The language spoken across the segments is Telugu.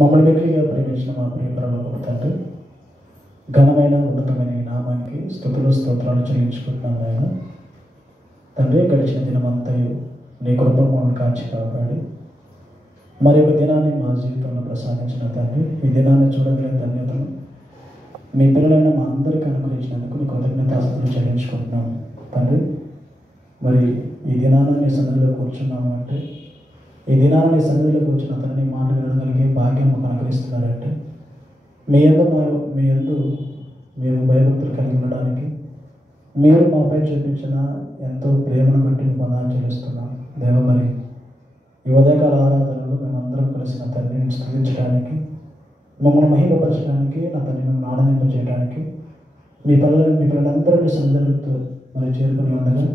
మమ్మల్ని మిక్కిలిగా ప్రేమించిన మా ప్రియపరలోకపు తండ్రి, ఘనమైన ఉన్నతమైన ఈ నామానికి స్తుతులు స్తోత్రాలు చెల్లించుకుంటున్నాం ఆయన. తండ్రి, గడిచిన దినమంతయు నీ కృప మమ్మల్ని కాచి కాపాడి మరి ఒక దినాన్ని మా జీవితంలో ప్రసాదించిన తండ్రి, ఈ దినాన్ని చూడగలిగిన ధన్యతను మీ పిల్లలైన మా అందరికీ అనుగ్రహించినందుకు నీ కృతజ్ఞతాస్తుతులు చెల్లించుకుంటున్నాము తండ్రి. మరి ఈ దినాన్ని నీ సన్నిధిలో కూర్చున్నాము అంటే, ఈ దినాన్ని నీ సన్నిధిలో కూర్చున్న తండ్రి మాటలు వినగలిగే భాగ్యం మాకు అనుగ్రహిస్తున్నారంటే, మీ యందు మేము భయభక్తులు కలిగి ఉండడానికి మీరు మాపై చూపించిన ఎంతో ప్రేమను బట్టి వందనాలు చెల్లిస్తున్నాం దేవ. మరి ఈ ఉదయకాల ఆరాధనలో మేమందరం కలిసిన తండ్రిని స్తుతించడానికి, మమ్మల్ని మహిమపరచడానికి, నా తండ్రి మిమ్మల్ని ఆనందింపజేయడానికి మీ పిల్లలందరూ మీ సన్నిధితో మరి చేరుకుని ఉండగా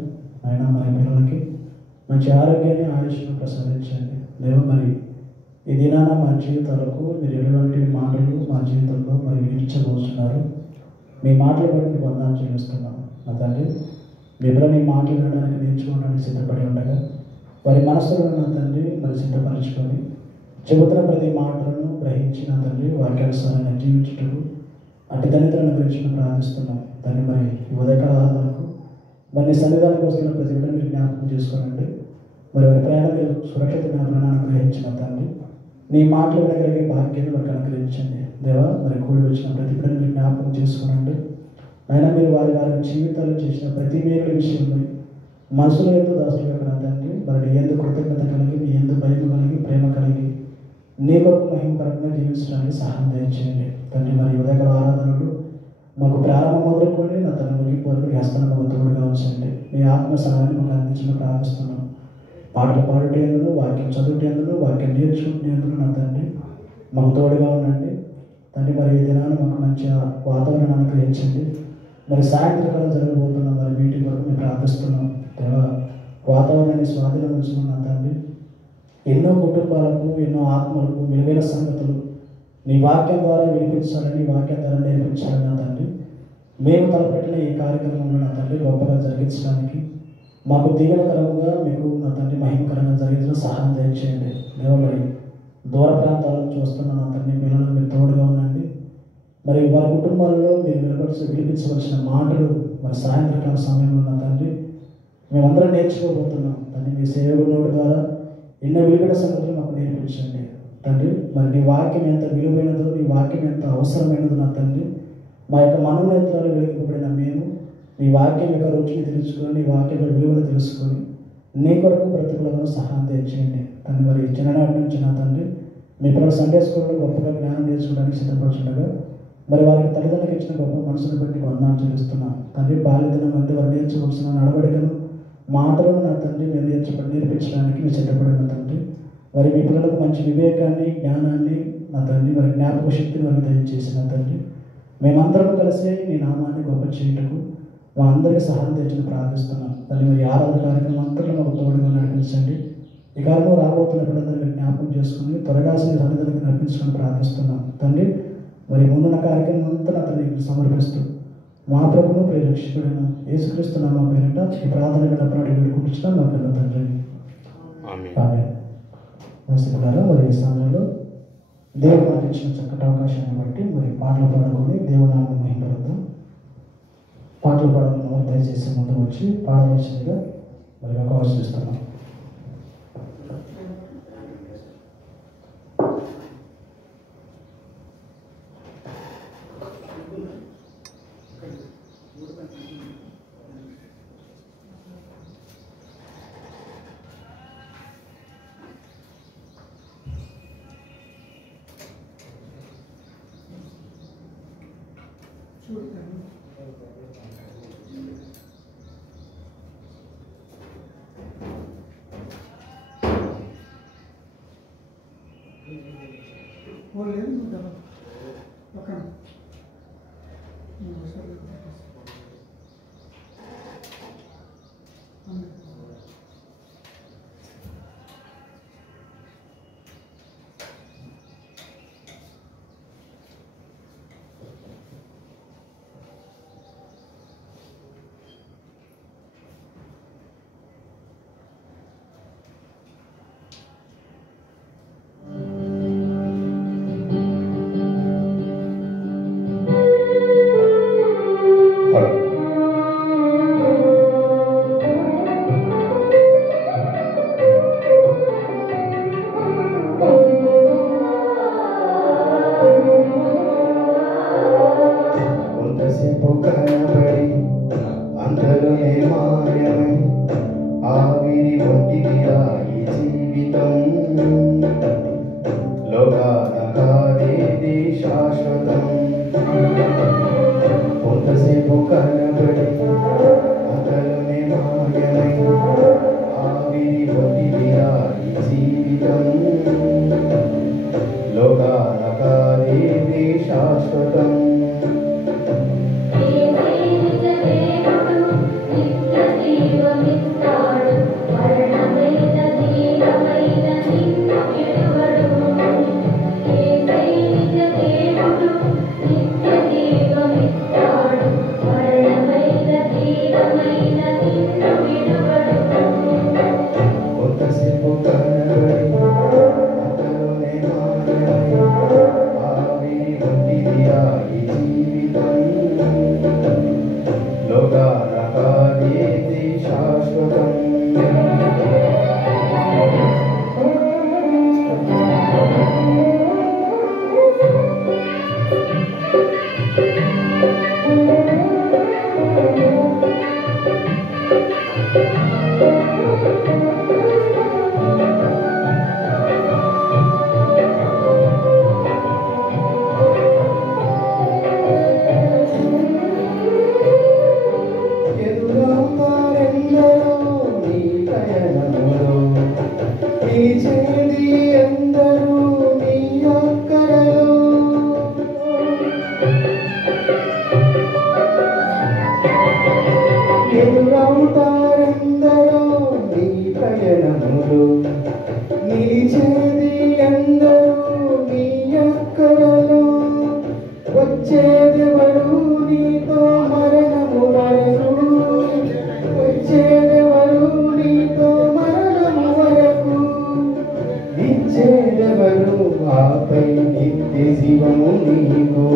ఆయన మరి పిల్లలకి మంచి ఆరోగ్యాన్ని ఆయుష్ను ప్రసాదించండి దేవ. మరి ఈ దినాన మా జీవితాలకు మీరు ఎటువంటి మాటలు మా జీవితంలో మరి వినిపించబోతున్నారు, మీ మాటలు బట్టి మీకు వందనాలు చెల్లిస్తున్నాం నా తండ్రి. మీ పిల్లలు ఈ మాటలు వినడానికి నేర్చుకోవడానికి సిద్ధపడి ఉండగా వారి మనసులో నా తండ్రి మరి సిద్ధపరచుకొని చెబుతున్న ప్రతి మాటలను గ్రహించి నా తండ్రి వాక్యానుసారంగా జీవించుటకు అటు దళితులను గురించి ప్రార్థిస్తున్నాం తండ్రి. మరి ఈ ఉదయకాల ఆరాధనకు మరి సన్నిధానికి వస్తున్న ప్రతి బిడ్డను మీరు జ్ఞాపకం చేసుకోనండి. మరి వారి ప్రయాణం మీరు సురక్షితమైన ప్రయాణాన్ని గ్రహించిన తండ్రి, నీ మాటలు వినగలిగే భాగ్యాన్ని వారికి అనుగ్రహించండి దేవా. మరి కూడి వచ్చిన ప్రతి బిడ్డను మీరు జ్ఞాపకం చేసుకోనండి అయినా. మీరు వారి జీవితాలు చేసిన ప్రతి మేలు విషయంలో మనసులో ఎంతో దాచుకోగల తండ్రి, మరి నీ ఎందు కృతజ్ఞత కలిగి, నీ ఎందు భయం కలిగి, ప్రేమ కలిగి, నీ కొరకు మహిమకరంగా జీవించడానికి సహాయం దయచేయండి తండ్రి. మరి ఉదయకాల ఆరాధనలు మాకు ప్రారంభం మొదలుకొని నా తన ముగింపు వరకు హస్తాన్ని మాకు తోడుగా ఉంచండి. మీ ఆత్మ సహాయాన్ని మాకు అందించిన ప్రార్థిస్తున్నాం. పాటలు పాడేందుకు, వాక్యం చదువుటేందుకు, వాక్యం నేర్చుకునేందుకు నా తండ్రి మాకు తోడుగా ఉండండి తండ్రి. మరి ఈ దినాన్ని మాకు మంచి వాతావరణాన్ని అనుగ్రహించండి. మరి సాయంత్రకాలం జరగబోతున్న మరి మీటింగ్ వరకు మేము ప్రార్థిస్తున్నాం దేవా. వాతావరణాన్ని స్వాధీనం ఉంచుకున్న తండ్రి, ఎన్నో కుటుంబాలకు, ఎన్నో ఆత్మలకు విలువైన సంగతులు నీ వాక్యం ద్వారా వినిపించాలని, వాక్యం ద్వారా నేర్పించాలని నా తండ్రి మేము తలపెట్టిన ఈ కార్యక్రమంలో నా తండ్రి గొప్పగా జరిగించడానికి మాకు దీవెనకరంగా, మీకు నా తండ్రి మహిమకరంగా జరిగించడం సహాయం దయచేయండి దేవ. మరి దూర ప్రాంతాలను చూస్తున్న నా తండ్రి పిల్లలకు మీరు తోడుగా ఉండండి. మరి వారి కుటుంబాల్లో మీరు వినిపించవలసిన మాటలు మరి సాయంత్రకాల సమయంలో నా తండ్రి మేమందరం నేర్చుకోబోతున్నాం తండ్రి. మీ సేవకుడి నోటి ద్వారా ఎన్నో విలువైన సంగతులు మాకు నేర్పించండి తండ్రి. మరి నీ వాక్యం ఎంత విలువైనదో, నీ వాక్యం ఎంత అవసరమైనదో నా తండ్రి, మా యొక్క మనోనేత్రాలు వెలిగింపబడిన మేము నీ వాక్యం యొక్క రుచిని తెలుసుకొని, నీ వాక్యం యొక్క విలువను తెలుసుకొని నీ కొరకు బ్రతుకులను సహాయం తెచ్చేయండి తండ్రి. మరి చిన్ననాటి నుంచి నా తండ్రి మీ పిల్లలు సండే స్కూల్లో గొప్పగా జ్ఞానం నేర్చుకోవడానికి సిద్ధపడుతుండగా మరి వారికి తల్లిదండ్రులకు ఇచ్చిన గొప్ప మనసును బట్టి వందనాలు చెల్లిస్తున్నాం తండ్రి. బాల్యదినం మధ్య వారు నేర్చుకోవాల్సిన నడవడికను, మాటలను నా తండ్రి మేము నేర్పించడానికి మీరు సిద్ధపడిన తండ్రి. మరి మీ పిల్లలకు మంచి వివేకాన్ని, జ్ఞానాన్ని నా తండ్రి, మరి జ్ఞాపక శక్తిని వారికి దయచేసిన తండ్రి. మేమందరం కలిసి నీ నామాన్ని గొప్ప చేయుటకు మా అందరికీ సహాయం తెచ్చిన ప్రార్థిస్తున్నాం తల్లి. మరి ఆరాధన కార్యక్రమం అంతలో మాకు తోడుగా నడిపించండి. ఈ కాలంలో రాబోతున్న పిల్లలందరూ జ్ఞాపకం చేసుకుని త్వరగా సన్నిధికి నడిపించుకొని ప్రార్థిస్తున్నాం తండ్రి. మరి ముందున్న కార్యక్రమం అంతా అతనికి సమర్పిస్తూ మా ప్రభువును ప్రియరక్షకుడైన యేసుక్రీస్తు నామం పేరిట ఈ ప్రార్థన విన్నప్పుడు వేడుకుంటున్నాం మా పిల్లల తండ్రి. ఆమేన్. మరి ఈ సమయంలో దేవుడు మనకి ఇచ్చిన చక్కటి అవకాశాన్ని బట్టి మరి పాటలు పాడుకొని దేవుని నామాన్ని మహిమపరుద్దాం. పాటలు పాడాలని వారు దయచేసి ముందు వచ్చి పాడవలసిందిగా మరి అవకాశం ఇస్తున్నాం. లోకానకాదేది శాశ్వతం కొంతసేపు కనబడి అంతలోనే మాయమై ఆవిరి పొందిరా ఈ జీవితం లోకానకాదేది శాశ్వతం కొంతసేపు కనబడి అంతలోనే మాయమై ఆవిరి పొందిరా ఈ జీవితం లోకానకాదేది శాశ్వతం ఎదురవుతారెందరో నీ పయనములో నిలిచేది ఎందరూ నీ అక్కరలో ఎదురవుతారెందరో నీ పయనములో నిలిచేది ఎందరూ నీ అక్కరలో వచ్చేదెవరు నీతో మరణము వరకు వచ్చేదెవరు నీతో మరణము వరకు ఇచ్చేదెవరు ఆపై నిత్య జీవము నీకు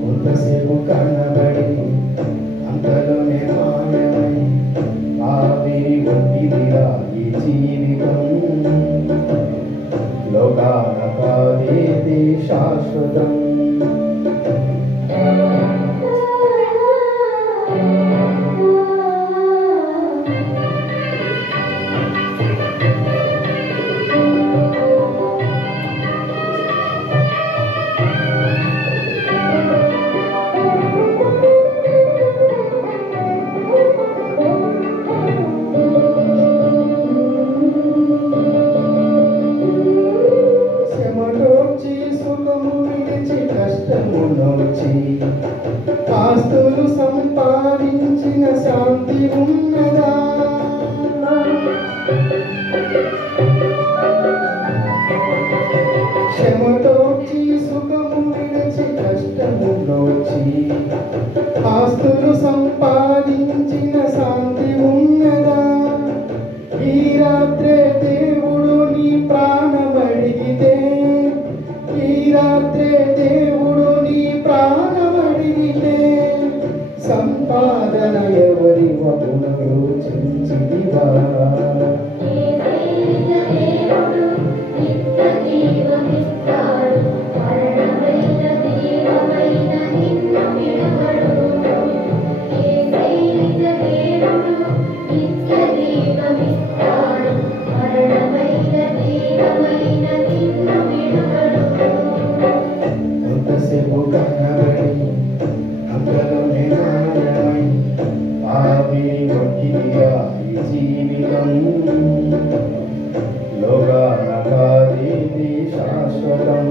కొంతసేపు కనబడి అంతలోనే మాయమై ఆవిరి ఒంటిదిరా ఈ జీవితం లోకానకాదేది శాశ్వతం శ్రమలోచి సుఖము విడిచి కష్టములోచి ఆస్తులు సంపాదించిన శాంతి ఉన్నదా క్షమతోచి సుఖము విడిచి కష్టములోచి ఆస్తులు సంపాదించిన శాంతి ఉన్నదా ఈ రాత్రే దేవుడు నీ ప్రాణమడిగితే ఈ రాత్రే దేవుడు నీ ప్రాణమడిగితే సంపాదన ఎవరి వపునలోచించిదివా కొంతసేపు కనబడి అంతలోనే మాయమై ఆవిరి ఒంటిదిరా ఈ జీవితం లోకానకాదేది శాశ్వతం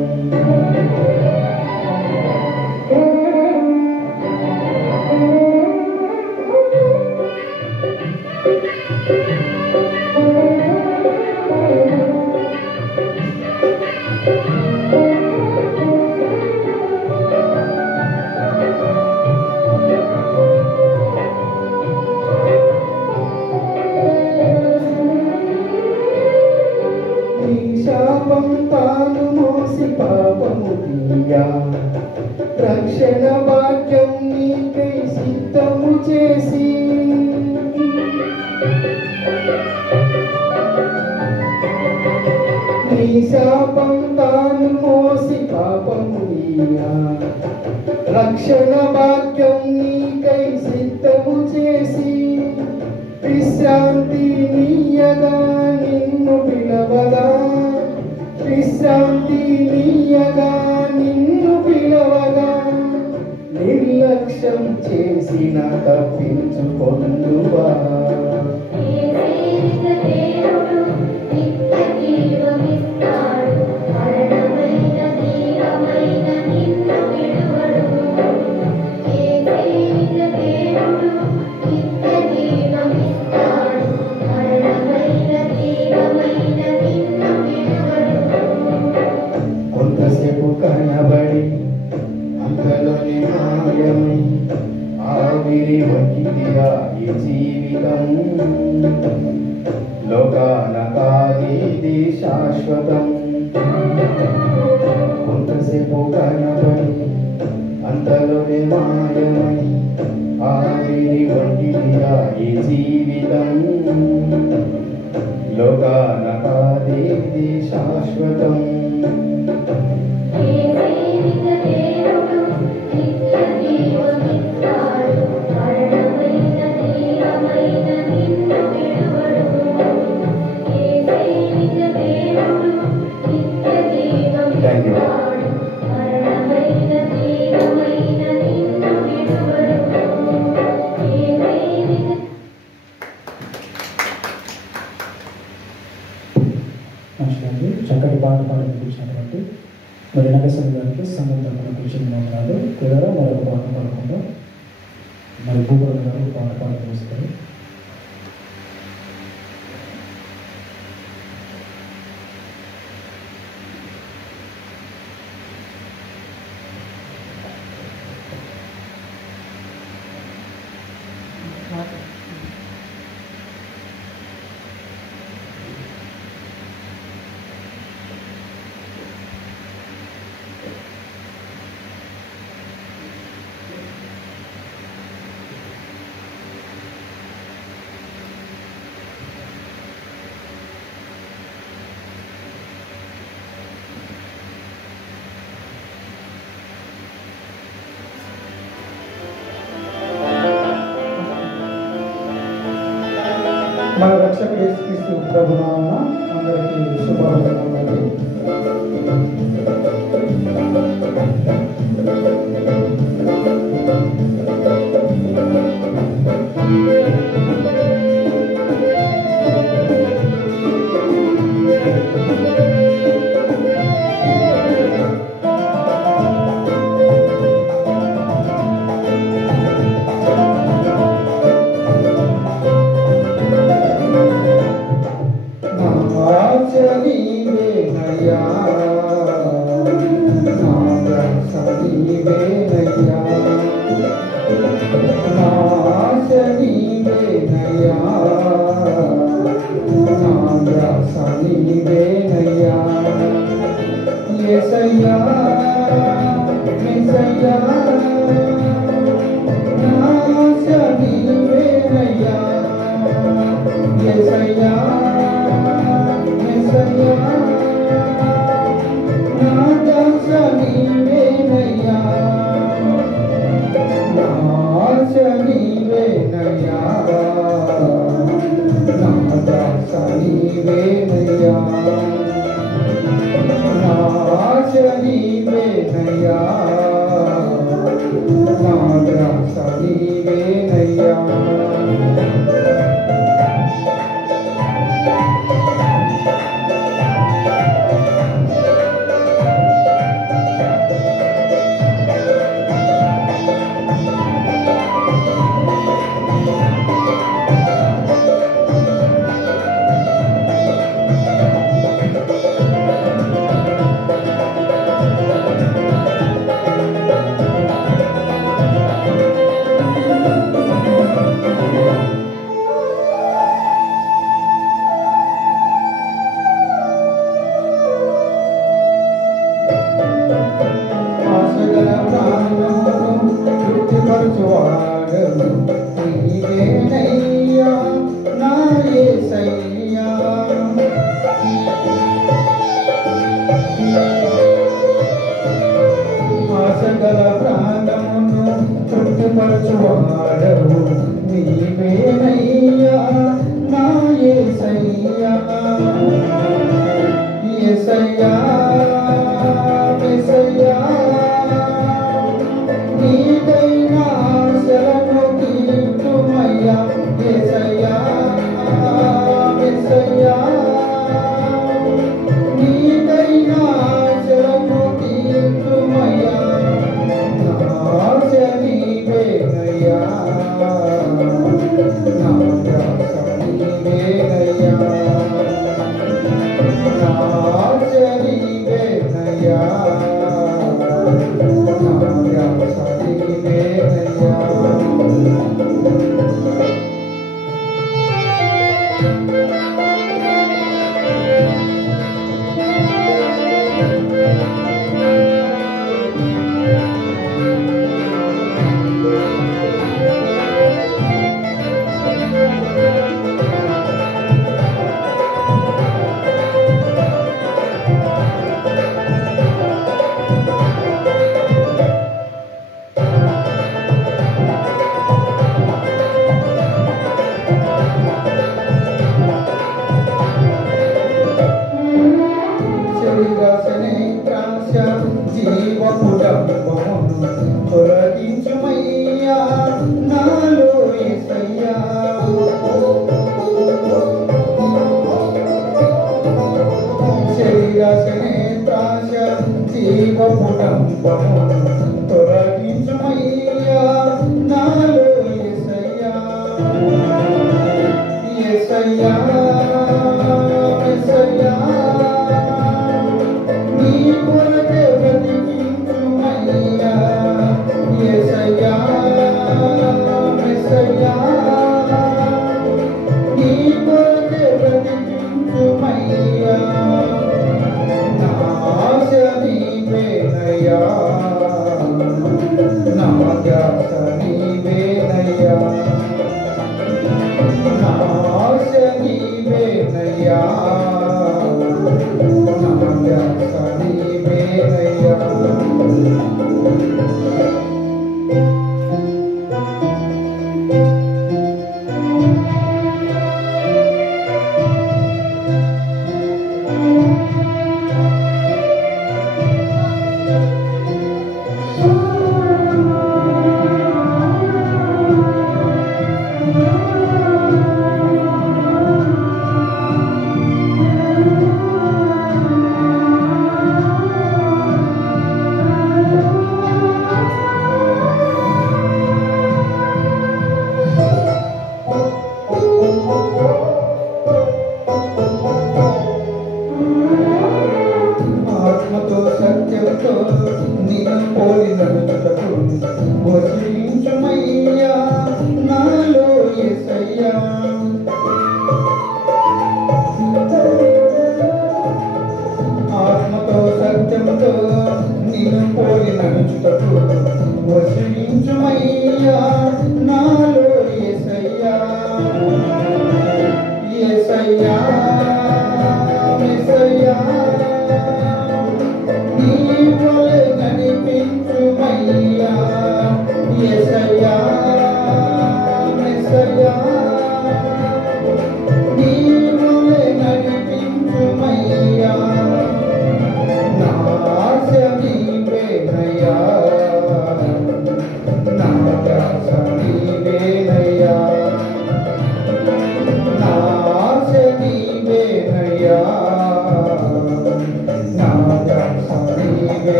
శాపం తాను మోసి పాపము తీయా రక్షణ భాగ్యం నీకై సిద్ధము చేసి రక్షణ భాగ్యం నీకై సిద్ధము చేసి విశ్రాంతి నీయగా నిన్ను పిలవగా విశ్రాంతి నీయగా నిన్ను పిలవగా నిర్లక్ష్యం చేసిన తప్పించుకొందువా కొంతసేపు కనబడి అంతలోనే మాయమై ఆవిరి వంటిదిగా ఈ జీవితం లోకాన కాదిది శాశ్వతం కొంతసేపు కనబడి అంతలోనే మాయమై ఆవిరి వంటిదిగా ఈ జీవితం లోకాన కాదిది శాశ్వతం Thank you. మంచిదండి. చక్కటి పాట పాడి వినిపించినటువంటి మరి నగేశ్వర గారికి సంగీత కూర్చున్నాడు కూడా మరొక పాట పాడకుండా మరి భూగోళ గారు పాట పాడి చేస్తారు. మన రక్షకుడు యేసుక్రీస్తు ప్రభునామమున అందరికీ శుభాభివందనాలు. నీవే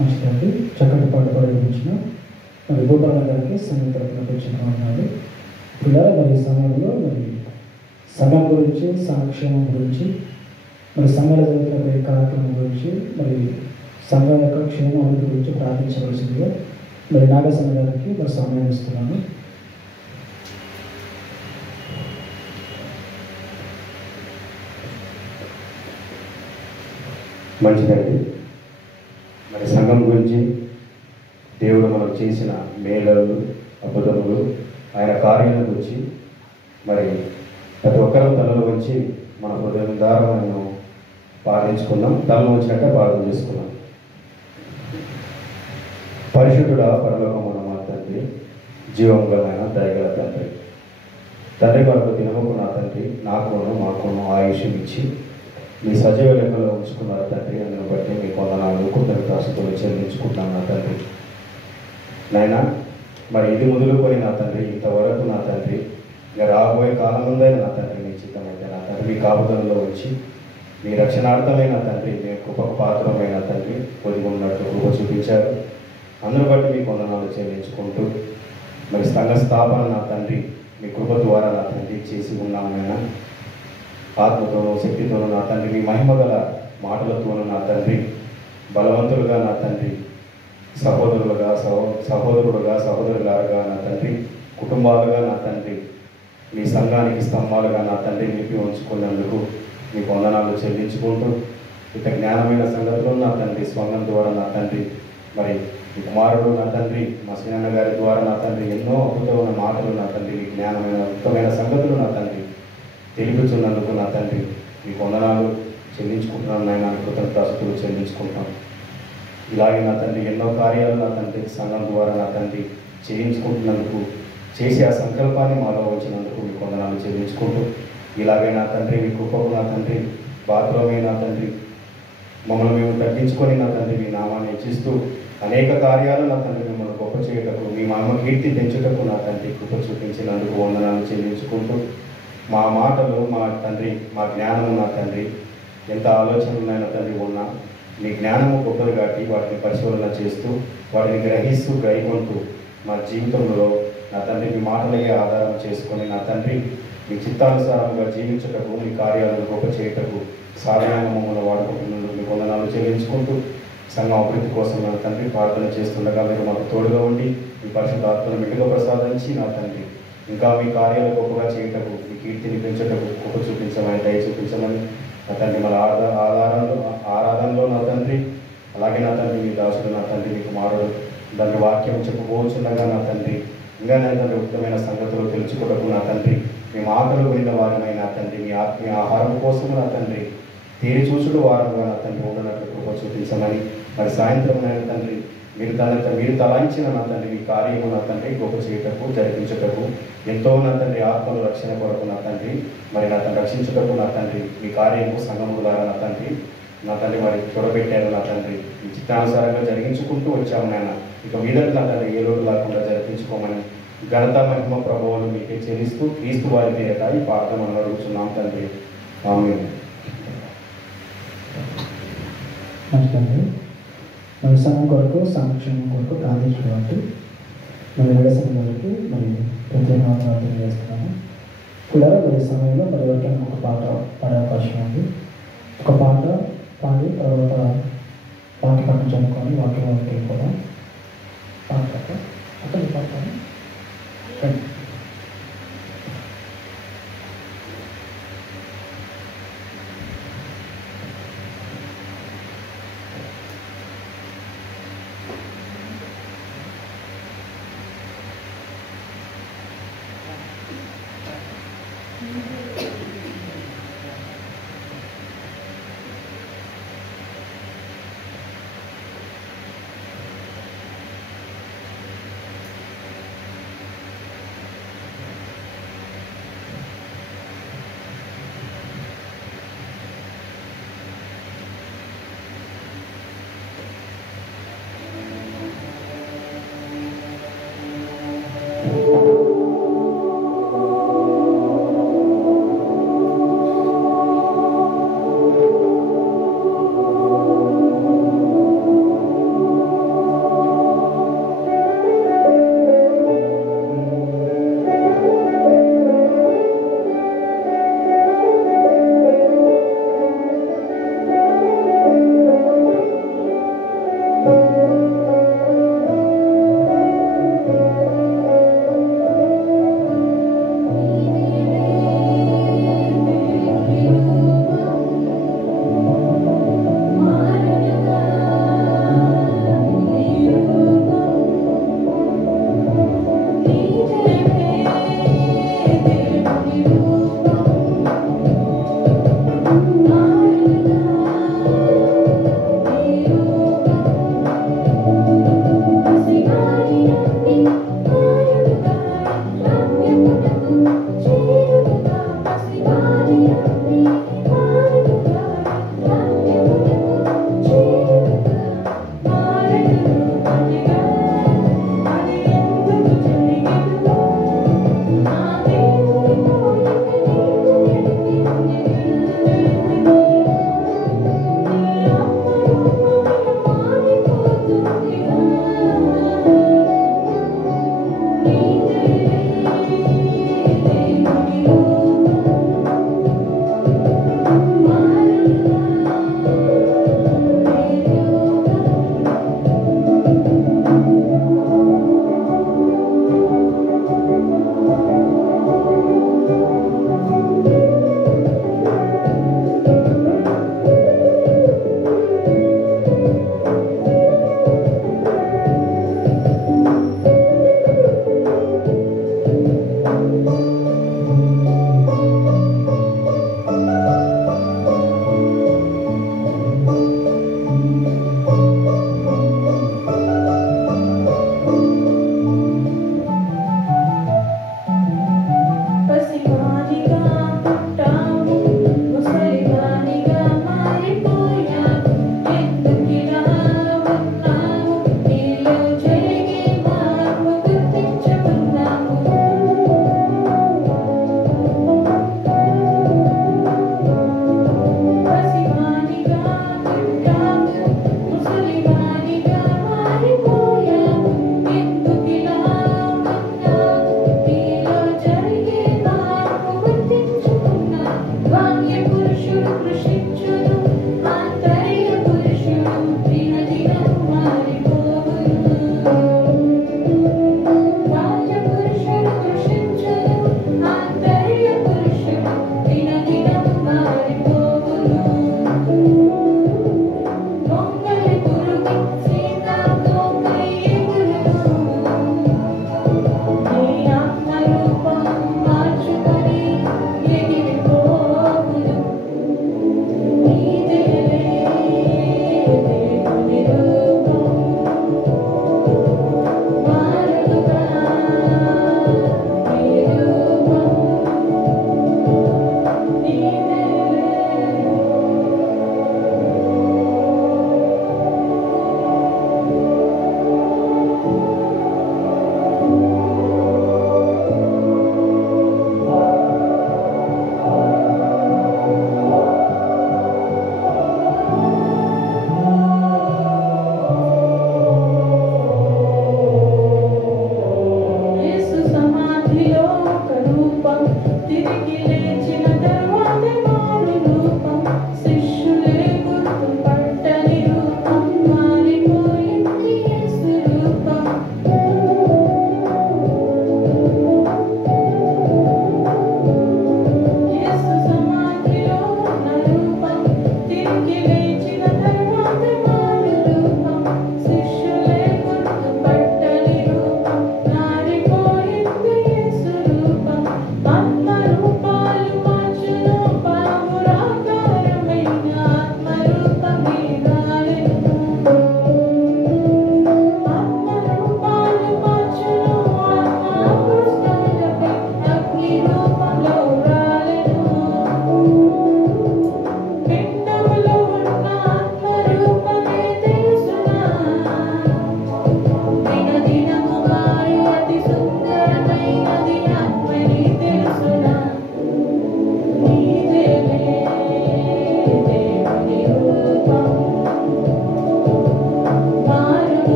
మంచిదండి. చక్కటి పాట పాడించిన మరి భూపాల గారికి సంగీత రత్నన్నారు. ఇలా మరి సమయంలో మరి సంఘం గురించి, సంక్షేమం గురించి, మరి సంఘాల జరుగుతున్న కార్యక్రమం గురించి, మరి సంఘం యొక్క క్షేమం గురించి ప్రార్థించవలసిందిగా మరి నాగసన్న గారికి మరి సమయం ఇస్తున్నాను. మంచిదండి. మరి సంఘం గురించి దేవుడు మనకు చేసిన మేళలు, అద్భుతములు, ఆయన కార్యాల గురించి మరి ప్రతి ఒక్కరూ తలలో వచ్చి మన హృదయం ద్వారా మనం ప్రార్థించుకున్నాం. తలలో వచ్చినట్టే ప్రార్థన చేసుకున్నాం. పరిశుద్ధుడా, పరలోకమున మా తండ్రి, జీవం గలమైన దయగల తండ్రి, తండ్రి కొరకు దినముకు నా తండ్రి నాకును మాకును ఆయుష్యం ఇచ్చి మీ సజీవ లెక్కలో ఉంచుకున్నారు తండ్రి. అందును బట్టి మీ కొందనాలు కృతజ్ఞతాస్తుతులు చెల్లించుకుంటున్నాను నా తండ్రి. నాయన మరి ఇది మొదలుకొని నా తండ్రి ఇంతవరకు నా తండ్రి ఇక రాబోయే కాలం ఉందని నా తండ్రి మీ చిత్తమైతే నా తండ్రి మీ కాపుదలలో వచ్చి మీ రక్షణార్థమైన తండ్రి మీ కృపకు పాత్రమైన తండ్రి పొదిగి ఉన్నట్లు కృప చూపించారు. అందరూ బట్టి మీకు వందనాలు చెల్లించుకుంటూ మరి సంఘ స్థాపన నా తండ్రి మీ కృప ద్వారా నా తండ్రి చేసి ఉన్నాము నాయన. ఆత్మతోనూ శక్తితోనూ నా తండ్రి మీ మహిమ గల మాటలతోనూ నా తండ్రి బలవంతులుగా నా తండ్రి సహోదరుడుగా సహోదరులారుగా నా తండ్రి కుటుంబాలుగా నా తండ్రి మీ సంఘానికి స్తంభాలుగా నా తండ్రి నింపి ఉంచుకున్నందుకు మీకు వందనాలు చెల్లించుకుంటూ ఇంత జ్ఞానమైన సంగతులు నా తండ్రి స్వంగం ద్వారా నా తండ్రి మరి మీ కుమారుడు నా తండ్రి మా శ్రీనన్న గారి ద్వారా నా తండ్రి ఎన్నో అద్భుతమైన మాటలు నా తండ్రి మీ జ్ఞానమైన అద్భుతమైన సంగతులు నా తండ్రి తెలిపించున్నందుకు నా తండ్రి మీకు వందనాలు చెల్లించుకుంటున్నాను నాయన. కృతజ్ఞతాస్తుతులు చెల్లించుకుంటాం. ఇలాగే నా తండ్రి ఎన్నో కార్యాలు నా తండ్రి సంఘం ద్వారా నా తండ్రి చేయించుకుంటున్నందుకు చేసి ఆ సంకల్పాన్ని మాలో వచ్చినందుకు మీకు వందనాలు చెల్లించుకుంటూ ఇలాగే నా తండ్రి మీ కృపకు నా తండ్రి బాధ్యమే నా తండ్రి మమ్మల్ని మేము తగ్గించుకొని నా తండ్రి మీ నామాన్ని హెచ్చిస్తూ అనేక కార్యాలు నా తండ్రి మిమ్మల్ని గొప్ప చేయటకు మీ మామ కీర్తి పెంచుటకు నా తండ్రి కృప చూపించినందుకు వందనాలు చెల్లించుకుంటూ మా మాటలు మా తండ్రి మా జ్ఞానము నా తండ్రి ఎంత ఆలోచనలు నా తండ్రి ఉన్నా మీ జ్ఞానము గొప్పది కాబట్టి వాటిని పరిశోధన చేస్తూ వాటిని గ్రహిస్తూ గ్రహికొంటూ మా జీవితంలో నా తండ్రి మీ మాటలకే ఆధారం చేసుకొని నా తండ్రి మీ చిత్తానుసారంగా జీవించటకు మీ కార్యాలను గొప్ప చేయటకు సాధారణంగా మమ్మల్ని వాడుకుంటున్నందుకు మీకు వందనాలు చెల్లించుకుంటూ సంఘం అభివృద్ధి కోసం నా తండ్రి ప్రార్థన చేస్తుండగా మీరు మాకు తోడుగా ఉండి మీ పరిశుద్ధాత్మను మెండుగా ప్రసాదించి నా తండ్రి ఇంకా మీ కార్యాలు గొప్పగా చేయటకు మీ కీర్తిని పెంచటకు గొప్ప చూపించమని దయ చూపించమని నా తండ్రి మన ఆరాధనలో నా తండ్రి అలాగే నా తండ్రి మీ దాసుడు నా తండ్రి మీకు మారడు దాని వాక్యం చెప్పుకోవచ్చుండగా నా తండ్రి ఇంకా నా తండ్రి ఉత్తమైన సంగతులు తెలుసుకోవటకు నా తండ్రి మేము ఆకలి విన్న వారమై నా తండ్రి మీ ఆత్మీయ ఆహారం కోసం నా తండ్రి తీరి చూచుడు వారంగా నా తండ్రి ఉండనట్లు కృప చూపించమని మరి సాయంత్రం నా తండ్రి మీరు తలాంచిన నా తండ్రి మీ కార్యము నా తండ్రి గొప్ప చేయటకు జరిపించటకు ఎంతో నా తండ్రి ఆత్మలు రక్షణ కొరకు నా తండ్రి మరి నా తండ్రి రక్షించుటకు నా తండ్రి మీ కార్యము సంఘము ద్వారా నా తండ్రి మరి చూడబెట్టారు నా తండ్రి మీ చిత్తానుసారంగా జరిగించుకుంటూ వచ్చాము నాయన. ఇక మీదట నా తండ్రి ఏ లోటు లేకుండా జరిపించుకోమని ఘనత మహిమ ప్రభువులు మీకే చెల్లిస్తూ క్రీస్తు వారి పేరట ఈ ప్రార్థన అడుగుతున్నాం తండ్రి. ఆమేన్. మంచిదండి. మరి సంఘం కొరకు సంక్షేమం కొరకు ప్రార్థించినటువంటి మరి సంఘం వరకు మరి ప్రత్యేకంగా తెలియజేస్తున్నాము. కూడా మరి సమయంలో మరి ఎవరికైనా ఒక పాట పాడే అవకాశం ఉంది. ఒక పాట పాడి తర్వాత వాక్య పట్టణం చదువుకొని వాక్యంలోకి వెళ్ళిపోదాం. పాట అక్కడ పాడతాను.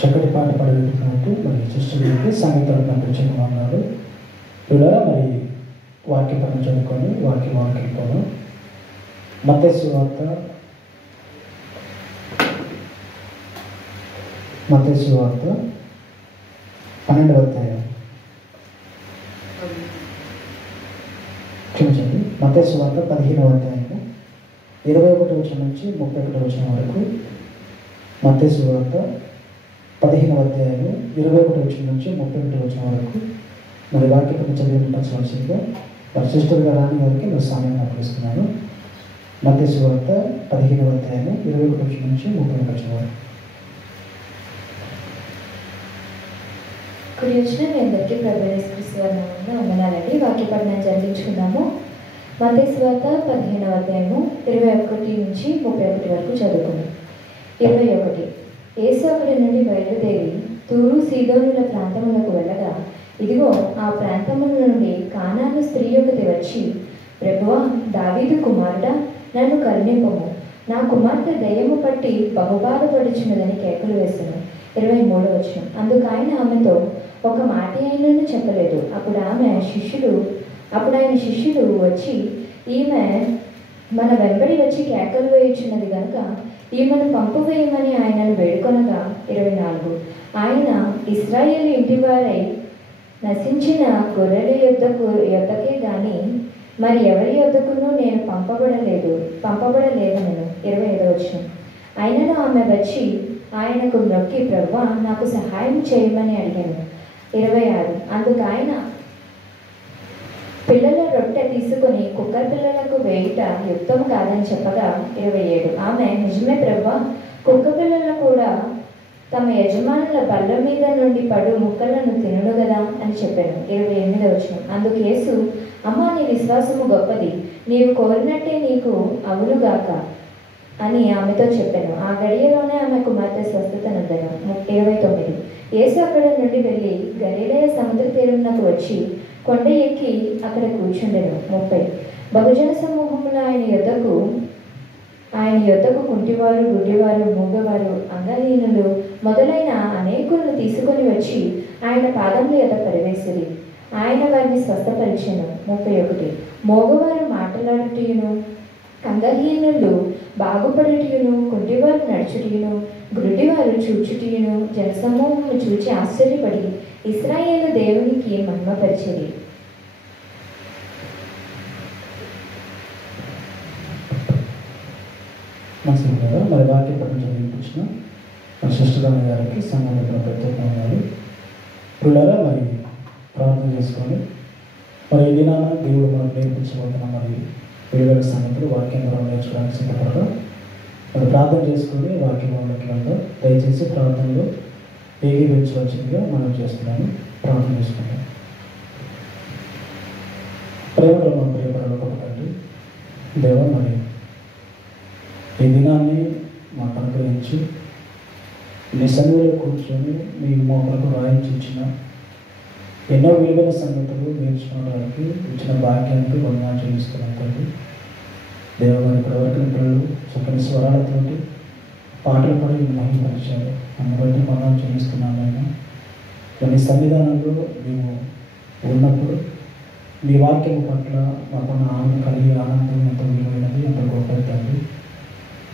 చక్కటి పాట పాడగలుగుతున్నట్టు మరి సృష్టికి సంగీతాలు పంపించడం అన్నారు. ఇలా మరి వాక్య పని చదువుకొని వాక్యం వెళ్ళిపోను. మత్తయి సువార్త 12వ అధ్యాయం. క్షమించండి, మత్తయి సువార్త 15వ అధ్యాయము 21వ వచనం నుంచి 31వ వచనం వరకు. మత్తయి సువార్త 15వ అధ్యాయము 21వ వచనం నుంచి 31వ వచనం వరకు మరి వాక్యం చదివి పంచవలసిందిగా సిస్టర్ రాణి గారికి నేను సమయం అప్పగిస్తున్నాను. మత్తయి సువార్త 15వ అధ్యాయము 21వ వచనం నుంచి 31వ వచనం వరకు. కుడి వచ్చిన మీ అందరికీ ప్రభువైన యేసుక్రీస్తు వారి నామమున వందనాలండి. వాక్య పఠనం జరిగించుకుందాము. మత్తయి సువార్త 15వ అధ్యాయము 21 నుంచి 31 వరకు చదువుకుందాం. 21. యేసు అక్కడి నుండి బయలుదేరి తూరు సీదోనుల ప్రాంతములకు వెళ్ళగా, ఇదిగో ఆ ప్రాంతముల నుండి కానాను స్త్రీ ఒకటి వచ్చి, ప్రభువా, దావీదు కుమారుడా, నన్ను కరుణింపుము, నా కుమార్తె దయ్యము పట్టి బహుబాధపడుచున్నదని కేకలు వేసెను. 23వ వచనం. అందుకు ఆయన ఆమెతో ఒక మాట అయినను చెప్పలేదు. అప్పుడు ఆయన శిష్యులు వచ్చి, ఈమె మన వెంబడి వచ్చి కేకలు వేయుచున్నది గనుక ఈమెను పంపివేయమని ఆయనను వేడుకొనగా. 24. ఆయన ఇశ్రాయేలు ఇంటివారై నశించిన గొర్రెల యొద్దకే గాని మరి ఎవరి యొద్దకును నేను పంపబడలేదనను. 25వ వచనం. ఆయనను ఆమె వచ్చి ఆయనకు మొక్కి, ప్రభువా, నాకు సహాయం చేయమని అడిగాను. 26. అందుకు ఆయన పిల్లల రొట్టె తీసుకుని కుక్కల పిల్లలకు వేయుట యుక్తం కాదని చెప్పగా. 27. ఆమె నిజమే ప్రభువా, కుక్క పిల్లలు కూడా తమ యజమానుల బల్ల మీద నుండి పడు ముక్కలను తినడు కదా అని చెప్పాను. 28వ వచనం. అందుకు యేసు, అమ్మా, నీ విశ్వాసము గొప్పది, నీవు కోరినట్టే నీకు అవునుగాక అని ఆమెతో చెప్పాను. ఆ గడియలోనే ఆమె కుమార్తె స్వస్థత నొందెను. 29. యేసు అక్కడ నుండి వెళ్ళి గలిలయ సముద్ర తీరమునకు వచ్చి కొండ ఎక్కి అక్కడ కూర్చుండెను. 30. బహుజన సమూహములు ఆయన యొద్దకు కుంటివారు, గుడ్డివారు, మూగవారు, అంగహీనులు మొదలైన అనేకులను తీసుకొని వచ్చి ఆయన పాదముల యొద్ద పరివేసిరి. ఆయన వారిని స్వస్థపరిచెను. 31. మోగవారు మాట్లాడుటయును, అంగహీనులు బాగుపడుటయును, కుంటివారు నడుచుటయును, గుడ్డివారు చూచుటయును జనసమూహమును చూచి ఆశ్చర్యపడి ఇశ్రాయేలు దేవునికి మహిమపరిచిరి. మనసు కదా మరి వాక్య పఠనం చదివించిన మన సిస్టర్ గారికి సంబంధించిన ప్రత్యేకమైనది పిల్లల మరి ప్రార్థన చేసుకొని మరి ఈ దినాన దేవుడు మనం నేర్పించబోతున్న మరి విలువైన సంగతులు వాక్యం ద్వారా నేర్చుకోవడానికి సిద్ధపడగా మరి ప్రార్థన చేసుకొని వాక్యంలోకి వెళ్దాం. దయచేసి ప్రార్థనలో ఏకీభవించవలసిందిగా మనం చేస్తున్నాము. ప్రార్థన చేసుకుంటాం. ప్రేమలో మనం ప్రియపడకపోతండి దేవ, మరి ఈ దినాన్ని మాకు అనుగ్రహించి నీ సన్నిధిలో కూర్చొని మీ మోకలకు రాయించి ఇచ్చిన ఎన్నో విలువైన సంగతులు నేర్చుకోవడానికి ఇచ్చిన భాగ్యానికి వందనాలు చెల్లిస్తున్నాం తండ్రి. దేవగారి ఇప్పటివరకు పిల్లలు చక్కని స్వరాలతోటి పాటలు పడి మహిమపరిచారు. అందుని బట్టి వందనాలు చెల్లిస్తున్నాను. ఆయన కొన్ని సన్నిధానంలో మేము ఉన్నప్పుడు మీ వాక్యం పట్ల మాకున్న ఆనందం కలిగే ఆనందం ఎంత విలువైనది, ఎంత గొప్పది తండ్రి.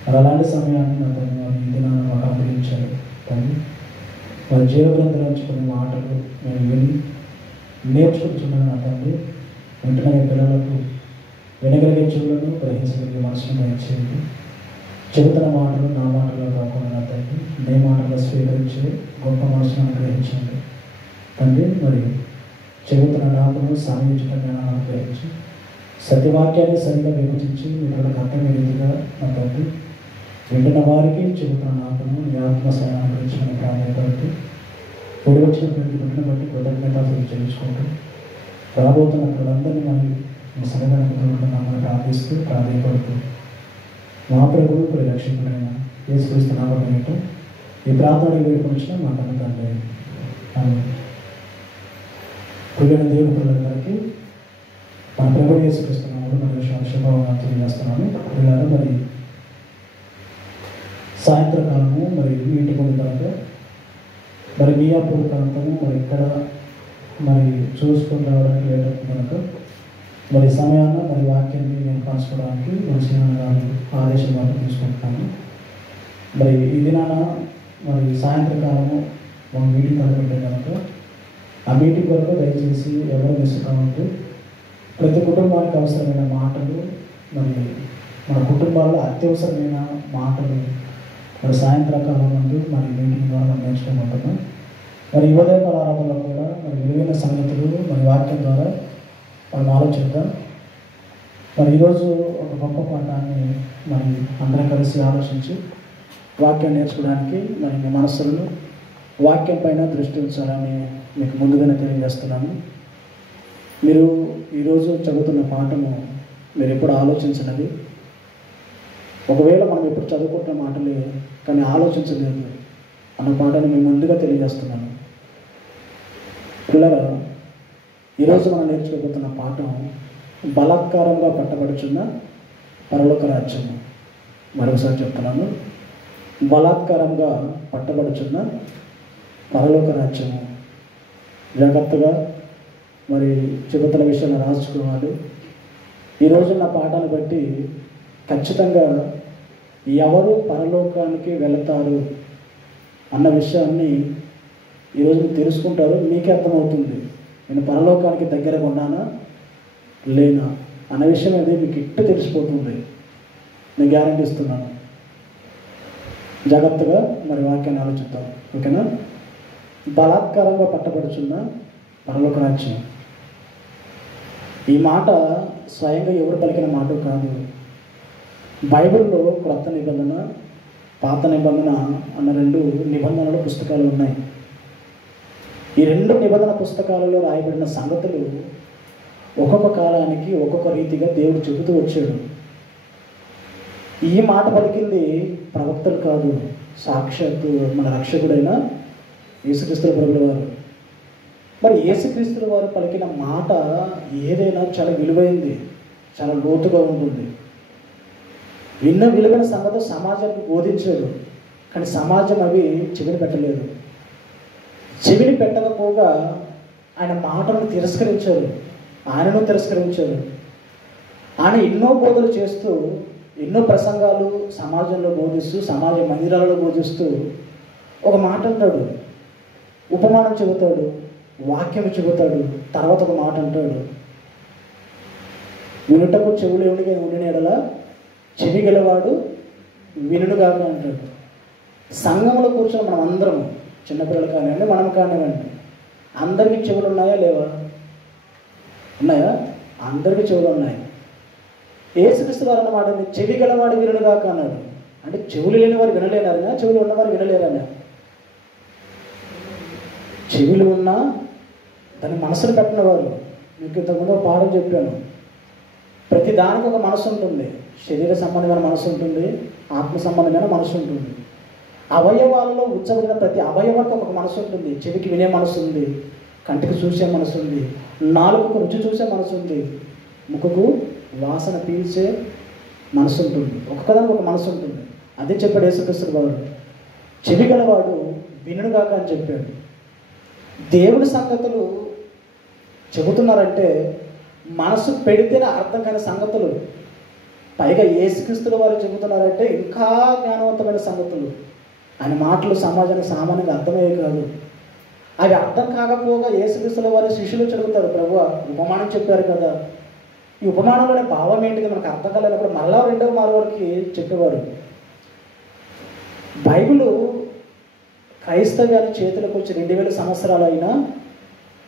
మరి అలాంటి సమయాన్ని నా తండ్రి వారి ఈ దినాన్ని మాకు అనుగ్రహించారు తండ్రి. వారి జీవగ్రంథంలో కొన్ని మాటలు మేము విని నేర్చుకుంటున్నాను నా తండ్రి. వెంటనే పిల్లలకు వినగలిగే చెవులను, గ్రహించగలిగే మనసును దయచేయండి. చెబుతున్న మాటలు నా మాటలు కాకుండా నా తండ్రి నీ మాటలు స్వీకరించే గొప్ప మనసును అనుగ్రహించండి తండ్రి. మరి చెబుతున్న నాకును సాధించడం అనుగ్రహించి సత్యవాక్యాన్ని సరిగ్గా విభజించి ఇతరులకు అర్థమయ్యే రీతిగా నా తండ్రి వింటున్న వారికి చెబుతున్న నాకును నీ ఆత్మ సహాయం అనుగ్రహించమని ప్రాధాన్యపడుతూ కూడి వచ్చిన ప్రతి బిడ్డను బట్టి కృతజ్ఞతలు చెల్లించుకుంటూ రాబోతున్న పిల్లలందరినీ మనం మీ సన్నిధానం ప్రార్థిస్తూ ప్రాధాన్యపడుతూ మా ప్రభువు పరిరక్షకుడైన యేసుక్రీస్తు నామమున ఏంటో ఈ ప్రార్థన వేడుకొచ్చిన మా తండ్రి. ప్రియమైన దేవుని పిల్లలందరికీ మన ప్రభువు యేసుక్రీస్తు నామమున మరియు శుభావందనాలు తెలియజేస్తున్నాను. పిల్లలు మరి సాయంత్రకాలము మరి ఇంటికి ఉన్న తర్వాత మరి మియాపూర్ ప్రాంతము మరి ఇక్కడ మరి చూసుకొని రావడానికి లేట్ అవుతుంది కనుక మరి సమయాన్ని మరి వాక్యాన్ని నేను పంచుకోవడానికి మరి శ్రీనాన్న గారు ఆదేశం వరకు తీసుకుంటున్నాను. మరి ఈ దినాన మరి సాయంత్రకాలము ఒక మీటింగ్ కలుగుంటే కనుక ఆ మీటింగ్ వరకు దయచేసి ఎవరు మిస్ కావద్దు. ప్రతి కుటుంబానికి అవసరమైన మాటలు మరి మన కుటుంబాల్లో అత్యవసరమైన మాటలు మరి సాయంత్రకాలం ముందు మరి మీటింగ్ ద్వారా మనం నేర్చుకోబోతున్నాం. మరి ఉదయకాల ఆరాధనలో కూడా మరి విలువైన సంగతులు మరి వాక్యం ద్వారా మనం ఆలోచిద్దాం. మరి ఈరోజు ఒక గొప్ప పాఠాన్ని మరి అందరం కలిసి ఆలోచించి వాక్యం నేర్చుకోవడానికి మరి మీ మనస్సులను వాక్యం పైన దృష్టి ఉంచాలని మీకు ముందుగానే తెలియజేస్తున్నాను. మీరు ఈరోజు చదువుతున్న పాఠము మీరు ఎప్పుడు ఆలోచించినది, ఒకవేళ మనం ఎప్పుడు చదువుకుంటున్న మాటలే కానీ ఆలోచించలేదు అన్న పాఠాన్ని మేము ముందుగా తెలియజేస్తున్నాను. పిల్లరా, ఈరోజు మనం నేర్చుకోబోతున్న పాఠం బలాత్కారంగా పట్టబడుచున్న పరలోక రాజ్యము. మరొకసారి చెప్తున్నాను, బలాత్కారంగా పట్టబడుచున్న పరలోక రాజ్యము. జాగ్రత్తగా మరి చెబుతున్న విషయాన్ని రాసుకోవాలి. ఈరోజు నా పాఠాన్ని బట్టి ఖచ్చితంగా ఎవరు పరలోకానికి వెళతారు అన్న విషయాన్ని ఈరోజు మీరు తెలుసుకుంటారు. మీకే అర్థమవుతుంది నేను పరలోకానికి దగ్గరగా ఉన్నానా లేనా అన్న విషయం అనేది మీకు ఇట్టు తెలిసిపోతుంది. నేను గ్యారెంటీ ఇస్తున్నాను. జాగ్రత్తగా మరి వాక్యాన్ని ఆలోచిద్దాం. ఓకేనా? బలాత్కారంగా పట్టబడుచున్న పరలోక రాజ్యం. ఈ మాట స్వయంగా ఎవరు పలికిన మాట కాదు. బైబిల్లో క్రొత్త నిబంధన, పాత నిబంధన అన్న 2 నిబంధనల పుస్తకాలు ఉన్నాయి. ఈ 2 నిబంధన పుస్తకాలలో రాయబడిన సంగతులు ఒక్కొక్క కాలానికి ఒక్కొక్క రీతిగా దేవుడు చెబుతూ వచ్చాడు. ఈ మాట పలికింది ప్రవక్తలు కాదు, సాక్షాత్తు మన రక్షకుడైన యేసుక్రీస్తు ప్రభువుల వారు. మరి యేసుక్రీస్తు వారు పలికిన మాట ఏదైనా చాలా విలువైంది, చాలా లోతుగా ఉంటుంది. విలువైన సంగతి సమాజానికి బోధించాడు, కానీ సమాజం అవి చెవిని పెట్టలేదు. చెవిని పెట్టకపోగా ఆయన మాటలను తిరస్కరించారు, ఆయనను తిరస్కరించారు. ఆయన ఎన్నో బోధలు చేస్తూ, ఎన్నో ప్రసంగాలు సమాజంలో బోధిస్తూ, సమాజ మందిరాలలో బోధిస్తూ ఒక మాట అంటాడు, ఉపమానం చెబుతాడు, వాక్యం చెబుతాడు, తర్వాత ఒక మాట అంటాడు, వినుటకు చెవులు ఎవడిగా ఉండిన ఎడల చెవి గలవాడు వినుడుగాక అంటాడు. సంఘంలో కూర్చొని మనం అందరం, చిన్నపిల్లలు కానివ్వండి, మనం కానివ్వండి, అందరికీ చెవులు ఉన్నాయా లేవా? ఉన్నాయా? అందరికీ చెవులు ఉన్నాయి. యేసుక్రీస్తు వారు అన్నమాట చెవి గలవాడు వినుడుగాక అన్నాడు. అంటే చెవులు లేని వారు వినలేరన్నా, చెవులు ఉన్నవారు వినలేరన్నా? చెవులు ఉన్నా దాన్ని మనసును పెట్టినవారు. మీకు ఇంతకుముందు పాఠం చెప్పాను, ప్రతి దానికి ఒక మనసు ఉంటుంది. శరీర సంబంధమైన మనసు ఉంటుంది, ఆత్మ సంబంధమైన మనసు ఉంటుంది. అవయవాలలో ఉచ్చబడిన ప్రతి అవయవానికి ఒక మనసు ఉంటుంది. చెవికి వినే మనసు ఉంది, కంటికి చూసే మనసు ఉంది, నాలుగుకు రుచి చూసే మనసు ఉంది, ముక్కుకు వాసన పీల్చే మనసు ఉంటుంది. ఒక్కొక్కదానికి ఒక మనసు ఉంటుంది. అదే చెప్పాడు యేసుక్రీస్తు వారు, చెవి గలవాడు వినుడుగాక అని చెప్పాడు. దేవుడి సంగతులు చెబుతున్నారంటే మనసు పెడితేనే అర్థం కాని సంగతులు, పైగా యేసుక్రీస్తు వారు చెబుతున్నారంటే ఇంకా జ్ఞానవంతమైన సంగతులు. ఆయన మాటలు సమాజానికి సామాన్యంగా అర్థమయ్యే కాదు. అవి అర్థం కాకపోగా యేసుక్రీస్తు వారి శిష్యులు చెబుతారు, ప్రభువా ఉపమానం చెప్పారు కదా, ఈ ఉపమానంలోనే భావం ఏంటిది మనకు అర్థం కాలేనప్పుడు మళ్ళా 2వ మారువరికి చెప్పేవారు. బైబిల్ క్రైస్తవ్యాన్ని చేతులకు వచ్చి 2000 సంవత్సరాలు అయినా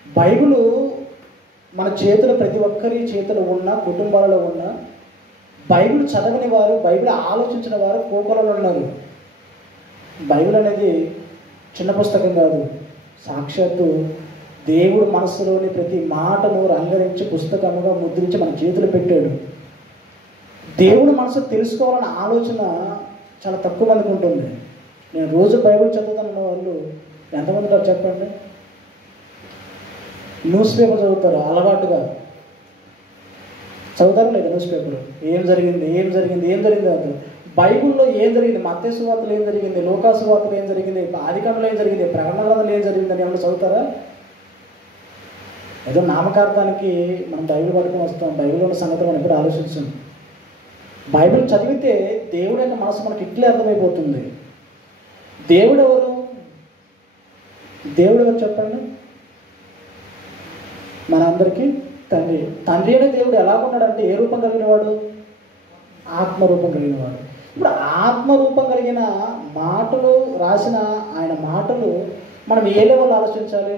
బైబిల్ మన చేతులు, ప్రతి ఒక్కరి చేతులు ఉన్న, కుటుంబాలలో ఉన్న, బైబిల్ చదవని వారు, బైబిల్ ఆలోచించిన వారు కోకొలలో ఉన్నారు. బైబిల్ అనేది చిన్న పుస్తకం కాదు. సాక్షాత్తు దేవుడు మనసులోని ప్రతి మాటను రంగరించి పుస్తకముగా ముద్రించి మన చేతులు పెట్టాడు. దేవుడు మనసు తెలుసుకోవాలన్న ఆలోచన చాలా తక్కువ మందికి ఉంటుంది. నేను రోజు బైబిల్ చదువుతున్న వాళ్ళు ఎంతమంది ఉన్నారు చెప్పండి? న్యూస్ పేపర్ చదువుతారు అలవాటుగా, చదువుతారు లేదా న్యూస్ పేపర్? ఏం జరిగింది అంటారు. బైబిల్లో ఏం జరిగింది, మత్తయి సువార్తలో ఏం జరిగింది, లూకా సువార్తలో ఏం జరిగింది, ఆదికాండంలో ఏం జరిగింది, ప్రకటనలో ఏం జరిగిందని ఏమన్నా చదువుతారా? ఏదో నామకార్థానికి మనం బైబిల్ పడుకుని వస్తాం. బైబిల్లో ఉన్న సంగతి మనం ఎప్పుడు ఆలోచించాం. బైబిల్ చదివితే దేవుడు యొక్క మనసు మనకి ఇట్లే అర్థమైపోతుంది. దేవుడు ఎవరు? దేవుడు ఎవరు చెప్పండి? మనందరికీ తండ్రి. తండ్రి అనే దేవుడు ఎలా ఉన్నాడంటే ఏ రూపం కలిగిన వాడు? ఆత్మరూపం కలిగిన వాడు. ఇప్పుడు ఆత్మరూపం కలిగిన మాటలు రాసిన ఆయన మాటలు మనం ఏ లెవెల్లో ఆలోచించాలి?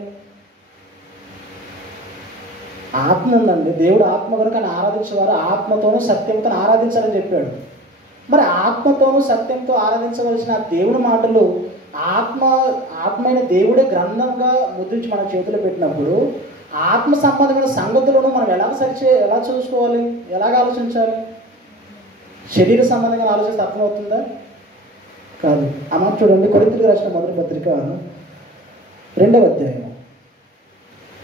ఆత్మ ఉందండి, దేవుడు ఆత్మ కనుక ఆయన ఆరాధించేవారు ఆత్మతోనూ సత్యంతో ఆరాధించాలని చెప్పాడు. మరి ఆత్మతోనూ సత్యంతో ఆరాధించవలసిన దేవుడి మాటలు ఆత్మైన దేవుడే గ్రంథంగా ముద్రించి మన చేతిలో పెట్టినప్పుడు ఆత్మ సంబంధమైన సంగతులను మనం ఎలా చూసుకోవాలి, ఎలాగ ఆలోచించాలి? శరీర సంబంధంగా ఆలోచిస్తే అర్థమవుతుందా? కాదు. అమ్మ చూడండి, కొరింథీయులకు రాసిన మొదటి పత్రిక 2వ అధ్యాయం.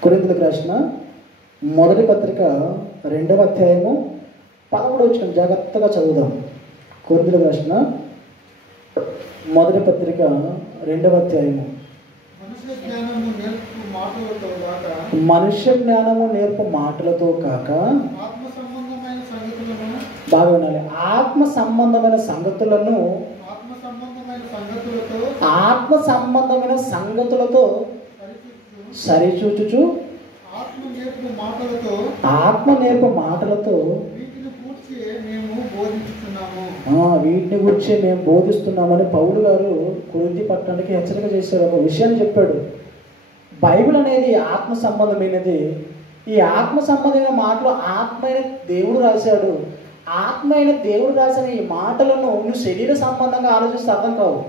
కొరింథీయులకు రాసిన మొదటి పత్రిక 2వ అధ్యాయము 11వ వచనం జాగ్రత్తగా చదువుదాం. కొరింథీయులకు రాసిన మొదటి పత్రిక 2వ అధ్యాయము. మనుష్య జ్ఞానము నేర్పు మాటలతో కాక బాగా వినాలి, ఆత్మ సంబంధమైన సంగతులను ఆత్మ సంబంధమైన సంగతులతో సరిచూచుచు ఆత్మ నేర్పు మాటలతో వీటిని గురించి మేము బోధిస్తున్నామని పౌలు గారు కొరింథీ పట్టణానికి హెచ్చరిక చేశారు. ఒక విషయాన్ని చెప్పాడు. బైబిల్ అనేది ఆత్మ సంబంధమైనది. ఈ ఆత్మ సంబంధమైన మాటలు ఆత్మైన దేవుడు రాశాడు. ఆత్మైన దేవుడు రాసిన ఈ మాటలను నువ్వు శరీర సంబంధంగా ఆలోచిస్తే అర్థం కావు.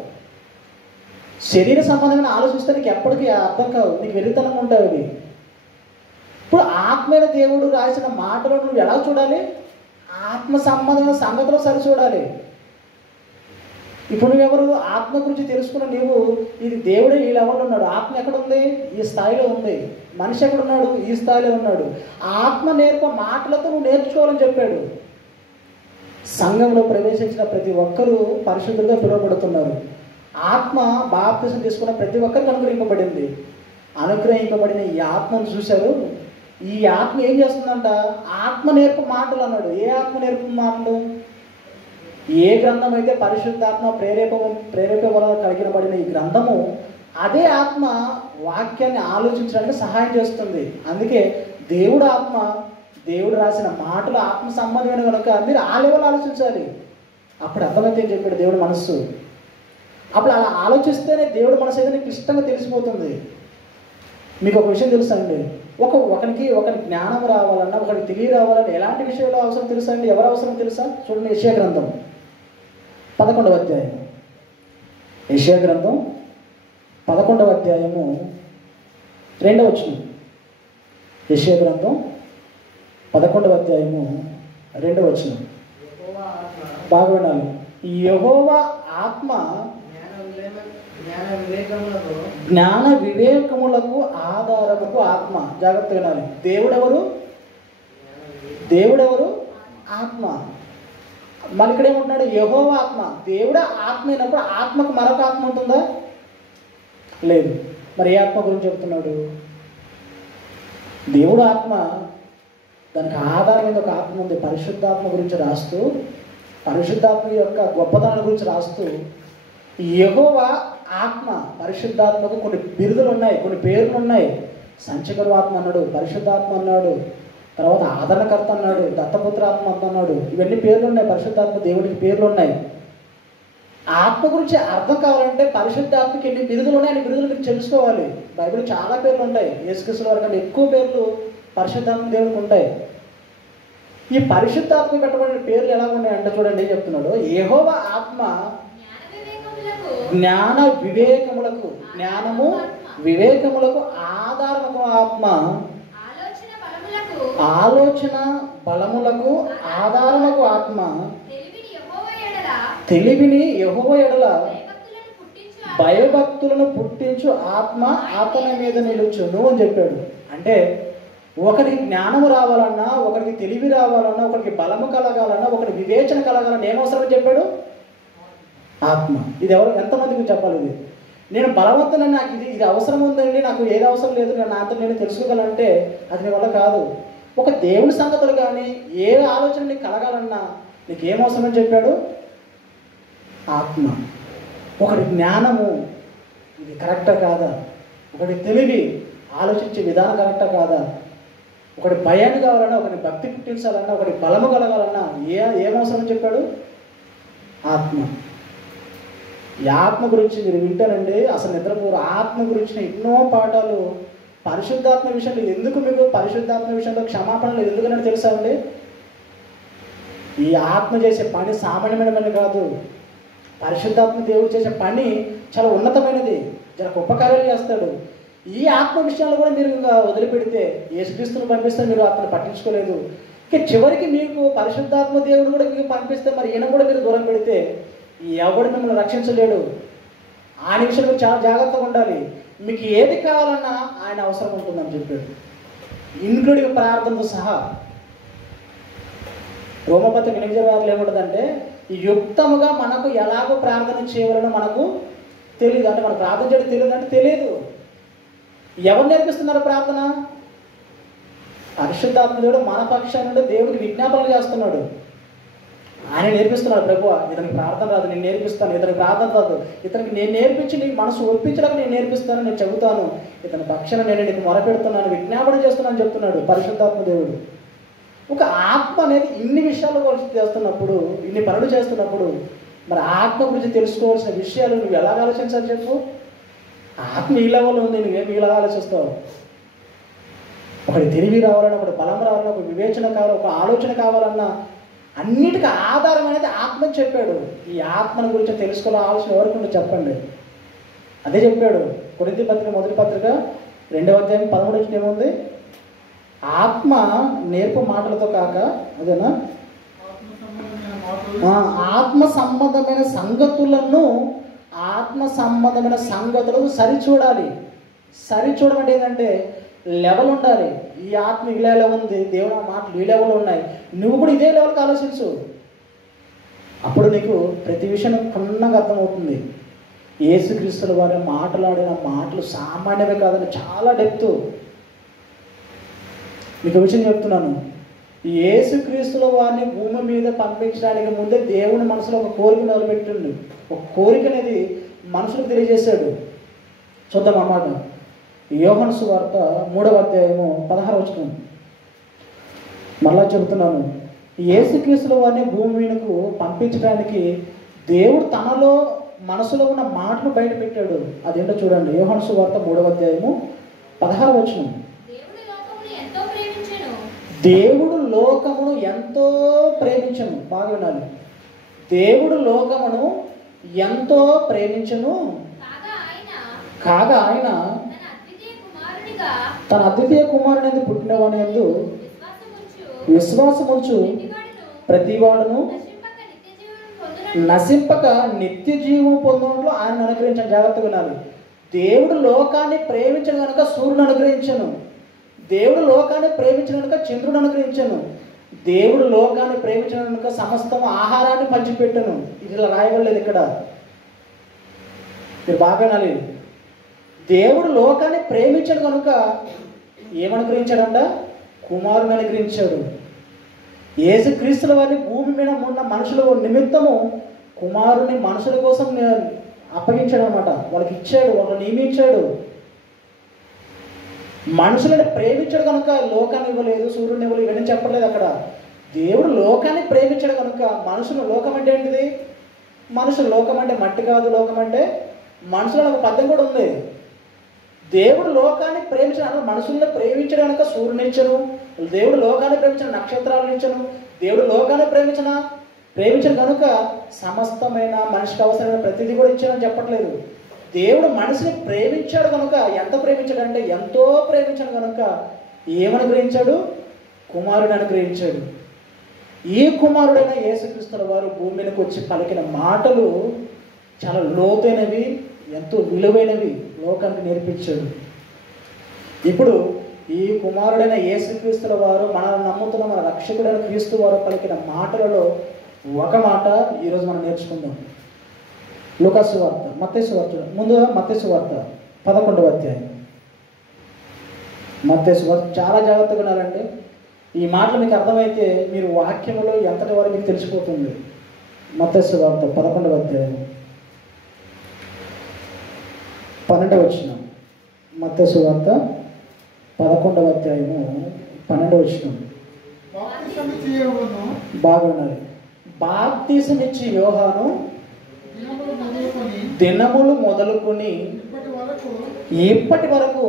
శరీర సంబంధంగా ఆలోచిస్తే నీకు ఎప్పటికీ అర్థం కావు, నీకు వెరితనంగా ఉంటావు అవి. ఇప్పుడు ఆత్మైన దేవుడు రాసిన మాటలను నువ్వు ఎలా చూడాలి? ఆత్మ సంబంధమైన సంగతులు సరి చూడాలి. ఇప్పుడు నువ్వెవరు? ఆత్మ గురించి తెలుసుకున్న నీవు ఇది దేవుడే ఈ లెవెల్లో ఉన్నాడు, ఆత్మ ఎక్కడ ఉంది? ఈ స్థాయిలో ఉంది. మనిషి ఎక్కడున్నాడు? ఈ స్థాయిలో ఉన్నాడు. ఆత్మ నేర్ప మాటలతో నువ్వు నేర్చుకోవాలని చెప్పాడు. సంఘంలో ప్రవేశించిన ప్రతి ఒక్కరూ పరిశుద్ధులుగా పిలువబడుతున్నారు. ఆత్మ బాప్తిసం తీసుకున్న ప్రతి ఒక్కరికి అనుగ్రహింపబడింది. అనుగ్రహింపబడిన ఈ ఆత్మను చూశారు. ఈ ఆత్మ ఏం చేస్తుందంట? ఆత్మ నేర్పు మాటలు అన్నాడు. ఏ ఆత్మ నేర్పు మాటలు? ఏ గ్రంథం అయితే పరిశుద్ధాత్మ ప్రేరేప వలన కలిగినబడిన ఈ గ్రంథము, అదే ఆత్మ వాక్యాన్ని ఆలోచించడానికి సహాయం చేస్తుంది. అందుకే దేవుడు ఆత్మ, దేవుడు రాసిన మాటలు ఆత్మ సంబంధమైన కనుక మీరు ఆ లెవెల్ ఆలోచించాలి. అప్పుడు అర్థమైతే చెప్పాడు దేవుడు మనస్సు. అప్పుడు అలా ఆలోచిస్తేనే దేవుడు మనసు అయితే నీకు ఇష్టంగా తెలిసిపోతుంది. మీకు ఒక విషయం తెలుసా అండి? ఒకరికి జ్ఞానం రావాలన్నా, ఒకరికి తెలియ రావాలన్నా ఎలాంటి విషయంలో అవసరం తెలుసా అండి? ఎవరు అవసరం తెలుసా? చూడండి, యెషయా గ్రంథం 11వ అధ్యాయం. యెషయా గ్రంథం 11వ అధ్యాయము 2వ వచనం. యెషయా గ్రంథం 11వ అధ్యాయము 2వ వచనం. బాగా వినాలి. యెహోవా ఆత్మ జ్ఞాన వివేకములకు ఆధారముకు ఆత్మ. జాగ్రత్తగా వినాలి. దేవుడెవరు? ఆత్మ. మరి ఇక్కడ ఏమంటున్నాడు? యెహోవా ఆత్మ. దేవుడే ఆత్మ అయినప్పుడు ఆత్మకు మరొక ఆత్మ ఉంటుందా? లేదు. మరి ఏ ఆత్మ గురించి చెప్తున్నాడు? దేవుడు ఆత్మ, దానికి ఆధారమైన ఒక ఆత్మ ఉంది. పరిశుద్ధాత్మ గురించి రాస్తూ, పరిశుద్ధాత్మ యొక్క గొప్పతనాల గురించి రాస్తూ, యెహోవా ఆత్మ, పరిశుద్ధాత్మకు కొన్ని బిరుదులు ఉన్నాయి, కొన్ని పేర్లు ఉన్నాయి. సంచకరు ఆత్మ అన్నాడు, పరిశుద్ధాత్మ అన్నాడు, తర్వాత ఆదరణకర్త అన్నాడు, దత్తపుత్రాత్మ అన్నాడు. ఇవన్నీ పేర్లు ఉన్నాయి. పరిశుద్ధాత్మ దేవుడికి పేర్లు ఉన్నాయి. ఆత్మ గురించి అర్థం కావాలంటే పరిశుద్ధాత్మకి ఎన్ని బిరుదులు ఉన్నాయి, అన్ని బిరుదులు మీరు తెలుసుకోవాలి. బైబిల్ చాలా పేర్లు ఉంటాయి. యేసుక్రీస్తు వారి కంటే ఎక్కువ పేర్లు పరిశుద్ధాత్మ దేవుడికి ఉంటాయి. ఈ పరిశుద్ధాత్మ పెట్టబడిన పేర్లు ఎలా ఉన్నాయంటే చూడండి, ఏం చెప్తున్నాడు? యెహోవా ఆత్మ జ్ఞాన వివేకములకు, జ్ఞానము వివేకములకు ఆధారముకు ఆత్మ, ఆలోచన బలములకు ఆధారముకు ఆత్మ, తెలివిని యెహోవా ఎడల భయభక్తులను పుట్టించు ఆత్మ అతని మీద నిలుచును అని చెప్పాడు. అంటే ఒకరికి జ్ఞానము రావాలన్నా, ఒకరికి తెలివి రావాలన్నా, ఒకరికి బలము కలగాలన్నా, ఒకరికి వివేచన కలగాలన్నా ఏమవసరమని చెప్పాడు? ఆత్మ. ఇది ఎంతమందికి చెప్పాలి? ఇది నేను బలవంతులని, నాకు ఇది అవసరం ఉందండి, నాకు ఏది అవసరం లేదు, నేను నాతో నేను తెలుసుకోగలంటే అది నీ వల్ల కాదు. ఒక దేవుని సంగతులు కానీ ఏ ఆలోచన నీకు కలగాలన్నా నీకు ఏం అవసరమని చెప్పాడు? ఆత్మ. ఒకటి జ్ఞానము, ఇది కరెక్టా కాదా, ఒకటి తెలివి, ఆలోచించే విధానం కరెక్టా కాదా, ఒకటి భయాన్ని కావాలన్నా, ఒకటి భక్తి పుట్టించాలన్నా, ఒకటి బలము కలగాలన్నా ఏమవసరం చెప్పాడు? ఆత్మ. ఈ ఆత్మ గురించి మీరు వింటానండి, అసలు నిద్రపోరు. ఆత్మ గురించిన ఎన్నో పాఠాలు. పరిశుద్ధాత్మ విషయంలో ఎందుకు మీకు పరిశుద్ధాత్మ విషయంలో క్షమాపణలు ఎందుకని తెలుసా అండి? ఈ ఆత్మ చేసే పని సామాన్యమైన పని కాదు. పరిశుద్ధాత్మ దేవుడు చేసే పని చాలా ఉన్నతమైనది, చాలా గొప్ప కార్యాలు చేస్తాడు. ఈ ఆత్మ విషయాలు కూడా మీరు వదిలిపెడితే, యేసుక్రీస్తుని పంపిస్తే మీరు ఆత్మను పట్టించుకోలేదు. ఇక చివరికి మీకు పరిశుద్ధాత్మ దేవుడు కూడా మీకు పంపిస్తే మరి ఈయన కూడా మీరు దూరం పెడితే ఎవడు మిమ్మల్ని రక్షించలేడు. ఆయన విషయంలో చాలా జాగ్రత్తగా ఉండాలి. మీకు ఏది కావాలన్నా ఆయన అవసరం ఉంటుందని చెప్పాడు, ఇంక్లూడింగ్ ప్రార్థనతో సహా. రోమపత్రిక 8:6 ఏముంటుందంటే, యుక్తముగా మనకు ఎలాగో ప్రార్థన చేయవాలనో మనకు తెలియదు. అంటే మనం ప్రార్థన చేయడం తెలియదు అంటే తెలియదు. ఎవరు నేర్పిస్తున్నారు ప్రార్థన? పరిశుద్ధాత్మ దేవుడు మన పక్షాన దేవుడికి విజ్ఞాపనలు చేస్తున్నాడు. ఆయన నేర్పిస్తున్నాడు. ప్రభు, ఇతనికి ప్రార్థన రాదు, నేను నేర్పిస్తాను. ఇతనికి ప్రార్థన రాదు, ఇతనికి నేను నేర్పించి నీకు మనసు ఒప్పించడానికి నేను నేర్పిస్తాను, నేను చెబుతాను. ఇతని పక్షాన నేను నీకు మొరపెడుతున్నాను, విజ్ఞాపన చేస్తున్నాను చెప్తున్నాడు పరిశుద్ధాత్మ దేవుడు. ఒక ఆత్మ అనేది ఇన్ని విషయాలు చేస్తున్నప్పుడు, ఇన్ని పనులు చేస్తున్నప్పుడు, మరి ఆత్మ గురించి తెలుసుకోవాల్సిన విషయాలు నువ్వు ఎలా ఆలోచించాలి చెప్పు? ఆత్మ ఈ లెవెల్లో ఉంది, నువ్వేమి ఇలా ఆలోచిస్తావు? ఒకటి తెలివి రావాలన్నా, ఒకటి బలం రావాలన్నా, ఒక వివేచన కావాలన్నా, ఒక ఆలోచన కావాలన్నా అన్నిటికీ ఆధారం అనేది ఆత్మ చెప్పాడు. ఈ ఆత్మను గురించి తెలుసుకోవాల్సిన ఆలోచన ఎవరికి చెప్పండి. అదే చెప్పాడు. కొరింథీ పత్రిక 1వ పత్రిక 2వ అధ్యాయం 13 ఏముంది? ఆత్మ నేర్పు మాటలతో కాక, అదేనా, ఆత్మ సంబంధమైన సంగతులను, ఆత్మ సంబంధమైన సంగతులను సరిచూడాలి. సరిచూడడం అంటే ఏంటంటే లెవెల్ ఉండాలి. ఈ ఆత్మ ఈ లెవెల్ ఉంది, దేవుడు మాటలు ఈ లెవెల్ ఉన్నాయి, నువ్వు కూడా ఇదే లెవెల్కి ఆలోచించు. అప్పుడు నీకు ప్రతి విషయం క్షుణ్ణంగా అర్థమవుతుంది. యేసుక్రీస్తుల వారు మాట్లాడిన మాటలు సామాన్యమే కాదని చాలా డెప్త్. మీకు విషయం చెప్తున్నాను, యేసుక్రీస్తుల వారిని భూమి మీద పంపించడానికి ముందే దేవుని మనసులో ఒక కోరిక మొదలుపెట్టిండు. ఒక కోరిక అనేది మనుషులకు తెలియజేశాడు. చూద్దాం అన్నమాట. యోహాను సువార్త 3వ అధ్యాయము 16 మళ్ళా చెబుతున్నాను, యేసుక్రీస్తుల వారిని భూమి మీదకు పంపించడానికి దేవుడు తనలో మనసులో ఉన్న మాటను బయట పెట్టాడు. అదేంటో చూడండి. యోహాను సువార్త 3వ అధ్యాయము 16 దేవుడు లోకమును ఎంతో ప్రేమించను. బాగా వినాలి. దేవుడు లోకమును ఎంతో ప్రేమించను, కాగా ఆయన తన అద్వితీయ కుమారుని పుట్టినవాని యందు విశ్వాసముంచు ప్రతివాడును నశింపక నిత్య జీవం పొందడంలో ఆయన అనుగ్రహించిన. జాగ్రత్తగా వినాలి. దేవుడు లోకాన్ని ప్రేమించను కనుక సూర్యుని అనుగ్రహించను, దేవుడు లోకాన్ని ప్రేమించిన కనుక చంద్రుడు అనుగ్రహించను, దేవుడు లోకాన్ని ప్రేమించిన కనుక సమస్తం ఆహారాన్ని పంచిపెట్టను. ఇది ఇలా రాయబడలేదు ఇక్కడ, మీరు బాగా వినాలి. దేవుడు లోకాన్ని ప్రేమించాడు కనుక ఏమనుగ్రహించాడంట? కుమారుని అనుగ్రహించాడు. యేసుక్రీస్తుల వారిని భూమి మీద ఉన్న మనుషుల నిమిత్తము కుమారుని మనుషుల కోసం అప్పగించాడు అనమాట. వాళ్ళకి ఇచ్చాడు, వాళ్ళని నియమించాడు. మనుషులను ప్రేమించాడు కనుక లోకాన్ని ఇవ్వలేదు, సూర్యుని ఇవ్వలేదు, ఇవన్నీ చెప్పలేదు అక్కడ. దేవుడు లోకాన్ని ప్రేమించాడు కనుక మనుషులు. లోకం అంటే ఏంటిది? మనుషులు. లోకం అంటే మట్టి కాదు. లోకం అంటే మనుషులను ఒక పద్యం కూడా ఉంది. దేవుడు లోకాన్ని ప్రేమించిన, మనుషుల్ని ప్రేమించడం కనుక సూర్యుని ఇచ్చను, దేవుడు లోకాన్ని ప్రేమించిన నక్షత్రాలను ఇచ్చను, దేవుడు లోకాన్ని ప్రేమించను కనుక సమస్తమైన మనిషికి అవసరమైన ప్రతిదీ కూడా ఇచ్చానని చెప్పట్లేదు. దేవుడు మనిషిని ప్రేమించాడు కనుక, ఎంత ప్రేమించాడు అంటే ఎంతో ప్రేమించాడు కనుక ఏమనుగ్రహించాడు? కుమారుని అనుగ్రహించాడు. ఈ కుమారుడైన యేసుక్రీస్తుల వారు భూమి మీదకి వచ్చి పలికిన మాటలు చాలా లోతైనవి, ఎంతో విలువైనవి, లోకానికి నేర్పించాడు. ఇప్పుడు ఈ కుమారుడైన యేసుక్రీస్తుల వారు మనల్ని నమ్ముతున్న మన రక్షకుడైన క్రీస్తు వారు పలికిన మాటలలో ఒక మాట ఈరోజు మనం నేర్చుకుందాం. లూకాసు సువార్త, మత్తయి సువార్త, ముందుగా మత్తయి సువార్త 11వ అధ్యాయం. మత్తయి సువార్త చాలా జాగ్రత్తగా వినాలండి. ఈ మాటలు మీకు అర్థమైతే మీరు వాక్యంలో ఎంతటి వరకు మీకు తెలిసిపోతుంది. మత్తయి సువార్త 11వ అధ్యాయం 12వ వచనం. మత్తయి సువార్త 11వ అధ్యాయము 12వ వచనం. బాగా వినాలి. బాప్తీసమిచ్చి యోహాను దినములు మొదలుకొని ఇప్పటి వరకు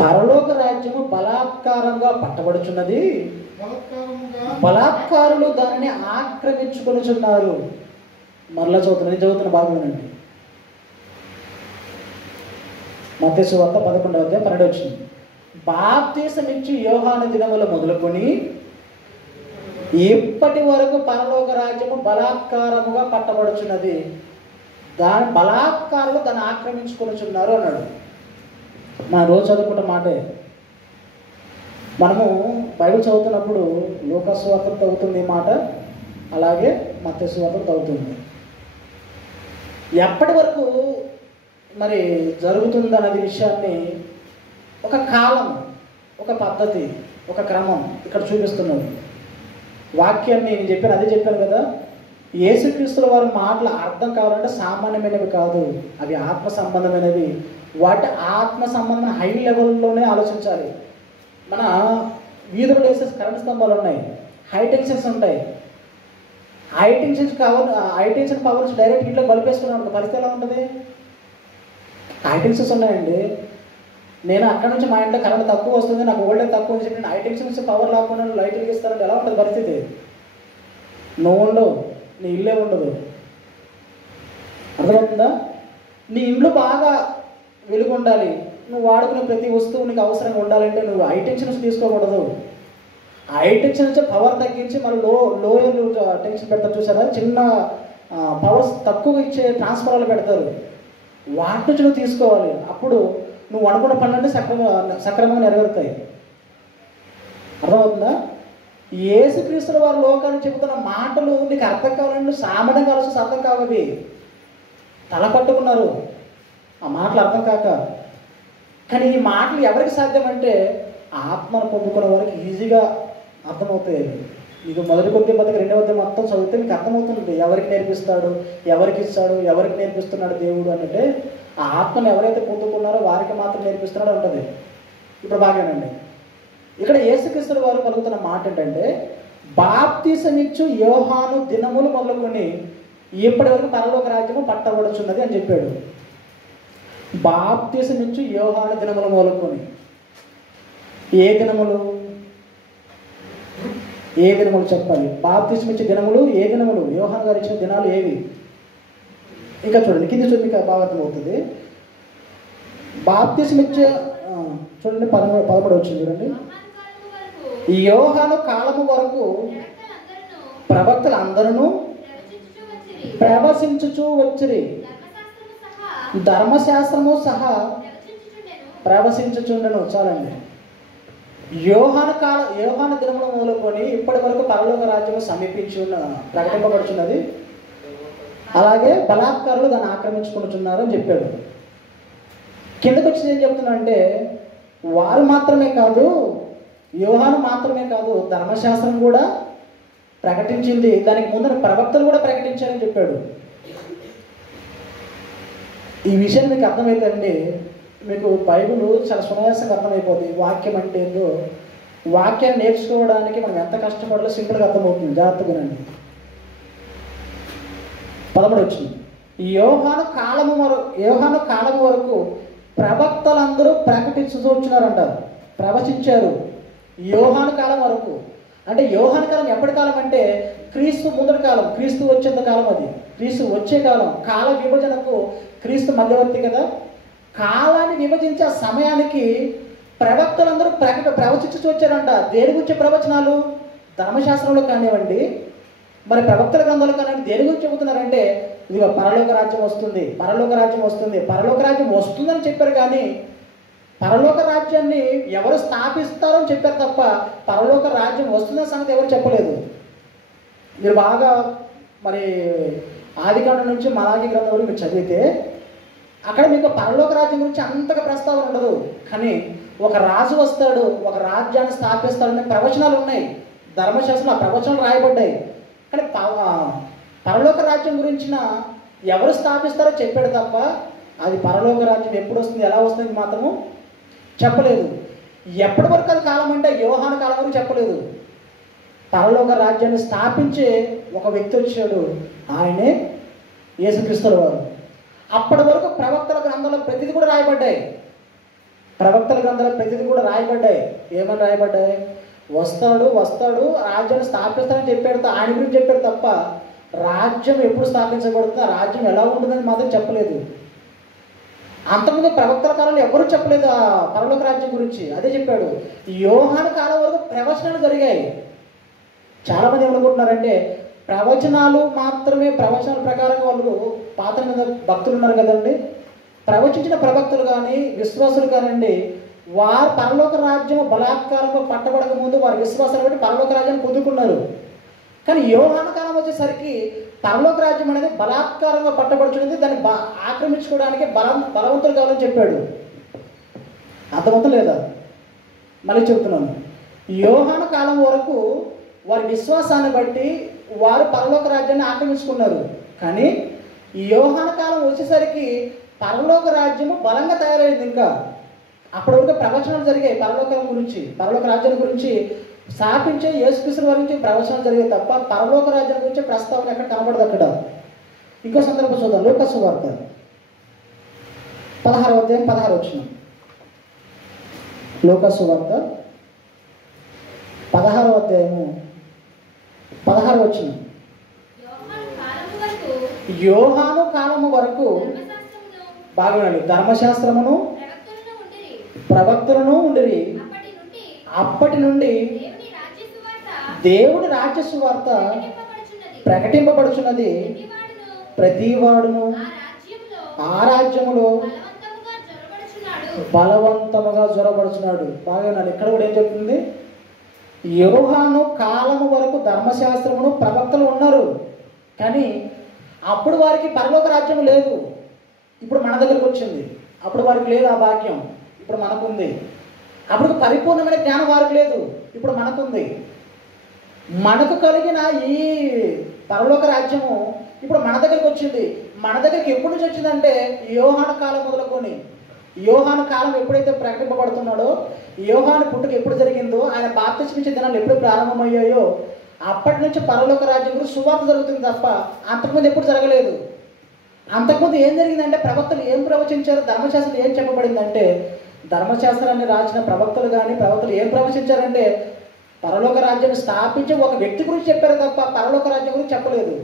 పరలోక రాజ్యము బలాత్కారంగా పట్టబడుచున్నది, బలాత్కారులు దానిని ఆక్రమించుకొనుచున్నారు. మరలా చదువుతున్న బాగా వినండి. మత్తయి సువార్త 11వ అధ్యాయం 12వ వచనం. బాప్తీసమిచ్చి యోహాను దినములు మొదలుకొని ఇప్పటి వరకు పరలోక రాజ్యము బలాత్కారముగా పట్టబడుచున్నది, దాని బలాత్కారులు దాన్ని ఆక్రమించుకొనుచున్నారు అన్నాడు. మన రోజు చదువుకుంటే మాటే. మనము బైబిల్ చదువుతున్నప్పుడు లూకాసు సువార్త చదువుతుంది మాట, అలాగే మత్తయి సువార్త చదువుతుంది. ఎప్పటి వరకు మరి జరుగుతుంది అన్నది విషయాన్ని ఒక కాలం, ఒక పద్ధతి, ఒక క్రమం ఇక్కడ చూపిస్తున్నాడు. వాక్యాన్ని నేను చెప్పాను, అదే చెప్పాను కదా, యేసుక్రీస్తుల వారి మాటలు అర్థం కావాలంటే సామాన్యమైనవి కాదు, అవి ఆత్మ సంబంధమైనవి. వాటి ఆత్మ సంబంధమైన హై లెవెల్లోనే ఆలోచించాలి. మన వీధులు వేసే కరెంట్ స్తంభాలు ఉన్నాయి, హై టెన్షన్స్ ఉంటాయి. హై టెన్షన్ పవర్స్ డైరెక్ట్ ఇంట్లో బలిపేసుకున్నాను, పరిస్థితి ఎలా ఉంటుంది? హై టెన్షన్స్ ఉన్నాయండి. నేను అక్కడ నుంచి మా ఇంట్లో కరెంట్ తక్కువ వస్తుంది, నాకు ఓల్డేజ్ తక్కువ అని చెప్పి నేను హై టెన్షన్ నుంచి పవర్ లేకుండా లైట్లు ఇస్తానంటే ఎలా ఉంటుంది పరిస్థితి? నువ్వు ఉండవు, నీ ఇల్లే ఉండదు. అర్థమవుతుందా? నీ ఇంట్లో బాగా వెలుగు ఉండాలి, నువ్వు వాడుకునే ప్రతి వస్తువు నీకు అవసరంగా ఉండాలంటే నువ్వు హై టెన్షన్స్ తీసుకోకూడదు. హై టెన్షన్ నుంచి పవర్ తగ్గించి మళ్ళీ లోయర్ టెన్షన్ పెడతారు చూసారా, చిన్న పవర్స్ తక్కువ ఇచ్చే ట్రాన్స్ఫార్మర్లు పెడతారు, వాటి నుంచి నువ్వు తీసుకోవాలి. అప్పుడు నువ్వు అనుకున్న పనులన్నీ సక్రమంగా నెరవేరుతాయి. అర్థమవుతుందా? యేసుక్రీస్తుల వారి లోకాన్ని చెబుతున్న మాటలు నీకు అర్థం కావాలంటే సామాన్యం కావాల్సిన అర్థం కావవి. తల పట్టుకున్నారు ఆ మాటలు అర్థం కాక. కానీ ఈ మాటలు ఎవరికి సాధ్యమంటే ఆత్మను పొందుకున్న వారికి ఈజీగా అర్థమవుతాయి. మీకు మొదటి కొద్ది బతికి 2వ అధ్యాయం మొత్తం చదివితే మీకు అర్థమవుతుంది ఎవరికి నేర్పిస్తాడు, ఎవరికి ఇస్తాడు, ఎవరికి నేర్పిస్తున్నాడు దేవుడు అంటే ఆ ఆత్మను ఎవరైతే పొందుకున్నారో వారికి మాత్రం నేర్పిస్తున్నాడో ఉంటుంది. ఇప్పుడు బాగానండి, ఇక్కడ యేసుక్రీస్తుల వారు పలుకుతున్న మాట ఏంటంటే బాప్తీసమిచ్చు యోహాను దినములు మొదలుకొని ఇప్పటి వరకు పరలోక రాజ్యము పట్టబడుచున్నది అని చెప్పాడు. బాప్తీసమిచ్చు యోహాను దినములు మొదలుకొని ఏ దినములు చెప్పాలి? బాప్తీసమిచ్చే దినములు ఏ దినములు? యోహాను గారు ఇచ్చిన దినాలు ఏవి? ఇంకా చూడండి, కింద చూడండి, మీకు బాగా అర్థమవుతుంది. బాప్తీసమిచ్చే చూడండి 13 వచ్చింది చూడండి. యోహాను కాలము వరకు ప్రవక్తలు అందరూ ప్రవశించుచూ వచ్చిరి, ధర్మశాస్త్రము సహా ప్రవశించుచుండెను. చాలండి. యోహాను దినములు మొదలుకొని ఇప్పటి వరకు పరలోక రాజ్యము సమీపించి ప్రకటింపబడుచున్నది, అలాగే బలాత్కారులు దాన్ని ఆక్రమించుకుంటున్నారు అని చెప్పాడు. కిందకు వచ్చి ఏం చెప్తున్నా అంటే వారు మాత్రమే కాదు, యోహాను మాత్రమే కాదు, ధర్మశాస్త్రం కూడా ప్రకటించింది, దానికి ముందర ప్రవక్తలు కూడా ప్రకటించారని చెప్పాడు. ఈ విషయం మీకు అర్థమైతే అండి మీకు బైబిల్ చాలా సునాయాసంగా అర్థమైపోతుంది. వాక్యం అంటే ఏందో, వాక్యాన్ని నేర్చుకోవడానికి మనం ఎంత కష్టపడాలో సింపుల్గా అర్థమవుతుంది. జాగ్రత్తగానండి. 13 వచ్చింది. యోహాను కాలము వరకు ప్రవక్తలందరూ ప్రకటిస్తూ వచ్చినారంటారు, ప్రవచించారు. యోహాను కాలం వరకు అంటే యోహాను కాలం ఎప్పటి కాలం అంటే క్రీస్తు ముందటి కాలం, క్రీస్తు వచ్చేంత కాలం. అది క్రీస్తు వచ్చే కాలం. కాల విభజనకు క్రీస్తు మధ్యవర్తి కదా. కాలాన్ని విభజించే సమయానికి ప్రవక్తలందరూ ప్రవచించుతూ వచ్చారంట. దేని గురించి ప్రవచనాలు? ధర్మశాస్త్రంలో కానివ్వండి, మరి ప్రవక్తల గ్రంథాలు కానివ్వండి, దేని గురించి చెబుతున్నారంటే ఇదిగో పరలోక రాజ్యం వస్తుంది, పరలోక రాజ్యం వస్తుంది, పరలోక రాజ్యం వస్తుందని చెప్పారు. కానీ పరలోక రాజ్యాన్ని ఎవరు స్థాపిస్తారో అని చెప్పారు తప్ప పరలోక రాజ్యం వస్తుందన్న సంగతి ఎవరు చెప్పలేదు. మీరు బాగా మరి ఆదికాండం నుంచి మలాఖీ గ్రంథం వరకు మీరు చదివితే అక్కడ మీకు పరలోక రాజ్యం గురించి అంతగా ప్రస్తావన ఉండదు. కానీ ఒక రాజు వస్తాడు, ఒక రాజ్యాన్ని స్థాపిస్తాడనే ప్రవచనాలు ఉన్నాయి. ధర్మశాస్త్రంలో ఆ ప్రవచనాలు రాయబడ్డాయి. కానీ పరలోక రాజ్యం గురించిన ఎవరు స్థాపిస్తారో చెప్పాడు తప్ప అది పరలోక రాజ్యం ఎప్పుడు వస్తుంది, ఎలా వస్తుంది మాత్రము చెప్పలేదు. ఎప్పటి వరకు అది కాలం అంటే యోహాను కాలం వరకు చెప్పలేదు. పరలోక రాజ్యాన్ని స్థాపించే ఒక వ్యక్తి వచ్చాడు, ఆయనే యేసుక్రీస్తు వారు. అప్పటి వరకు ప్రవక్తల గ్రంథంలో ప్రతిదీ కూడా రాయబడ్డాయి. ప్రవక్తల గ్రంథంలో ప్రతిదీ కూడా రాయబడ్డాయి. ఏమని రాయబడ్డాయి? వస్తాడు రాజ్యాన్ని స్థాపిస్తాడని చెప్పాడు, ఆయన గురించి చెప్పాడు తప్ప రాజ్యం ఎప్పుడు స్థాపించబడుతుంది, ఆ రాజ్యం ఎలా ఉంటుందని మాత్రం చెప్పలేదు. అంతకుముందు ప్రవక్తల కాలంలో ఎవరు చెప్పలేదు ఆ పరలోక రాజ్యం గురించి. అదే చెప్పాడు. యోహాను కాలం వరకు ప్రవచనాలు జరిగాయి. చాలామంది ఏమనుకుంటున్నారంటే ప్రవచనాలు మాత్రమే, ప్రవచనాల ప్రకారంగా వాళ్ళు పాత మీద భక్తులు ఉన్నారు కదండి, ప్రవచించిన ప్రవక్తలు కానీ విశ్వాసులు కానివ్వండి, వారు పరలోక రాజ్యం బలాత్కారంగా పట్టబడక ముందు వారి విశ్వాసాలు బట్టి పరలోక రాజ్యాన్ని పొందుకున్నారు. కానీ యోహాను కాలం వచ్చేసరికి పరలోక రాజ్యం అనేది బలాత్కారంగా పట్టబడుచున్నది, దాన్ని ఆక్రమించుకోవడానికి బలవంతులు కావాలని చెప్పాడు. అర్థమవుతుంది లేదా? మళ్ళీ చెబుతున్నాను. యోహాను కాలం వరకు వారి విశ్వాసాన్ని బట్టి వారు పరలోక రాజ్యాన్ని ఆక్రమించుకున్నారు. కానీ యోహాను కాలం వచ్చేసరికి పరలోక రాజ్యము బలంగా తయారైంది. ఇంకా అప్పటి వరకు ప్రవచనాలు జరిగాయి పరలోకం గురించి, పరలోక రాజ్యం గురించి స్థాపించే యేసుక్రీస్తు వారి గురించి ప్రవచనాలు జరిగాయి తప్ప పరలోక రాజ్యం గురించి ప్రస్తావన ఎక్కడ కనబడదు. అక్కడ ఇంకో సందర్భం చూద్దాం. లూకా సువార్త 16వ అధ్యాయం 16 వచనం. లూకా సువార్త 16వ అధ్యాయము 16 వచనం. యోహాను కాలము వరకు బాగుండండి, ధర్మశాస్త్రమును ప్రవక్తలను ఉండిరి. అప్పటి నుండి దేవుని రాజ్య సువార్త ప్రకటింపబడుచున్నది. ప్రతివాడును ఆ రాజ్యములో బలవంతముగా జొరబడుచున్నాడు. బాగా ఇక్కడ కూడా ఏం చెప్తుంది? యోహాను కాలము వరకు ధర్మశాస్త్రమును ప్రవక్తలు ఉన్నారు, కానీ అప్పుడు వారికి పరలోక రాజ్యం లేదు. ఇప్పుడు మన దగ్గరకు వచ్చింది. అప్పుడు వారికి లేదు ఆ భాగ్యం, ఇప్పుడు మనకుంది. అప్పుడు పరిపూర్ణమైన జ్ఞానం వారికి లేదు, ఇప్పుడు మనకుంది. మనకు కలిగిన ఈ పరలోక రాజ్యము ఇప్పుడు మన దగ్గరికి వచ్చింది. మన దగ్గరికి ఎప్పటి నుంచి వచ్చిందంటే యోహాను కాలం మొదలుకొని, యోహాను కాలం ఎప్పుడైతే ప్రకటింపబడుతున్నాడో, యోహాను పుట్టుక ఎప్పుడు జరిగిందో, ఆయన బాప్తిస్మిచ్చే దినాలు ఎప్పుడు ప్రారంభమయ్యాయో అప్పటి నుంచి పరలోక రాజ్యం గురించి సువార్త జరుగుతుంది తప్ప అంతకుముందు ఎప్పుడు జరగలేదు. అంతకుముందు ఏం జరిగిందంటే ప్రవక్తలు ఏం ప్రవచించారు, ధర్మశాస్త్రం ఏం చెప్పబడిందంటే, ధర్మశాస్త్రాన్ని రాసిన ప్రవక్తలు ఏం ప్రవచించారంటే పరలోక రాజ్యాన్ని స్థాపించి ఒక వ్యక్తి గురించి చెప్పారు తప్ప పరలోక రాజ్యం గురించి చెప్పలేదు.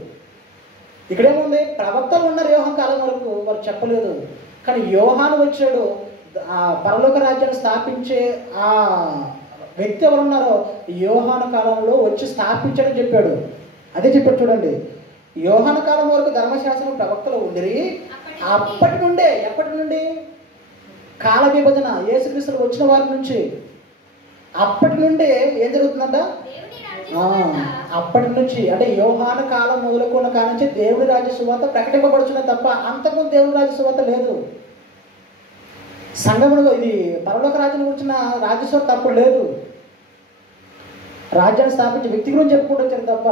ఇక్కడేముంది? ప్రవక్తలు ఉన్నారు యోహాను కాలం వరకు, వారు చెప్పలేదు. కానీ యోహాను వచ్చాడు, ఆ పరలోక రాజ్యాన్ని స్థాపించే ఆ వ్యక్తి ఎవరున్నారో యోహాను కాలంలో వచ్చి స్థాపించాడని చెప్పాడు. అదే చెప్పాడు చూడండి. యోహాను కాలం వరకు ధర్మశాస్త్రం ప్రవక్తలు ఉండిరి. అప్పటి నుండే, ఎప్పటి నుండి? కాల విభజన యేసుక్రీస్తు వచ్చిన వారి నుంచి, అప్పటి నుండే ఏం జరుగుతుందంట? అప్పటి నుంచి అంటే యోహాను కాలం మొదలుకున్న కాడ నుంచి దేవుడి రాజ్య సువార్త ప్రకటింపబడుచున్నది తప్ప అంతకుముందు దేవుడి రాజ్య సువార్త లేదు. సంఘములో ఇది పరలోక రాజ్యం గురించిన రాజ్య సువార్త అప్పుడు లేదు. రాజ్యాన్ని స్థాపించే వ్యక్తి గురించి చెప్పుకుంటూ వచ్చారు తప్ప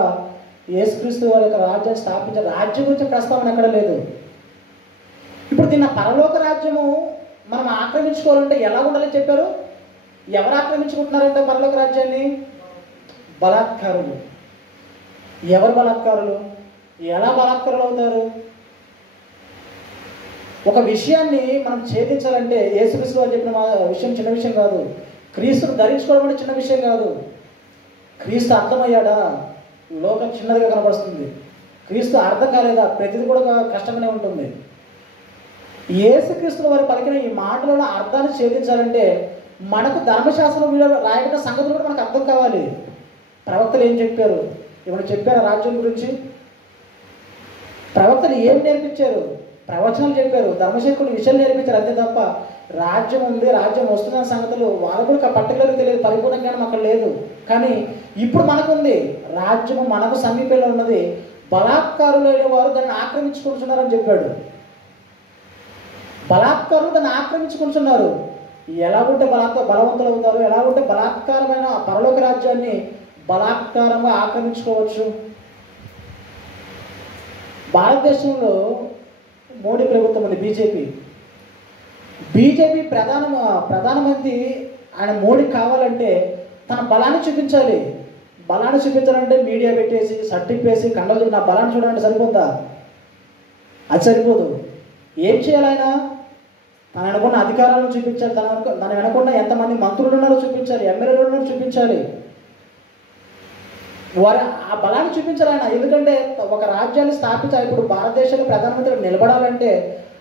యేసుక్రీస్తు వారి యొక్క రాజ్యాన్ని స్థాపించే రాజ్యం గురించి ప్రస్తావన ఎక్కడ లేదు. ఇప్పుడు దీన్ని పరలోక రాజ్యము మనం ఆక్రమించుకోవాలంటే ఎలా ఉండాలని చెప్పారు? ఎవరు ఆక్రమించుకుంటున్నారంటే పరలోక రాజ్యాన్ని? బలాత్కారులు. ఎవరు బలాత్కారులు? ఎలా బలాత్కారులు అవుతారు? ఒక విషయాన్ని మనం ఛేదించాలంటే యేసుక్రీస్తు వారు చెప్పిన విషయం చిన్న విషయం కాదు. క్రీస్తును ధరించుకోవడం అంటే చిన్న విషయం కాదు. క్రీస్తు అర్థమయ్యాడా? లోకం చిన్నదిగా కనబడుతుంది. క్రీస్తు అర్థం కాలేదా? ప్రతిది కూడా కష్టంగానే ఉంటుంది. యేసుక్రీస్తు వారు పలికిన ఈ మాటలలో అర్థాన్ని ఛేదించాలంటే మనకు ధర్మశాస్త్రం రాయబడిన సంగతులు కూడా మనకు అర్థం కావాలి. ప్రవక్తలు ఏం చెప్పారు? ఏమైనా చెప్పారు రాజ్యం గురించి? ప్రవక్తలు ఏం నేర్పించారు? ప్రవచనాలు చెప్పారు, ధర్మశాస్త్రం విషయాలు నేర్పించారు. అంతే తప్ప రాజ్యం ఉంది, రాజ్యం వస్తుందన్న సంగతులు వాళ్ళకు కూడా పర్టికులర్గా తెలియదు, పరిపూర్ణ జ్ఞానం అక్కడ లేదు. కానీ ఇప్పుడు మనకుంది. రాజ్యము మనకు సమీపంలో ఉన్నది. బలాత్కారులైన వారు దాన్ని ఆక్రమించుకుంటున్నారని చెప్పాడు. బలాత్కారులు దాన్ని ఆక్రమించుకుంటున్నారు. ఎలా ఉంటే బలవంతులు అవుతారు, ఎలా ఉంటే బలాత్కారమైన పరలోక రాజ్యాన్ని బలాత్కారంగా ఆక్రమించుకోవచ్చు. భారతదేశంలో మోడీ ప్రభుత్వం ఉంది, బీజేపీ ప్రధానమంత్రి ఆయన మోడీ కావాలంటే తన బలాన్ని చూపించాలి. బలాన్ని చూపించాలంటే మీడియా పెట్టేసి సర్టిప్పేసి కండలు నా బలాన్ని చూడాలంటే సరిపోద్దా? అది సరిపోదు. ఏం చేయాలి? ఆయన తన వెనకున్న అధికారాలను చూపించాలి. తన వెనకున్న ఎంతమంది మంత్రులు ఉన్నారో చూపించాలి, ఎమ్మెల్యేలు ఉన్నారో చూపించాలి. వారు ఆ బలాన్ని చూపించాలి ఆయన. ఎందుకంటే ఒక రాజ్యాన్ని స్థాపించాలి. ఇప్పుడు భారతదేశంలో ప్రధానమంత్రి నిలబడాలంటే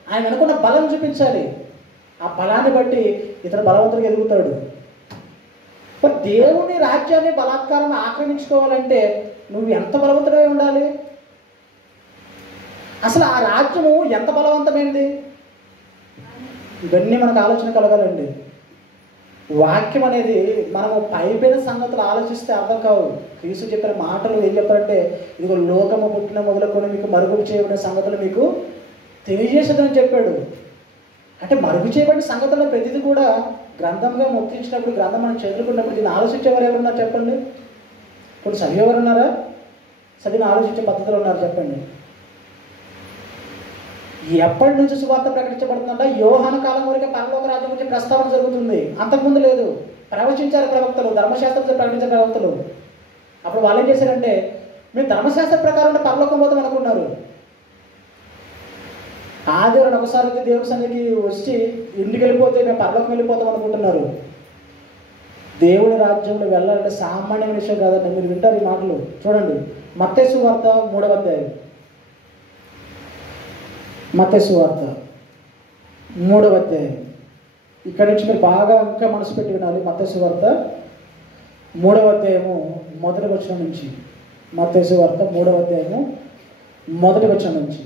ఆయన వెనుకున్న బలం చూపించాలి. ఆ బలాన్ని బట్టి ఇతను బలవంతుడికి ఎదుగుతాడు. మరి దేవుని రాజ్యాన్ని బలాత్కారాన్ని ఆక్రమించుకోవాలంటే నువ్వు ఎంత బలవంతుడై ఉండాలి? అసలు ఆ రాజ్యము ఎంత బలవంతమైనది? ఇవన్నీ మనకు ఆలోచన కలగాలండి. వాక్యం అనేది మనము పైపైన సంగతులు ఆలోచిస్తే అర్థం కావు. క్రీస్తు చెప్పిన మాటలు ఏం చెప్పారంటే, ఇదిగో లోకము పుట్టిన మొదలుకొని మీకు మరుగుడు చేయబడిన సంగతులు మీకు తెలియజేసేదని చెప్పాడు. అంటే మరుగు చేయబడిన సంగతుల్లో ప్రతిదీ కూడా గ్రంథంగా ముద్రించినప్పుడు, గ్రంథం మనం చదువుకున్నప్పుడు దీన్ని ఆలోచించేవారు ఎవరున్నారు చెప్పండి? ఇప్పుడు చదివేవారు ఉన్నారా? చదివిన ఆలోచించే పద్ధతులు ఉన్నారు చెప్పండి. ఎప్పటి నుంచి సువార్త ప్రకటించబడుతుందంటే యోహాను కాలం వరకే పరలోక రాజ్యం గురించి ప్రస్తావన జరుగుతుంది. అంతకుముందు లేదు. ప్రవచించారు ప్రవక్తలు, ధర్మశాస్త్రం ప్రకటించే ప్రవక్తలు. అప్పుడు వాళ్ళు ఏం చేశారంటే, మేము ధర్మశాస్త్ర ప్రకారం పరలోకం పోతాం అనుకున్నారు. ఆదివారం ఒకసారి అయితే దేవుడి సన్నిధికి వచ్చి ఇంటికి వెళ్ళిపోతే మేము పరలోకం వెళ్ళిపోతాం అనుకుంటున్నారు. దేవుని రాజ్యంలో వెళ్ళాలంటే సామాన్యమైన విషయం కాదండి. మీరు వింటారు ఈ మాటలు. చూడండి, మత్తయి సువార్త 3వ అధ్యాయం. మత్తయి సువార్త 3వ అధ్యాయం. ఇక్కడి నుంచి మీరు బాగా ఇంకా మనసు పెట్టి వినాలి. మత్తయి సువార్త 3వ అధ్యాయము 1వ వచనం నుంచి. మత్తయి సువార్త 3వ అధ్యాయము 1వ వచనం నుంచి.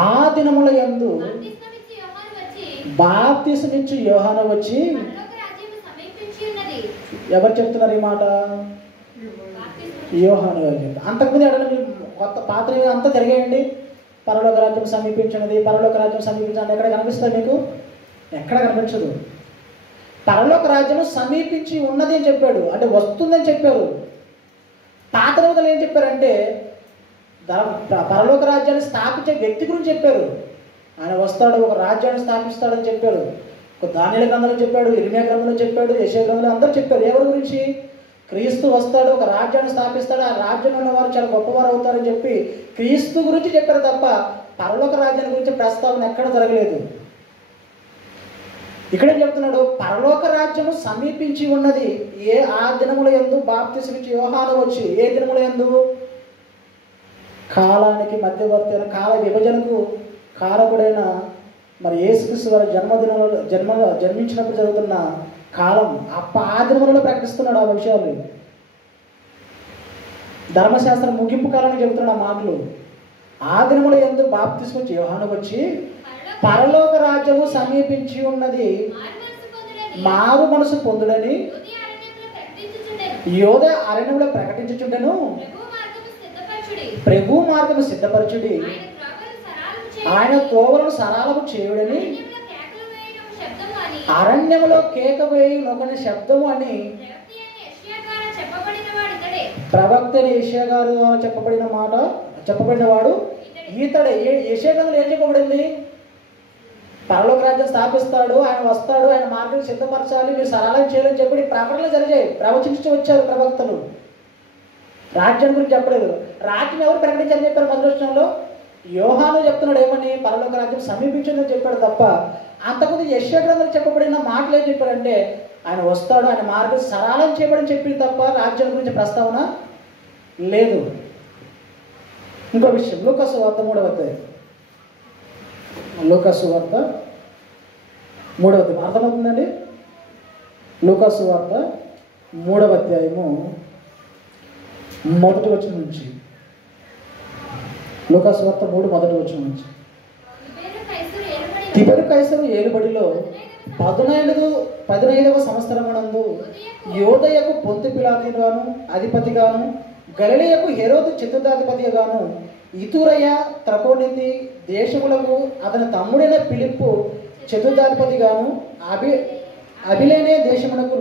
ఆ దినముల యందు బాప్తిసమిచ్చు యోహాను వచ్చి, ఎవరు చెప్తున్నారు ఈ మాట? యోహాను గారు చెప్తారు. అంతకుముందు ఎడన కొత్త పాత్ర అంతా జరిగాయండి. పరలోక రాజ్యం సమీపించినది, పరలోక రాజ్యం సమీపించినది ఎక్కడ కనిపిస్తుంది మీకు? ఎక్కడ కనిపించదు. పరలోక రాజ్యం సమీపించి ఉన్నది అని చెప్పాడు, అంటే వస్తుందని చెప్పారు. పాత రోజులు ఏం చెప్పారంటే పరలోక రాజ్యాన్ని స్థాపించే వ్యక్తి గురించి చెప్పారు. ఆయన వస్తాడు, ఒక రాజ్యాన్ని స్థాపిస్తాడని చెప్పారు. ఒక దానియేలు గ్రంథంలో చెప్పాడు, ఇర్మియా గ్రంథంలో చెప్పాడు, యెషయా గ్రంథంలో అందరూ చెప్పారు. ఎవరి గురించి? క్రీస్తు వస్తాడు, ఒక రాజ్యాన్ని స్థాపిస్తాడు, ఆ రాజ్యంలో ఉన్నవారు చాలా గొప్పవారు అవుతారని చెప్పి క్రీస్తు గురించి చెప్పారు తప్ప పరలోక రాజ్యాన్ని గురించి ప్రస్తావన ఎక్కడ జరగలేదు. ఇక్కడేం చెప్తున్నాడు? పరలోక రాజ్యము సమీపించి ఉన్నది. ఆ దినముల యందు బాప్తిసమిచ్చు యోహాను వచ్చి, ఏ దినముల యందు? కాలానికి మధ్యవర్తి అయిన, కాల విభజనకు కారకుడైన మరి యేసుక్రీస్తు వారి జన్మించినప్పుడు జరుగుతున్న కాలం ఆ దినములలో ప్రకటిస్తున్నాడు ఆ విషయాలు. ధర్మశాస్త్రం ముగింపు కాలానికి చెబుతున్నాడు ఆ మాటలు. ఆ దినముల యందు బాప్తిసమిచ్చు యోహాను వచ్చి, పరలోక రాజ్యము సమీపించి ఉన్నది, మారు మనసు పొందుడని యోధ అరణ్యంలో ప్రకటించుచుండెను. ప్రభు మార్గము సిద్ధపరచుడి, ఆయన త్రోవలను సరళము చేయుడని, అరణ్యములో కేక వేయునొకని శబ్దము అని ప్రవక్త యెషయా గారు చెప్పబడిన వాడు ఈతడే. యెషయా గ్రంథంలో ఏం చెప్పబడింది? పరలోక రాజ్యం స్థాపిస్తాడు, ఆయన వస్తాడు, ఆయన మార్గం సిద్ధపరచాలి, మీరు సరళం చేయాలని చెప్పి ప్రకటనలు జరిగాయి. ప్రవచించి వచ్చారు ప్రవక్తలు. రాజ్యం గురించి చెప్పలేదు. రాజ్యం ఎవరు ప్రకటించారని చెప్పారు? మొదటి వచనంలో యోహాను చెప్తున్నాడు ఏమని? పరలోక రాజ్యం సమీపించిందని చెప్పాడు తప్ప అంతకుముందు యెషయా గ్రంథంలో చెప్పబడిన మాటలు ఏం చెప్పాడంటే ఆయన వస్తాడు, ఆయన మార్గం సరళం చేయబడని చెప్పింది తప్ప రాజ్యం గురించి ప్రస్తావన లేదు. ఇంకో విషయం, లూకా సువార్త 3వ అధ్యాయం. లూకా సువార్త 3వ అధ్యాయం అర్థమవుతుందండి? లూకా సువార్త 3వ అధ్యాయము 1వ వచనం నుంచి. లూకా సువార్త 3 1వ వచనం నుంచి. తిబెరు కైసరు ఏలుబడిలో 15వ సంవత్సరమునందు యోదయకు పొంతు పిలాతుగాను అధిపతిగాను గలిలయకు హెరోదు చతుర్థాధిపతిగాను ఇతురయ త్రకోనితి దేశములకు అతని తమ్ముడైన ఫిలిప్పు చతుర్థాధిపతిగాను అబిలేనే దేశమునకు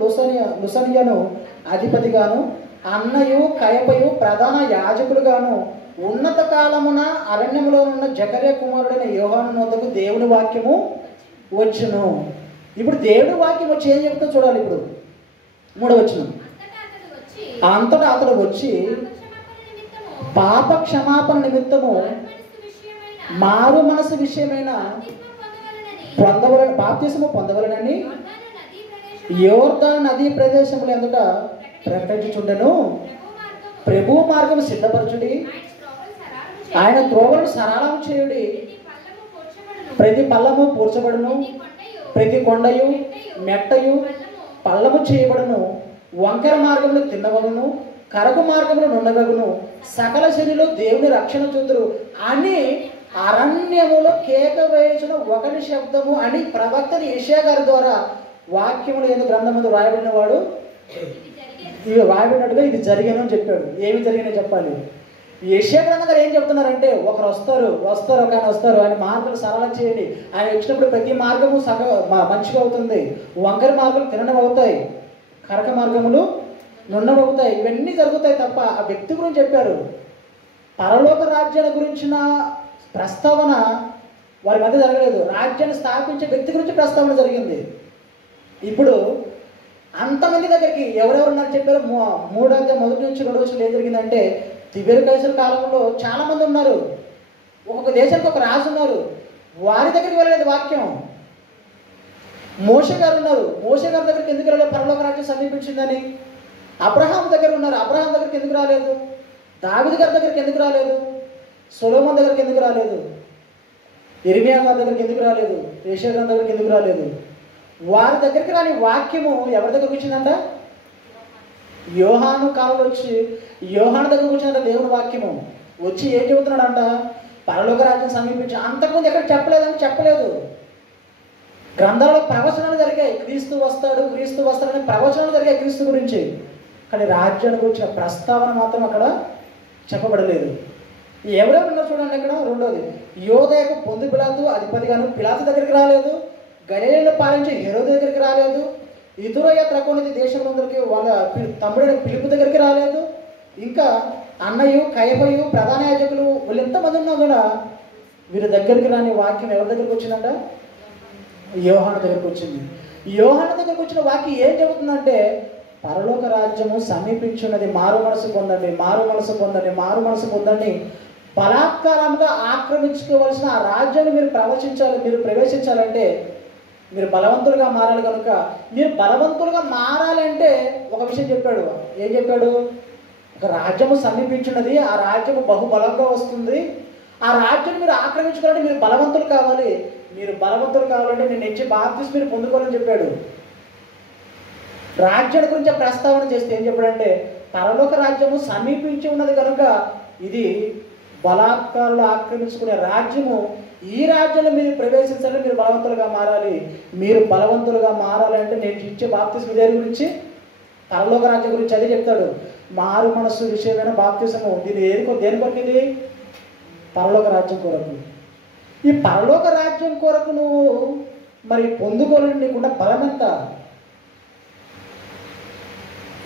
లుసనియను అధిపతిగాను అన్నయు కయపయు ప్రధాన యాజకులుగాను ఉన్నత కాలమున అరణ్యములోనున్న జకర్య కుమారుడైన యోహాను నొద్దకు దేవుని వాక్యము వచ్చును. ఇప్పుడు దేవుని వాక్యం వచ్చి ఏం చెప్తా చూడాలి. ఇప్పుడు 3వ వచనం, అంతటా అతడు వచ్చి పాప క్షమాపణ నిమిత్తము మారు మనసు విషయమైన బాప్తిస్మము పొందవలనని యోర్దాను నదీ ప్రదేశములు ఎదుట ప్రకటించుచుండెను. ప్రభు మార్గము సిద్ధపరచుడి, ఆయన త్రోవలను సరళం చేయుడి. ప్రతి పల్లము పూడ్చబడును, ప్రతి కొండయు మెట్టయు పల్లము చేయబడును. వంకర మార్గములు తిన్నవగును, కరకు మార్గములు నున్నగగును. సకల శరీరులు దేవుని రక్షణ చూతురు అని అరణ్యములో కేక వేసిన ఒకటి శబ్దము అని ప్రవక్తని యెషయా గారి ద్వారా వాక్యములు ఎందుకు గ్రంథమందు రాయబడిన వాడు ఇవి రాయబడినట్టుగా ఇది జరిగాను అని చెప్పాడు. ఏమి జరిగినా చెప్పాలి. యెషయా గ్రంథం గారు ఏం చెప్తున్నారంటే, ఒకరు వస్తారు కానీ వస్తారు, ఆయన మార్గాలు సరళం చేయండి. ఆయన వచ్చినప్పుడు ప్రతి మార్గము మంచిగా అవుతుంది, వంకర మార్గాలు తినడం అవుతాయి, కరక మార్గములు నున్నమవుతాయి. ఇవన్నీ జరుగుతాయి తప్ప ఆ వ్యక్తి గురించి చెప్పారు. పరలోక రాజ్యాల గురించిన ప్రస్తావన వారి మధ్య జరగలేదు. రాజ్యాన్ని స్థాపించే వ్యక్తి గురించి ప్రస్తావన జరిగింది. ఇప్పుడు అంతమంది దగ్గరికి ఎవరెవరు ఉన్నారు చెప్పారు. 3వ అధ్యాయం 1 నుంచి 2వ వచనం ఏం జరిగిందంటే, తిబెరు కైసరు కాలంలో చాలా మంది ఉన్నారు, ఒక్కొక్క దేశానికి ఒక రాజు ఉన్నారు. వారి దగ్గరికి వెళ్ళలేదు వాక్యం. మోషే గారు ఉన్నారు, మోషే గారి దగ్గరికి ఎందుకు వెళ్ళలేదు? పరలోక రాజ్యం సమీపించిందని. అబ్రహాం దగ్గర ఉన్నారు, అబ్రహాం దగ్గరికి ఎందుకు రాలేదు? దావీదు గారి దగ్గరికి ఎందుకు రాలేదు? సొలొమోను దగ్గరికి ఎందుకు రాలేదు? ఇర్మియా గారి దగ్గరికి ఎందుకు రాలేదు? యెషయా గారి దగ్గరికి ఎందుకు రాలేదు? వారి దగ్గరికి రాని వాక్యము ఎవరి దగ్గరకు వచ్చిందంట? యోహాను కాలంలో వచ్చి యోహాను దగ్గరకు వచ్చిందంట దేవుని వాక్యము. వచ్చి ఏం చెబుతున్నాడంట? పరలోక రాజ్యం సమీపించి. అంతకుముందు ఎక్కడ చెప్పలేదని చెప్పలేదు. గ్రంథాలలో ప్రవచనాలు జరిగాయి, క్రీస్తు వస్తాడని ప్రవచనాలు జరిగాయి క్రీస్తు గురించి. కానీ రాజ్యానికి వచ్చిన ప్రస్తావన మాత్రం అక్కడ చెప్పబడలేదు. ఎవరెవరు ఉన్నారు చూడండి. ఇక్కడ 2వది, యోదయకు పొందు పిలాతు అధిపతిగాను పిలాతు దగ్గరికి రాలేదు. గలిలయను పాలించే హెరోదు దగ్గరికి రాలేదు. ఇతురయ త్రకోనితి దేశంలోకి వాళ్ళ తమ్ముడైన ఫిలిప్పు దగ్గరికి రాలేదు. ఇంకా అన్నయు కయపయు ప్రధాన యాజకులు వీళ్ళు ఎంతమంది ఉన్నా కూడా వీరి దగ్గరికి రాని వాక్యం ఎవరి దగ్గరికి వచ్చిందంట? యోహాను దగ్గరికి వచ్చింది. యోహాను దగ్గరికి వచ్చిన వాక్యం ఏం చెబుతుందంటే, పరలోక రాజ్యము సమీపించున్నది, మారు మనసు పొందండి, మారు మనసు పొందండి, మారు మనసు పొందండి. బలాత్కారంగా ఆక్రమించుకోవలసిన ఆ రాజ్యాన్ని మీరు ప్రవచించాలి, మీరు ప్రవేశించాలంటే మీరు బలవంతులుగా మారాలి. కనుక మీరు బలవంతులుగా మారాలంటే ఒక విషయం చెప్పాడు. ఏం చెప్పాడు? ఒక రాజ్యము సమీపించున్నది, ఆ రాజ్యము బహుబలంగా వస్తుంది. ఆ రాజ్యాన్ని మీరు ఆక్రమించుకోవాలంటే మీరు బలవంతులు కావాలి. మీరు బలవంతులు కావాలంటే నేను ఇచ్చే బాప్తిస్మం మీరు పొందుకోవాలని చెప్పాడు. రాజ్యాల గురించి ప్రస్తావన చేస్తే ఏం చెప్పాడంటే, పరలోక రాజ్యము సమీపించి ఉన్నది కనుక ఇది బలాత్కారులు ఆక్రమించుకునే రాజ్యము. ఈ రాజ్యంలో మీరు ప్రవేశించాలని మీరు బలవంతులుగా మారాలి. మీరు బలవంతులుగా మారాలంటే నేను ఇచ్చే బాప్తిస్మం దేని గురించి? పరలోక రాజ్యం గురించి అదే చెప్తాడు. మారు మనస్సు విషయమైన బాప్తిస్మము. దీని దేని కొరకు? ఇది పరలోక రాజ్యం కొరకు. ఈ పరలోక రాజ్యం కొరకు నువ్వు మరి పొందుకోవాలని నీకున్న బలం ఎంత?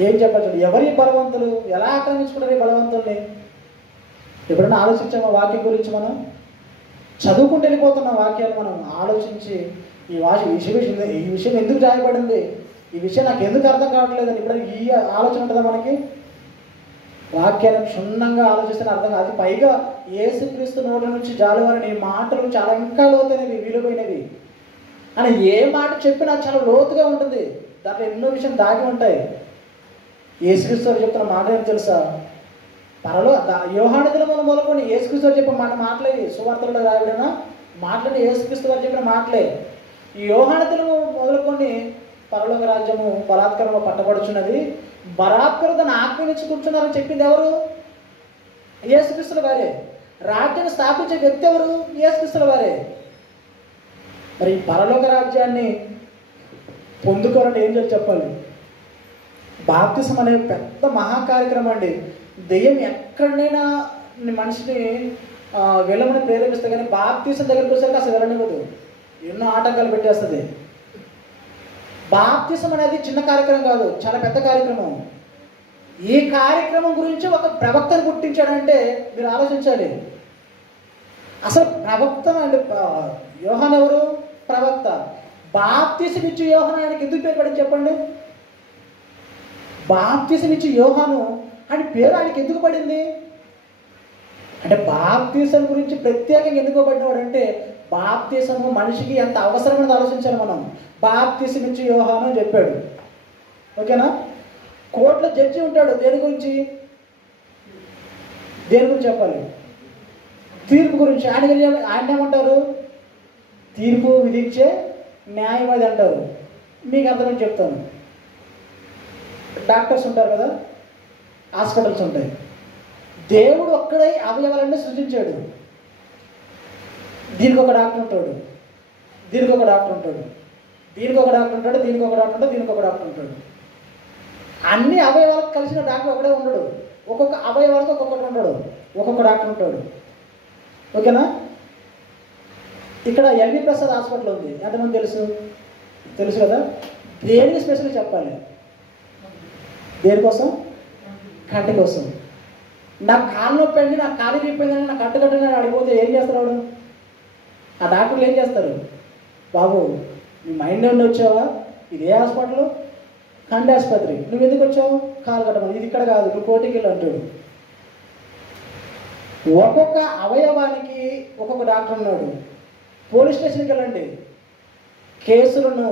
ఏం చెప్పచ్చు? ఎవరి బలవంతులు? ఎలా ఆక్రమించుకుంటారు ఈ బలవంతుల్ని? ఎప్పుడైనా ఆలోచించామా వాక్యం గురించి? మనం చదువుకుంటూ వెళ్ళిపోతున్న వాక్యాలు మనం ఆలోచించి ఈ విషయం ఎందుకు రాయబడింది, ఈ విషయం నాకు ఎందుకు అర్థం కావట్లేదని ఇప్పుడు ఈ ఆలోచన ఉంటుందా మనకి? వాక్యాన్ని క్షుణ్ణంగా ఆలోచిస్తే అర్థం కాదు. పైగా యేసుక్రీస్తు నోటి నుంచి జాలువారిన ఈ మాటలు చాలా ఇంకా లోతైనవి, విలువైనవి అని ఏ మాట చెప్పినా చాలా లోతుగా ఉంటుంది. దాంట్లో ఎన్నో విషయం దాగి ఉంటాయి. యేసుక్రీస్తు చెప్తున్న మాట ఏం తెలుసా? యోహాను దినమున మొదలుకొని యేసుక్రీస్తు చెప్పిన మాటలే, సువార్తలలో రాయబడిన మాటలని యేసుక్రీస్తు వారు చెప్పిన మాటలే. ఈ యోహాను దినము మొదలుకొని పరలోక రాజ్యము బలాత్కారంలో పట్టబడుచున్నది, బలాత్కారం దాన్ని ఆక్రమించుకుంటున్నారని చెప్పింది ఎవరు? యేసుక్రీస్తుల వారే. రాజ్యాన్ని స్థాపించే వ్యక్తి ఎవరు? యేసుక్రీస్తుల వారే. మరి పరలోక రాజ్యాన్ని పొందుకోవాలంటే ఏం చెప్పాలి? బాప్తిసం అనే పెద్ద మహాకార్యక్రమం అండి. దెయ్యం ఎక్కడైనా మనిషిని వెళ్ళమని ప్రేరేపిస్తే కానీ బాప్తీసం దగ్గరికి వచ్చాక అసలు వెళ్ళనివ్వదు, ఎన్నో ఆటంకాలు పెట్టేస్తుంది. బాప్తీసం అనేది చిన్న కార్యక్రమం కాదు, చాలా పెద్ద కార్యక్రమం. ఈ కార్యక్రమం గురించి ఒక ప్రవక్తను పుట్టించాడంటే మీరు ఆలోచించాలి. అసలు ప్రవక్త అంటే యోహాను ఎవరు? ప్రవక్త. బాప్తీసం ఇచ్చి యోహాను ఆయనకి ఎందుకు పేరు పడింది చెప్పండి? బాప్తీసం ఇచ్చి యోహాను ఆయన పేరు ఆయనకి ఎందుకు పడింది అంటే బాప్తీసం గురించి ప్రత్యేకంగా ఎందుకు పడినవాడు అంటే బాప్తీసము మనిషికి ఎంత అవసరమైనది ఆలోచించాలి మనం. బాప్తీసం ఇచ్చి యోహాను అని చెప్పాడు. ఓకేనా? కోర్టులో జడ్జి ఉంటాడు, దేని గురించి చెప్పాలి? తీర్పు గురించి. ఆయన ఏమంటారు? తీర్పు విధించే న్యాయవాది అంటారు. మీకు అర్థమని చెప్తాను. డాక్టర్స్ ఉంటారు కదా, హాస్పిటల్స్ ఉంటాయి. దేవుడు ఒక్కడే అవయవాలన్నీ సృజించాడు. దీనికి ఒక డాక్టర్ ఉంటాడు, దీనికి ఒక డాక్టర్ ఉంటాడు, దీనికి ఒక డాక్టర్ ఉంటాడు, దీనికి ఒక డాక్టర్ ఉంటాడు, దీనికి ఒక డాక్టర్ ఉంటాడు. అన్ని అవయవాలకు కలిసిన డాక్టర్ ఒకడే ఉండడు. ఒక్కొక్క అవయవాలకు ఒక్కొక్కటి ఉంటాడు, ఒక్కొక్క డాక్టర్ ఉంటాడు. ఓకేనా? ఇక్కడ ఎల్వి ప్రసాద్ హాస్పిటల్ ఉంది, ఎంతమంది తెలుసు కదా? దేనికి స్పెషల్ చెప్పాలి? దేనికోసం? కంటి కోసం. నాకు కాలు నొప్పి అండి, నాకు కాలు అయిపోయిందని నాకు కట్టుకట్టని అడిగిపోతే ఏం చేస్తాడు? ఆ డాక్టర్లు ఏం చేస్తారు? బాబు నీ మైండ్ నుండి వచ్చావా? ఇదే హాస్పిటల్, కంటి ఆసుపత్రి, నువ్వు ఎందుకు వచ్చావు? కాలు కట్టమని. ఇది ఇక్కడ కాదు, నువ్వు కోటికి వెళ్ళు అంటాడు. ఒక్కొక్క అవయవానికి ఒక్కొక్క డాక్టర్ ఉన్నాడు. పోలీస్ స్టేషన్కి వెళ్ళండి, కేసులను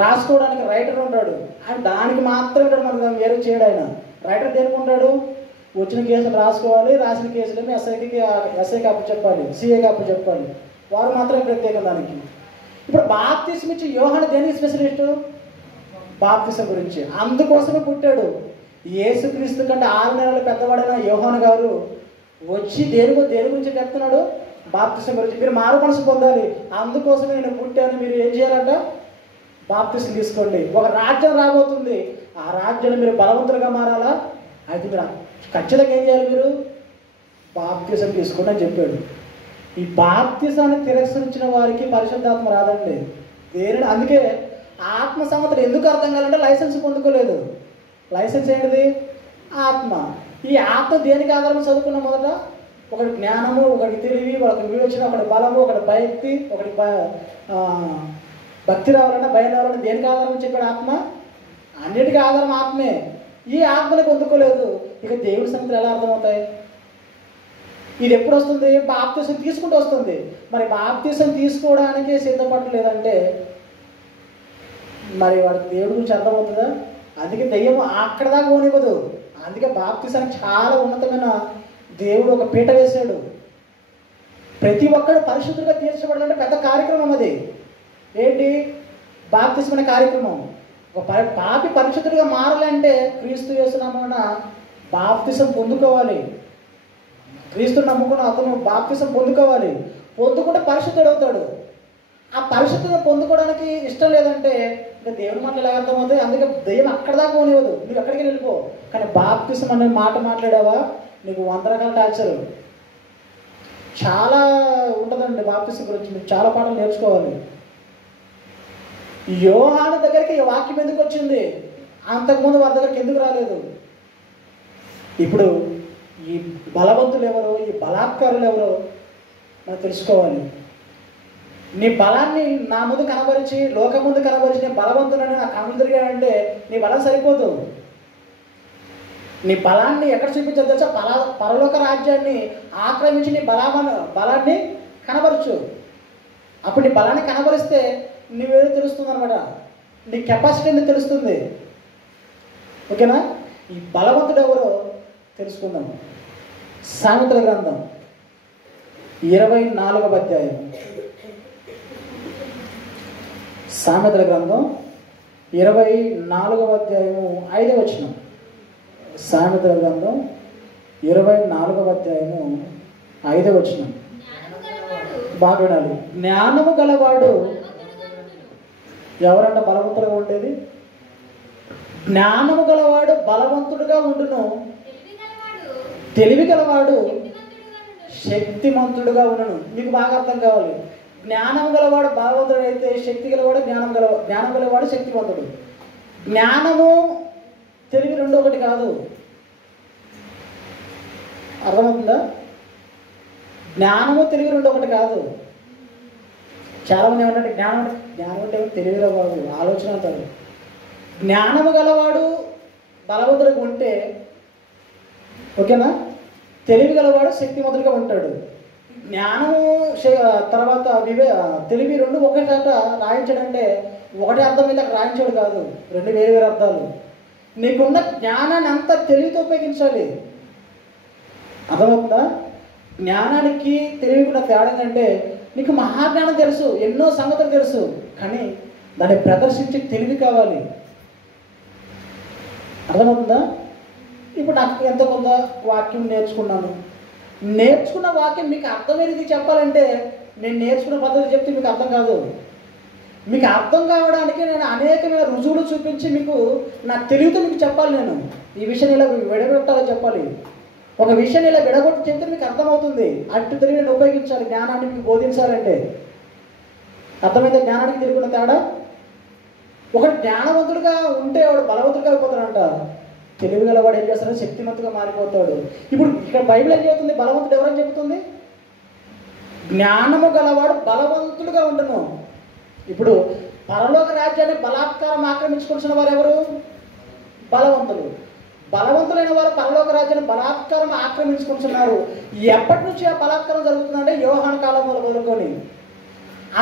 రాసుకోవడానికి రైటర్ ఉంటాడు. ఆయన దానికి మాత్రం ఉంటాడు, మనకు వేరే చేయడు. ఆయన రైటర్ దేనికి ఉంటాడు? వచ్చిన కేసులు రాసుకోవాలి, రాసిన కేసులేమో ఎస్ఐకి అప్పు చెప్పాలి, సిఐకి అప్పు చెప్పాలి. వారు మాత్రమే ప్రత్యేకం దానికి. ఇప్పుడు బాప్తీసం ఇచ్చి యోహాను దేనికి స్పెషలిస్టు? బాప్తీసం గురించి. అందుకోసమే పుట్టాడు. యేసుక్రీస్తు కంటే 6 నెలల పెద్దవాడైన యోహాను గారు వచ్చి దేని గురించి చెప్తున్నాడు? బాప్తీసం గురించి. మీరు మారు మనసు పొందాలి, అందుకోసమే నేను పుట్టాను. మీరు ఏం చేయాలంట? బాప్తీసం తీసుకోండి. ఒక రాజ్యం రాబోతుంది, ఆ రాజ్యంలో మీరు బలవంతులుగా మారాలా? అయితే మీరు ఖచ్చితంగా ఏం చేయాలి? మీరు బాప్తీసం తీసుకోండి అని చెప్పాడు. ఈ బాప్తీసాన్ని తిరస్కరించిన వారికి పరిశుద్ధాత్మ రాదండి. అందుకే ఆత్మ సంగతులు ఎందుకు అర్థం కావాలంటే లైసెన్స్ పొందుకోలేదు. లైసెన్స్ ఏంటిది? ఆత్మ. ఈ ఆత్మ దేనికి ఆధారం చదువుకున్న మొదట? ఒకటి జ్ఞానము, ఒకటి తెలివి, ఒకటి వివేచన, ఒకటి బలము, ఒకటి భక్తి, ఒకటి భక్తి రావాలన్నా భయం రావాలన్నా దేనికి ఆధారం చెప్పాడు? ఆత్మ. అన్నిటికీ ఆధారం ఆత్మే. ఈ ఆత్మని పొందుకోలేదు, ఇక దేవుడి సంగతులు ఎలా అర్థమవుతాయి? ఇది ఎప్పుడు వస్తుంది? బాప్తీసం తీసుకుంటూ వస్తుంది. మరి బాప్తీసం తీసుకోవడానికి సిద్ధపడలేదంటే మరి వాడికి దేవుడి గురించి అర్థమవుతుందా? అందుకే దెయ్యం అక్కడ దాకా పోనివ్వదు. అందుకే బాప్తీసానికి చాలా ఉన్నతమైన దేవుడు ఒక పీట వేశాడు. ప్రతి ఒక్కడు పరిశుద్ధులుగా తీర్చబడాలంటే పెద్ద కార్యక్రమం అది. ఏంటి? బాప్తీసం అనే కార్యక్రమం. ఒక పాపి పరిశుద్ధుడిగా మారాలంటే క్రీస్తు యేసునామమున బాప్తీసం పొందుకోవాలి. క్రీస్తుని నమ్ముకున్న అతను బాప్తీసం పొందుకోవాలి. పొందుకుంటే పరిశుద్ధుడు అవుతాడు. ఆ పరిశుద్ధుని పొందుకోవడానికి ఇష్టం లేదంటే ఇంకా దేవుని మాటలు ఎలా అర్థమవుతాయి? అందుకే దెయ్యం అక్కడ దాకా పోనివ్వదు, నువ్వు ఎక్కడికి వెళ్ళిపో. కానీ బాప్తీసం అనే మాట మాట్లాడావా నీకు 100 రకాల టార్చర్. చాలా ఉంటుందండి బాప్తీసం గురించి, మీరు చాలా పాఠాలు నేర్చుకోవాలి. యోహాను దగ్గరికి ఈ వాక్యం ఎందుకు వచ్చింది? అంతకుముందు వారి దగ్గరికి ఎందుకు రాలేదు? ఇప్పుడు ఈ బలవంతులు ఎవరో, ఈ బలాత్కారులు ఎవరో మనం తెలుసుకోవాలి. నీ బలాన్ని నా ముందు కనబరిచి, లోకం ముందు కనబరిచి నేను బలవంతులని నా కళ్ళు తిరిగానంటే నీ బలం సరిపోదు. నీ బలాన్ని ఎక్కడ చూపించాలి తెలుసా? పరలోక రాజ్యాన్ని ఆక్రమించి నీ బలాన్ని కనబరచు. అప్పుడు నీ బలాన్ని కనబరిస్తే నువ్వేదో తెలుస్తుంది అనమాట, నీ కెపాసిటీ అనేది తెలుస్తుంది. ఓకేనా? ఈ బలవంతుడు ఎవరో తెలుసుకుందాం. సామెతల గ్రంథం 24వ అధ్యాయం. సామెతల గ్రంథం 24వ అధ్యాయము 5వ వచనం. సామెతల గ్రంథం 24వ అధ్యాయము 5వ వచనం. బాగా వినాలి. జ్ఞానము గలవాడు ఎవరంట బలవంతుడుగా ఉండేది? జ్ఞానము గలవాడు బలవంతుడుగా ఉండును, తెలివి గలవాడు శక్తిమంతుడుగా ఉండను. మీకు బాగా అర్థం కావాలి. జ్ఞానం గలవాడు బలవంతుడు అయితే శక్తి గలవాడు జ్ఞానం గలవాడు శక్తివంతుడు. జ్ఞానము తెలివి రెండు ఒకటి కాదు. అర్థమవుతుందా? జ్ఞానము తెలివి రెండు ఒకటి కాదు. చాలామంది ఏమంటే జ్ఞానం అంటే తెలివిలో బాబు ఆలోచన అంటారు. జ్ఞానము గలవాడు బలవంతుడిగా ఉంటే ఓకేనా, తెలివి గలవాడు శక్తిమంతుడిగా ఉంటాడు. జ్ఞానము తర్వాత తెలివి రెండు ఒకే చోట రాయించాడంటే ఒకటే అర్థం మీద రాయించాడు కాదు, రెండు వేరు వేరు అర్థాలు. నీకున్న జ్ఞానాన్ని అంతా తెలివితో ఉపయోగించాలి. అర్థమవుతుందా? జ్ఞానానికి తెలివికున్న తేడా ఏంటంటే నీకు మహాజ్ఞానం తెలుసు, ఎన్నో సంగతులు తెలుసు, కానీ దాన్ని ప్రదర్శించి తెలివి కావాలి. అర్థమవుతుందా? ఇప్పుడు నాకు ఎంతో కొంత వాక్యం నేర్చుకున్న వాక్యం మీకు అర్థమయ్యేది చెప్పాలంటే నేను నేర్చుకున్న పద్ధతి చెప్తే మీకు అర్థం కాదు. మీకు అర్థం కావడానికి నేను అనేకమైన రుజువులు చూపించి మీకు నా తెలివితో మీకు చెప్పాలి. నేను ఈ విషయం ఇలా విడగొట్టాలని చెప్పాలి. ఒక విషయం ఇలా విడగొట్టి చెప్తే మీకు అర్థమవుతుంది. అటు తెలివిని ఉపయోగించాలి. జ్ఞానాన్ని మీకు బోధించాలంటే అర్థమైతే జ్ఞానానికి తెలియకున్న తేడా. ఒకటి జ్ఞానవంతుడుగా ఉంటే వాడు బలవంతుడుగా అయిపోతాడంట. తెలివి గలవాడు ఏం చేస్తాడు? శక్తిమంతుగా మారిపోతాడు. ఇప్పుడు ఇక్కడ బైబిల్ ఏం చెబుతుంది? బలవంతుడు ఎవరని చెబుతుంది? జ్ఞానము గలవాడు బలవంతుడుగా ఉంటును. ఇప్పుడు పరలోక రాజ్యాన్ని బలాత్కారం ఆక్రమించుకుంటున్న వారు ఎవరు? బలవంతులు. బలవంతులైన వారు పరలోక రాజ్యాన్ని బలాత్కారం ఆక్రమించుకుంటున్నారు. ఎప్పటి నుంచి ఆ బలాత్కారం జరుగుతుందంటే యోహాను కాలం మొదలుకొని.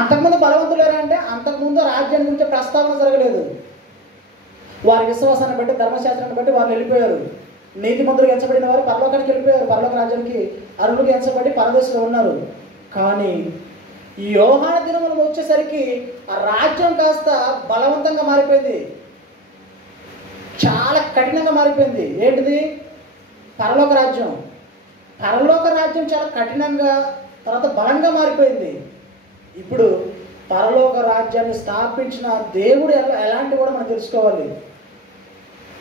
అంతకుముందు బలవంతులు ఎవరంటే అంతకుముందు రాజ్యాన్ని గురించి ప్రస్తావన జరగలేదు. వారి విశ్వాసాన్ని బట్టి ధర్మశాస్త్రాన్ని బట్టి వారు వెళ్ళిపోయారు. నీతిమంతులుగా ఎంచబడిన వారు పరలోకానికి వెళ్ళిపోయారు. పరలోక రాజ్యానికి అరువులుగా ఎంచబడి పరదేశంలో ఉన్నారు. కానీ ఈ యోహాను దినములు వచ్చేసరికి ఆ రాజ్యం కాస్త బలవంతంగా మారిపోయింది, చాలా కఠినంగా మారిపోయింది. ఏంటిది? పరలోక రాజ్యం. పరలోక రాజ్యం చాలా కఠినంగా తర్వాత బలంగా మారిపోయింది. ఇప్పుడు పరలోక రాజ్యాన్ని స్థాపించిన దేవుడు ఎలాంటి కూడా మనం తెలుసుకోవాలి.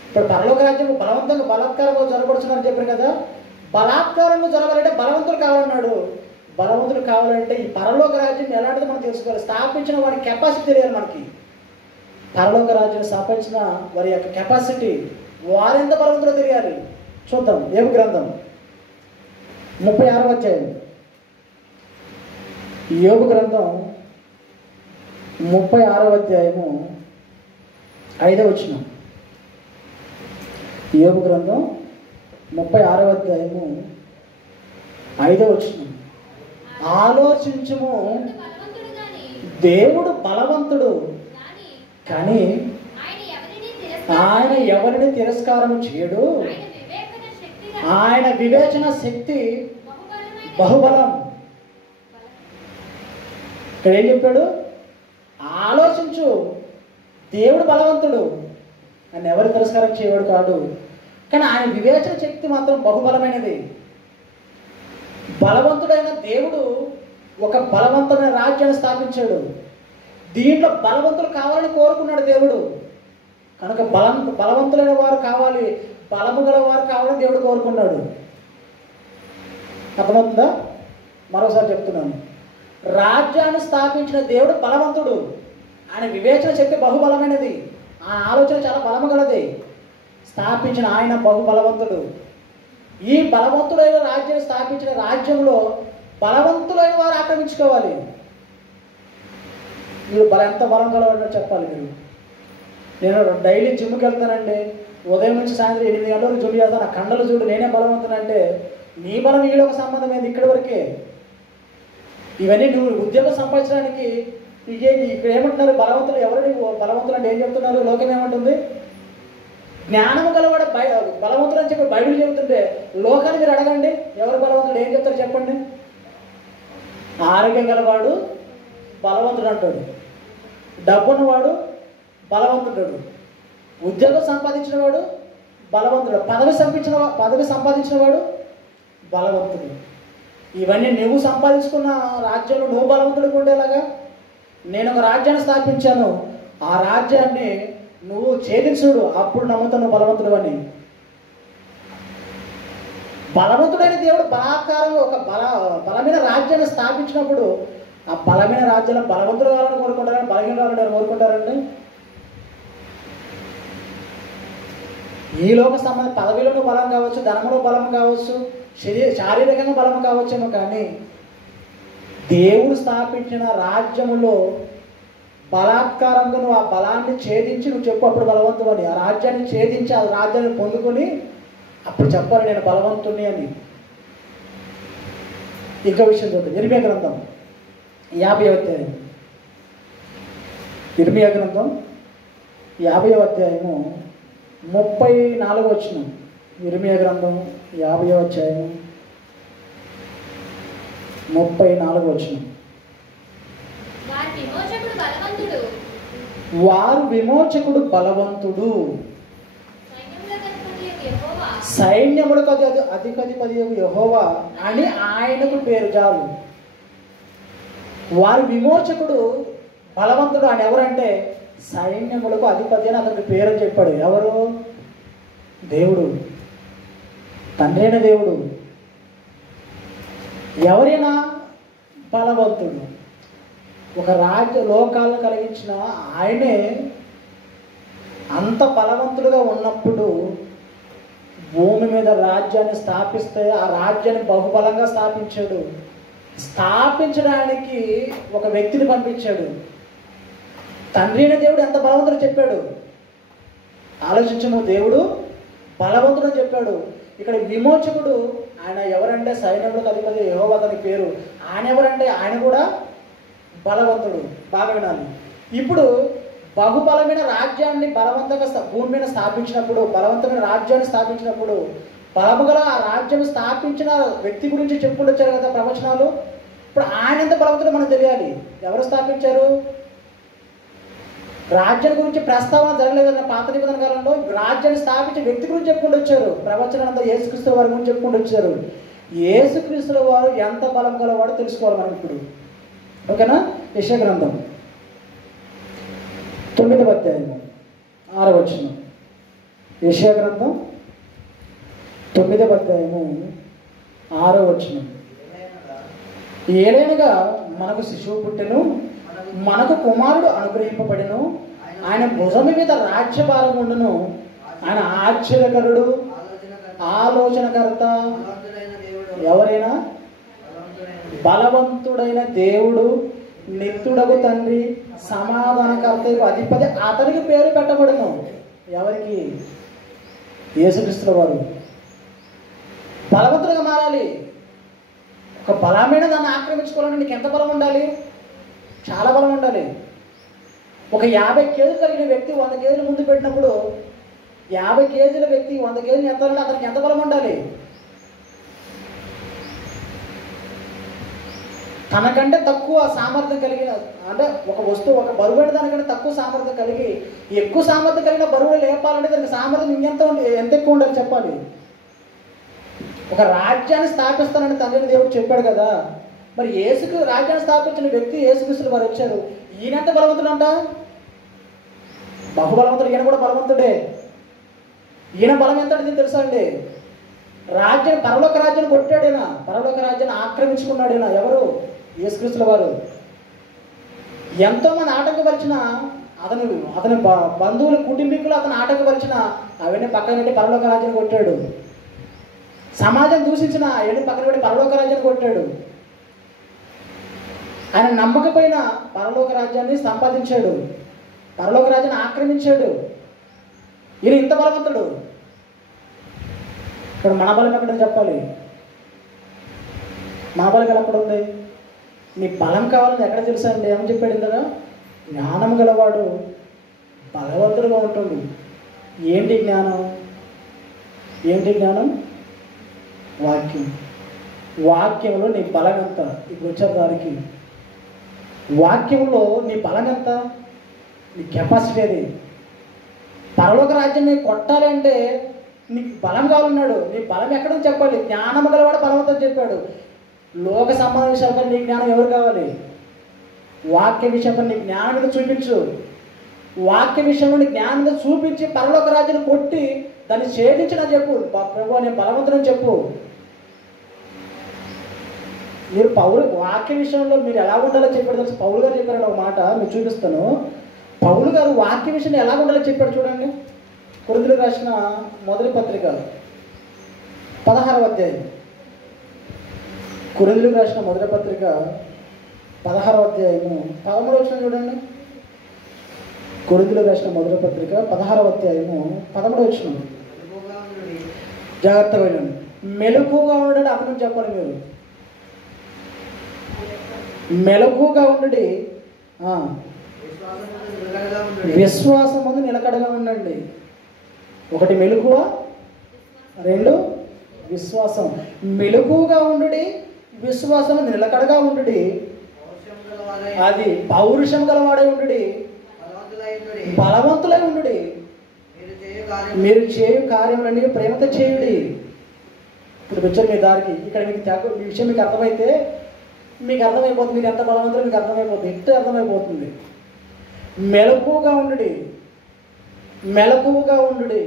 ఇప్పుడు పరలోక రాజ్యం బలవంతంగా బలాత్కారంగా జరగబడుతున్నారని చెప్పారు కదా. బలాత్కారంగా జరగాలంటే బలవంతులు కావాలన్నాడు. బలవంతులు కావాలంటే ఈ పరలోక రాజ్యం ఎలాంటిదో మనం తెలుసుకోవాలి. స్థాపించిన వారి కెపాసిటీ తెలియాలి మనకి. పరలోక రాజ్యాన్ని స్థాపించిన వారి యొక్క కెపాసిటీ, వారెంత బలవంతులో తెలియాలి. చూద్దాం. యోబు గ్రంథం 36వ అధ్యాయం. యోబు గ్రంథం 36వ అధ్యాయము 5వ వచనం. యోబు గ్రంథం 36వ అధ్యాయము 5వ వచనం. ఆలోచించుము, దేవుడు బలవంతుడు కానీ ఆయన ఎవరిని తిరస్కారం చేయడు. ఆయన వివేచన శక్తి బహుబలం. ఇక్కడ ఏం చెప్పాడు? ఆలోచించు, దేవుడు బలవంతుడు, ఆయన ఎవరు తిరస్కారం చేయవాడు కాదు, కానీ ఆయన వివేచన శక్తి మాత్రం బహుబలమైనది. బలవంతుడైన దేవుడు ఒక బలవంతమైన రాజ్యాన్ని స్థాపించాడు. దీంట్లో బలవంతులు కావాలని కోరుకున్నాడు దేవుడు. కనుక బలవంతులైన వారు కావాలి, బలము గల వారు కావాలని దేవుడు కోరుకున్నాడు. అర్థమవుతుందా? మరోసారి చెప్తున్నాను. రాజ్యాన్ని స్థాపించిన దేవుడు బలవంతుడు, ఆయన వివేచన శక్తి బహుబలమైనది, ఆ ఆలోచన చాలా బలము గలది. స్థాపించిన ఆయన బహుబలవంతుడు. ఈ బలవంతుడైన రాజ్యాన్ని స్థాపించిన రాజ్యంలో బలవంతులైన వారు ఆక్రమించుకోవాలి. మీరు ఎంత బలం కలవాడో చెప్పాలి. నేను డైలీ జిమ్కి వెళ్తానండి, ఉదయం నుంచి సాయంత్రం 8 గంటలకు జిమ్ చేస్తాను, నా కండలు చూడు, నేనే బలవంతునంటే నీ బలం వీళ్ళకి సంబంధం ఏంది? ఇక్కడి వరకే. ఇవన్నీ నువ్వు ఉద్యోగం సంపాదించడానికి ఇక్కడ ఏమంటున్నారు? బలవంతులు ఎవరు? బలవంతులు అంటే ఏం చెప్తున్నారు? లోకం ఏమంటుంది? జ్ఞానము గలవాడు బలవంతుడు అని చెప్పి బైబిల్ చెబుతుంటే లోకాన్ని మీరు అడగండి, ఎవరు బలవంతుడు? ఏం చెప్తారు చెప్పండి? ఆరోగ్యం గలవాడు బలవంతుడు అంటాడు, డబ్బున్నవాడు బలవంతుడు, ఉద్యోగం సంపాదించిన వాడు బలవంతుడు, పదవి సంపాదించిన వాడు బలవంతుడు. ఇవన్నీ నువ్వు సంపాదించుకున్న రాజ్యంలో నువ్వు బలవంతుడికి ఉండేలాగా నేను ఒక రాజ్యాన్ని స్థాపించాను, ఆ రాజ్యాన్ని నువ్వు ఛేదించుడు, అప్పుడు నమ్ముతాను బలవంతుడు అని. బలవంతుడైన దేవుడు బలాత్కారం ఒక బలమైన రాజ్యాన్ని స్థాపించినప్పుడు ఆ బలమైన రాజ్యాన్ని బలవంతులు కావాలని కోరుకుంటారని బలహీన కావాలని కోరుకుంటారండి. ఈ లోక సంబంధ పదవిలోనూ బలం కావచ్చు, ధనములో బలం కావచ్చు, శారీరకంగా బలం కావచ్చేమో, కానీ దేవుడు స్థాపించిన రాజ్యములో బలాత్కారంగా నువ్వు ఆ బలాన్ని ఛేదించి నువ్వు చెప్పు అప్పుడు బలవంతుడు అని. ఆ రాజ్యాన్ని ఛేదించి ఆ రాజ్యాన్ని పొందుకొని అప్పుడు చెప్పాలి నేను బలవంతుణ్ణి అని. ఇంకో విషయం చూద్దాం. ఇర్మియా గ్రంథం 50వ అధ్యాయం. ఇర్మియా గ్రంథం 50వ అధ్యాయము 34వ వచనం. ఇర్మియా గ్రంథం 50వ అధ్యాయం 34వ వచనం. వారు విమోచకుడు బలవంతుడు, సైన్యములకు అధిపతి యెహోవా అని ఆయనకు పేరు చాలు. వారి విమోచకుడు బలవంతుడు అని ఎవరంటే సైన్యములకు అధిపతి అని అతనికి పేరు అని చెప్పాడు. ఎవరు? దేవుడు, తండ్రి అయిన దేవుడు. ఎవరైనా బలవంతుడు, ఒక రాజ్య లోకాలను కలిగించిన ఆయనే అంత బలవంతుడుగా ఉన్నప్పుడు భూమి మీద రాజ్యాన్ని స్థాపిస్తే ఆ రాజ్యాన్ని బహుబలంగా స్థాపించాడు. స్థాపించడానికి ఒక వ్యక్తిని పంపించాడు. తండ్రి అయిన దేవుడు ఎంత బలవంతుడు చెప్పాడు ఆలోచించము. దేవుడు బలవంతుడు అని చెప్పాడు. ఇక్కడ విమోచకుడు ఆయన ఎవరంటే సైన్యములకు అధిపతి యెహోవా అతని పేరు. ఆయన ఎవరంటే ఆయన కూడా బలవంతుడు. బాగా వినాలి. ఇప్పుడు బహుబలమైన రాజ్యాన్ని బలవంతంగా భూమి మీద స్థాపించినప్పుడు, బలవంతమైన రాజ్యాన్ని స్థాపించినప్పుడు బలము గల ఆ రాజ్యం స్థాపించిన వ్యక్తి గురించి చెప్పుకుంటూ వచ్చారు కదా ప్రవచనాలు. ఇప్పుడు ఆయన ఎంత బలవంతుడో మనకు తెలియాలి. ఎవరు స్థాపించారు? రాజ్యం గురించి ప్రస్తావన జరగలేదన్న పాత నిబంధన కాలంలో రాజ్యాన్ని స్థాపించే వ్యక్తి గురించి చెప్పుకుంటూ వచ్చారు. ప్రవచనంతా యేసుక్రీస్తు వారి గురించి చెప్పుకుంటూ వచ్చారు. యేసుక్రీస్తుల వారు ఎంత బలం గలవాడో తెలుసుకోవాలి మనం ఇప్పుడు. ఓకేనా? యెషయా గ్రంథం 9వ అధ్యాయము 6వ వచనం. యెషయా గ్రంథం 9వ అధ్యాయము 6వ వచనం. ఏలైనగా మనకు శిశువు పుట్టెను, మనకు కుమారుడు అనుగ్రహింపబడెను, ఆయన భుజము మీద రాజ్యభారం ఉండును, ఆయన ఆశ్చర్యకరుడు, ఆలోచనకర్త. ఎవరైనా బలవంతుడైన దేవుడు, నిత్యుడగు తండ్రి, సమాధానకర్త, అధిపతి, అతనికి పేరు పెట్టబడును. ఎవరికి? యేసుక్రీస్తుల వారు. బలవంతుడుగా మారాలి. ఒక బలమైన దాన్ని ఆక్రమించుకోవాలంటే నీకు ఎంత బలం ఉండాలి? చాలా బలం ఉండాలి. ఒక 50 కేజీలు కలిగిన వ్యక్తి 100 కేజీలు ముందు పెట్టినప్పుడు 50 కేజీల వ్యక్తి 100 కేజీలు ఎత్తాలంటే అతనికి ఎంత బలం ఉండాలి? తనకంటే తక్కువ సామర్థ్యం కలిగిన, అంటే ఒక వస్తువు ఒక బరువైన దానికంటే తక్కువ సామర్థ్యం కలిగి ఎక్కువ సామర్థ్యం కలిగిన బరువులు లేపాలంటే దానికి సామర్థ్యం ఎంత ఎక్కువ ఉండాలి చెప్పాలి. ఒక రాజ్యాన్ని స్థాపిస్తానని తండ్రి దేవుడు చెప్పాడు కదా. మరి యేసుకు రాజ్యాన్ని స్థాపించిన వ్యక్తి యేసుక్రీస్తులు వారు వచ్చారు. ఈయనంత బలవంతుడు అంట, బహుబలవంతుడు. ఈయన కూడా బలవంతుడే. ఈయన బలం ఎంతటిది తెలుసా అండి? రాజ్యం, పరలోక రాజ్యాన్ని కొట్టాడేనా, పరలోక రాజ్యాన్ని ఆక్రమించుకున్నాడేనా? ఎవరు? యేసుక్రీస్తుల వారు. ఎంతోమంది ఆటంకపరిచిన అతని బంధువులు, కుటుంబీకులు అతను ఆటంకపరిచిన అవన్నీ పక్కన పెట్టి పరలోక రాజ్యాన్ని కొట్టాడు. సమాజం దూషించిన అవన్నీ పక్కన పెట్టి పరలోక రాజ్యాన్ని కొట్టాడు. ఆయన నమ్మకపోయిన పరలోక రాజ్యాన్ని సంపాదించాడు, పరలోక రాజ్యాన్ని ఆక్రమించాడు. ఈయన ఇంత బలవంతుడు. ఇప్పుడు మన బలం ఎక్కడ చెప్పాలి? మన బలం ఎక్కడ ఉంది? నీ బలం కావాలని ఎక్కడ తెలుసా అండి? ఏమని చెప్పాడు ఇంతగా? జ్ఞానం గలవాడు బలవంతుడుగా ఉంటుంది. ఏంటి జ్ఞానం? ఏంటి జ్ఞానం? వాక్యం. వాక్యంలో నీ బలం ఎంత? ఇప్పుడు వచ్చారు దానికి. వాక్యంలో నీ బలం ఎంత? నీ కెపాసిటీ అది. పరలోక రాజ్యాన్ని కొట్టాలి అంటే నీకు బలం కావాలన్నాడు. నీ బలం ఎక్కడో చెప్పాలి. జ్ఞానం గలవాడు బలవంతం చెప్పాడు. లోక సంబంధ విషయాలతో నీ జ్ఞానం ఎవరు కావాలి? వాక్య విషయంలో నీ జ్ఞానం చూపించు. వాక్య విషయంలో నీ జ్ఞానం చూపించి పరలోక రాజ్యాన్ని కొట్టి దాన్ని ఛేదించిన చెప్పు. ప్రభు నేను బలవంతుడని చెప్పు. మీరు వాక్య విషయంలో మీరు ఎలా ఉండాలో చెప్పాడు తెలుసు. పౌలు గారు చెప్పారండి ఒక మాట, మీకు చూపిస్తాను. పౌలు గారు వాక్య విషయంలో ఎలా ఉండాలో చెప్పాడు చూడండి. కొరింథీయులకు రాసిన మొదటి పత్రిక 16వ అధ్యాయం. కొరింథీయులకు రాసిన మొదటి పత్రిక 16వ అధ్యాయము 13వ వచనం చూడండి. కొరింథీయులకు రాసిన మొదటి పత్రిక 16వ అధ్యాయము 13వ వచనం. జాగ్రత్తగా వినండి. మెలకుగా ఉండడం అక్కడ నుంచి చెప్పాలి మీరు. మెలకుగా ఉండడి, విశ్వాసం ముందు నిలకడగా ఉండండి. ఒకటి మెలకువ, రెండు విశ్వాసం. మెలకుగా ఉండుడి, విశ్వాసం నిలకడగా ఉండుడి. అది పౌరుషం గలవాడే ఉండుడి, బలవంతులై ఉండుడి. మీరు చేయు కార్యములన్నీ ప్రేమతో చేయుడి. ఇప్పుడు వచ్చారు మీ దారికి. ఇక్కడ మీకు ఈ విషయం మీకు అర్థమైతే మీకు అర్థమైపోతుంది. మీరు ఎంత బలవంతులు మీకు అర్థమైపోతుంది. ఇట్టే అర్థమైపోతుంది. మెలకుగా ఉండుడి, మెలకుగా ఉండుడి.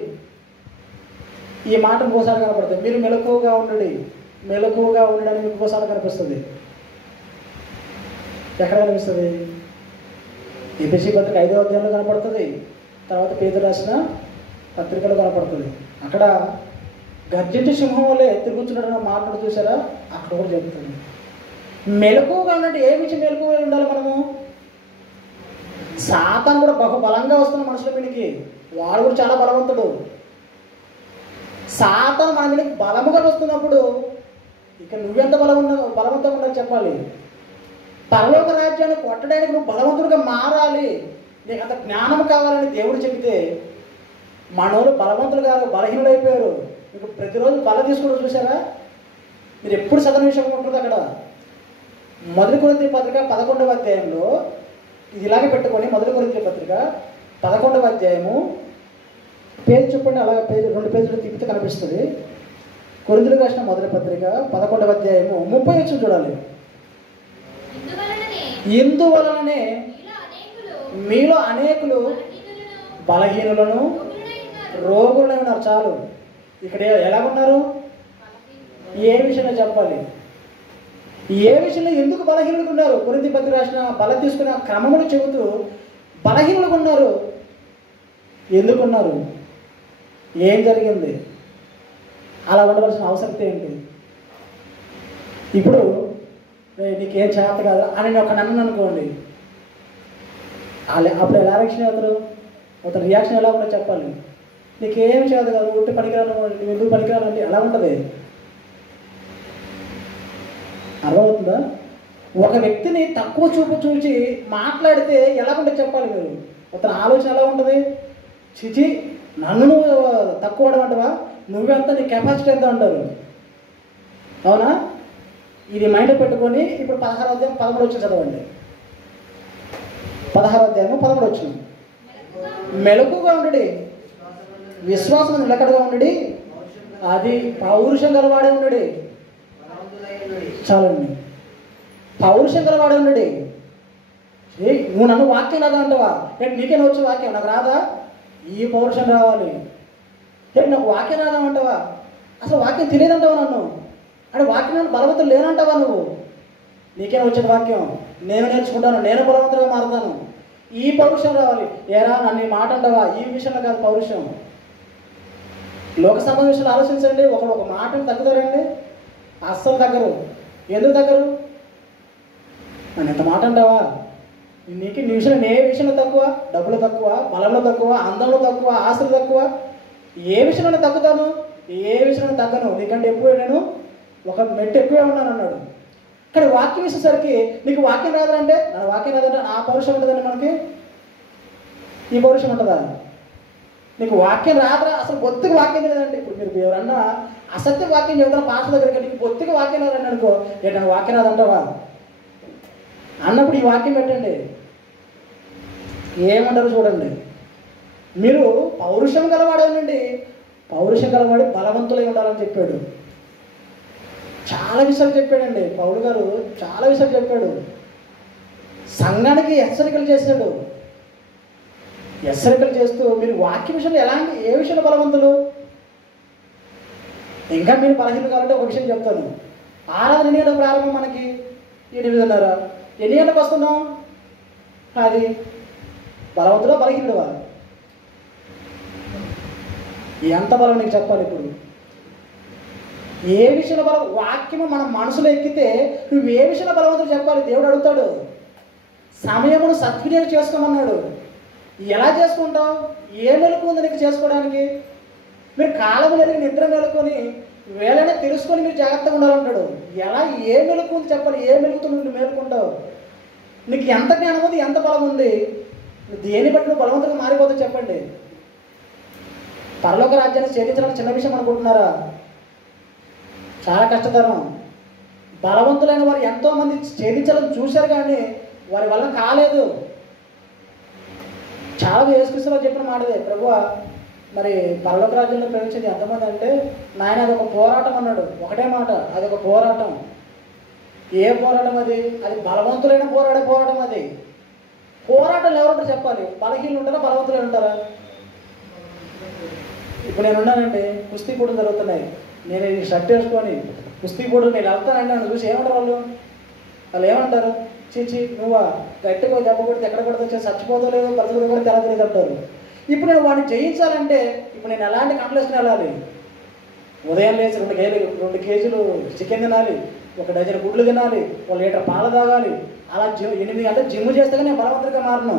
ఈ మాట ఇంకోసారి కనపడుతుంది. మీరు మెలకుగా ఉండుడి, మెలకుగా ఉండడానికి మీకు ఇంకోసారి కనిపిస్తుంది. ఎక్కడ కనిపిస్తుంది? ఎఫెసీ పత్రిక 5వ అధ్యాయంలో కనపడుతుంది. తర్వాత పేతురు రాసిన పత్రికలో కనపడుతుంది. అక్కడ గర్జించే సింహం వల్లే తిరుగుతున్నాడన్న మాటలు చూసారా? అక్కడ కూడా చెప్తుంది. మెలకుగా ఉన్నట్టు ఏ విషయం మెలకుగా ఉండాలి మనము? సాతాను కూడా బహు బలంగా వస్తున్న మనుషుల మీదకి. వాడు కూడా చాలా బలవంతుడు. సాతాను మన మీదకి బలముగా వస్తున్నప్పుడు ఇక నువ్వెంత బలవంతంగా ఉండాలి చెప్పాలి. పరలోక రాజ్యాన్ని కొట్టడానికి నువ్వు బలవంతుడిగా మారాలి. నీకు అంత జ్ఞానం కావాలని దేవుడు చెబితే మనోళ్ళు బలవంతులు కాదు, బలహీనులు అయిపోయారు. మీకు ప్రతిరోజు బల తీసుకోవడం చూసారా? మీరు ఎప్పుడు చదవని విషయం ఉంటుంది అక్కడ. మొదటి కొరింథీ పత్రిక 11వ అధ్యాయంలో ఇది ఇలాగే పెట్టుకొని, మొదటి కొరింథీ పత్రిక 11వ అధ్యాయము పేరు చెప్పండి. అలాగే పేరు 2 పేజీలు తిప్పితే కనిపిస్తుంది. కొరింథీయులకు రాసిన మొదటి పత్రిక 11వ అధ్యాయము 30 వచనం చూడాలి. ఇందువలననే మీలో అనేకులు బలహీనులను రోగులై ఉన్నారు. చాలు. ఇక్కడ ఎలా ఉన్నారు? ఏ విషయంలో చెప్పాలి? ఏ విషయంలో ఎందుకు బలహీనులుగా ఉన్నారు? కొరింథీ పత్రిక రాసిన బలం తీసుకున్న క్రమములు చెబుతూ బలహీనులుగా ఉన్నారు. ఎందుకున్నారు? ఏం జరిగింది? అలా ఉండవలసిన అవసరం ఏంటి? ఇప్పుడు నీకేం చేత కాదు అని ఒక నన్ను అనుకోండి, అప్పుడు ఎలా రియాక్షన్ అవుతారు? ఒక రియాక్షన్ ఎలా ఉంటుందో చెప్పాలి. నీకేం చేత కాదు, ఉంటే పనికిరాను, నువ్వు ఎందుకు పనికిరాను అంటే ఎలా ఉంటుంది? అర్థమవుతుందా? ఒక వ్యక్తిని తక్కువ చూపు చూసి మాట్లాడితే ఎలా ఉంటుంది చెప్పాలి మీరు. అతని ఆలోచన ఎలా ఉంటుంది? చిచి, నన్ను నువ్వు తక్కువ అంటావా? నువ్వెంత, నీ కెపాసిటీ ఎంత అంటారు. అవునా? ఇది మైండ్ పెట్టుకొని ఇప్పుడు 16వ అధ్యాయం 13వ వచనం చదవండి. 16వ అధ్యాయం 13వ వచనం. మెలకుగా ఉండుడి, విశ్వాసం నిలకడగా ఉండుడి, అది పౌరుషం గలవాడే ఉండుడి. చాలండి. పౌరుషం గలవాడే ఉండుడి. నువ్వు నన్ను వాక్యం లాగా అంటావా? నీకే వచ్చే వాక్యం నాకు రాదా? ఈ పౌరుషం రావాలి. నాకు వాక్యం రాదా అంటావా? అసలు వాక్యం తెలియదంటావా? నన్ను అంటే వాక్యం బలవంతులు లేనంటావా? నువ్వు నీకే వచ్చిన వాక్యం నేను నేర్చుకుంటాను, నేను బలవంతులుగా మారుతాను. ఈ పౌరుషం రావాలి. ఏరా నన్ను ఈ మాట అంటావా? ఈ విషయంలో కాదు పౌరుషం. లోక సంబంధ విషయాలు ఆలోచించండి. ఒక మాటను తగ్గుతారండి, అస్సలు తగ్గరు. ఎందుకు తగ్గరు? నన్ను ఎంత మాట అంటావా? నీకు నీ విషయంలో ఏ విషయంలో తక్కువ? డబ్బులు తక్కువ, బలంలో తక్కువ, అందంలో తక్కువ, ఆస్తులు తక్కువ. ఏ విషయంలో తగ్గుతాను? ఏ విషయంలో తగ్గను. నీకంటే ఎక్కువ నేను ఒక మెట్టు ఎక్కువే ఉన్నాను అన్నాడు. కానీ వాక్యం వేసేసరికి నీకు వాక్యం రాదంటే, నా వాక్యం రాదంటే ఆ పౌరుషం ఉంటుందండి మనకి. ఈ పౌరుషం ఉంటుందా? నీకు వాక్యం రాదురా, అసలు బొత్తికి వాక్యం లేదండి. ఇప్పుడు మీరు ఎవరన్నా అసత్య వాక్యం చెబుతున్న పాస్టర్ దగ్గరికి నీకు బొత్తికి వాక్యం రాదండి అనుకో, నాకు వాక్యం రాదంటావా అన్నప్పుడు ఈ వాక్యం పెట్టండి. ఏమంటారు చూడండి. మీరు పౌరుషం గలవాడేనండి, పౌరుషం గలవాడి బలవంతులై ఉండాలని చెప్పాడు. చాలా విషయాలు చెప్పాడండి పౌలు గారు, చాలా విషయాలు చెప్పాడు. సంఘానికి హెచ్చరికలు చేశాడు. హెచ్చరికలు చేస్తూ మీరు వాక్య విషయంలో ఎలాంటి ఏ విషయంలో బలవంతులు? ఇంకా మీరు బలహీనలు కావాలంటే ఒక విషయం చెప్తాను. ఆరాధన ఎన్ని గంటలకు ప్రారంభం మనకి? 8:30. ఎన్ని గంటలకు వస్తున్నాం? అది బలవంతుడా బలహీనుడువా? ఎంత బలం నీకు చెప్పాలి ఇప్పుడు? ఏ విషయంలో బలం? వాక్యము మన మనసులో ఎక్కితే నువ్వు ఏ విషయంలో బలవంతుడు చెప్పాలి? దేవుడు అడుగుతాడు. సమయమును సద్వినియోగం చేసుకోమన్నాడు. ఎలా చేసుకుంటావు? ఏ మెలకు ఉంది నీకు చేసుకోవడానికి? మీరు కాలం ఎరిగి నిద్ర మేలుకొని వేళనే తెలుసుకొని మీరు జాగ్రత్తగా ఉండాలంటాడు. ఎలా ఏ మెలకు ఉంది చెప్పాలి? ఏ మెలుకుతో నువ్వు మేలుకుంటావు? నీకు ఎంత జ్ఞానం ఉంది, ఎంత బలం ఉంది? దేని బట్టి నువ్వు బలవంతుడిగా మారిపోతావు చెప్పండి? పరలోక రాజ్యాన్ని ఛేదించడానికి చిన్న విషయం అనుకుంటున్నారా? చాలా కష్టతరం. బలవంతులైన వారు ఎంతోమంది ఛేదించాలని చూశారు కానీ వారి వల్ల కాలేదు. చాలా యేసుక్రీస్తు వారు చెప్పిన మాటదే, ప్రభువా మరి పరలోక రాజ్యంలో ప్రవేశించేది ఎంతమంది అంటే, నాయన అది ఒక పోరాటం అన్నాడు. ఒకటే మాట, అది ఒక పోరాటం. ఏ పోరాటం అది? అది బలవంతులైన పోరాటం అది. పోరాటం ఎవరుంటారు చెప్పాలి? బలహీనులు ఉంటారా, బలవంతులు ఉంటారా? ఇప్పుడు నేను ఉన్నానండి, కుస్తీ పోటీలు జరుగుతున్నాయి. నేను ఈ షర్ట్ వేసుకొని కుస్తీ పోటీలు నేను వెళ్తానండి, నన్ను చూసి ఏమంటారు వాళ్ళు ఏమంటారు? చీచి నువ్వా గట్టిగా దెబ్బ కొడితే ఎక్కడ కొడితే చచ్చిపోతా లేదు, పరిస్థితులు కూడా తెలలేదు అంటారు. ఇప్పుడు నేను వాడిని జయించాలంటే ఇప్పుడు నేను ఎలాంటి కంప్లైంట్స్ని వెళ్ళాలి? ఉదయం లేచి 2 కేజీలు చికెన్ తినాలి, 1 డజన్ గుడ్లు తినాలి, 1 లీటర్ పాలు తాగాలి. అలా 8 గంటలు జిమ్ చేస్తే నేను బలవంతుడిగా మారను.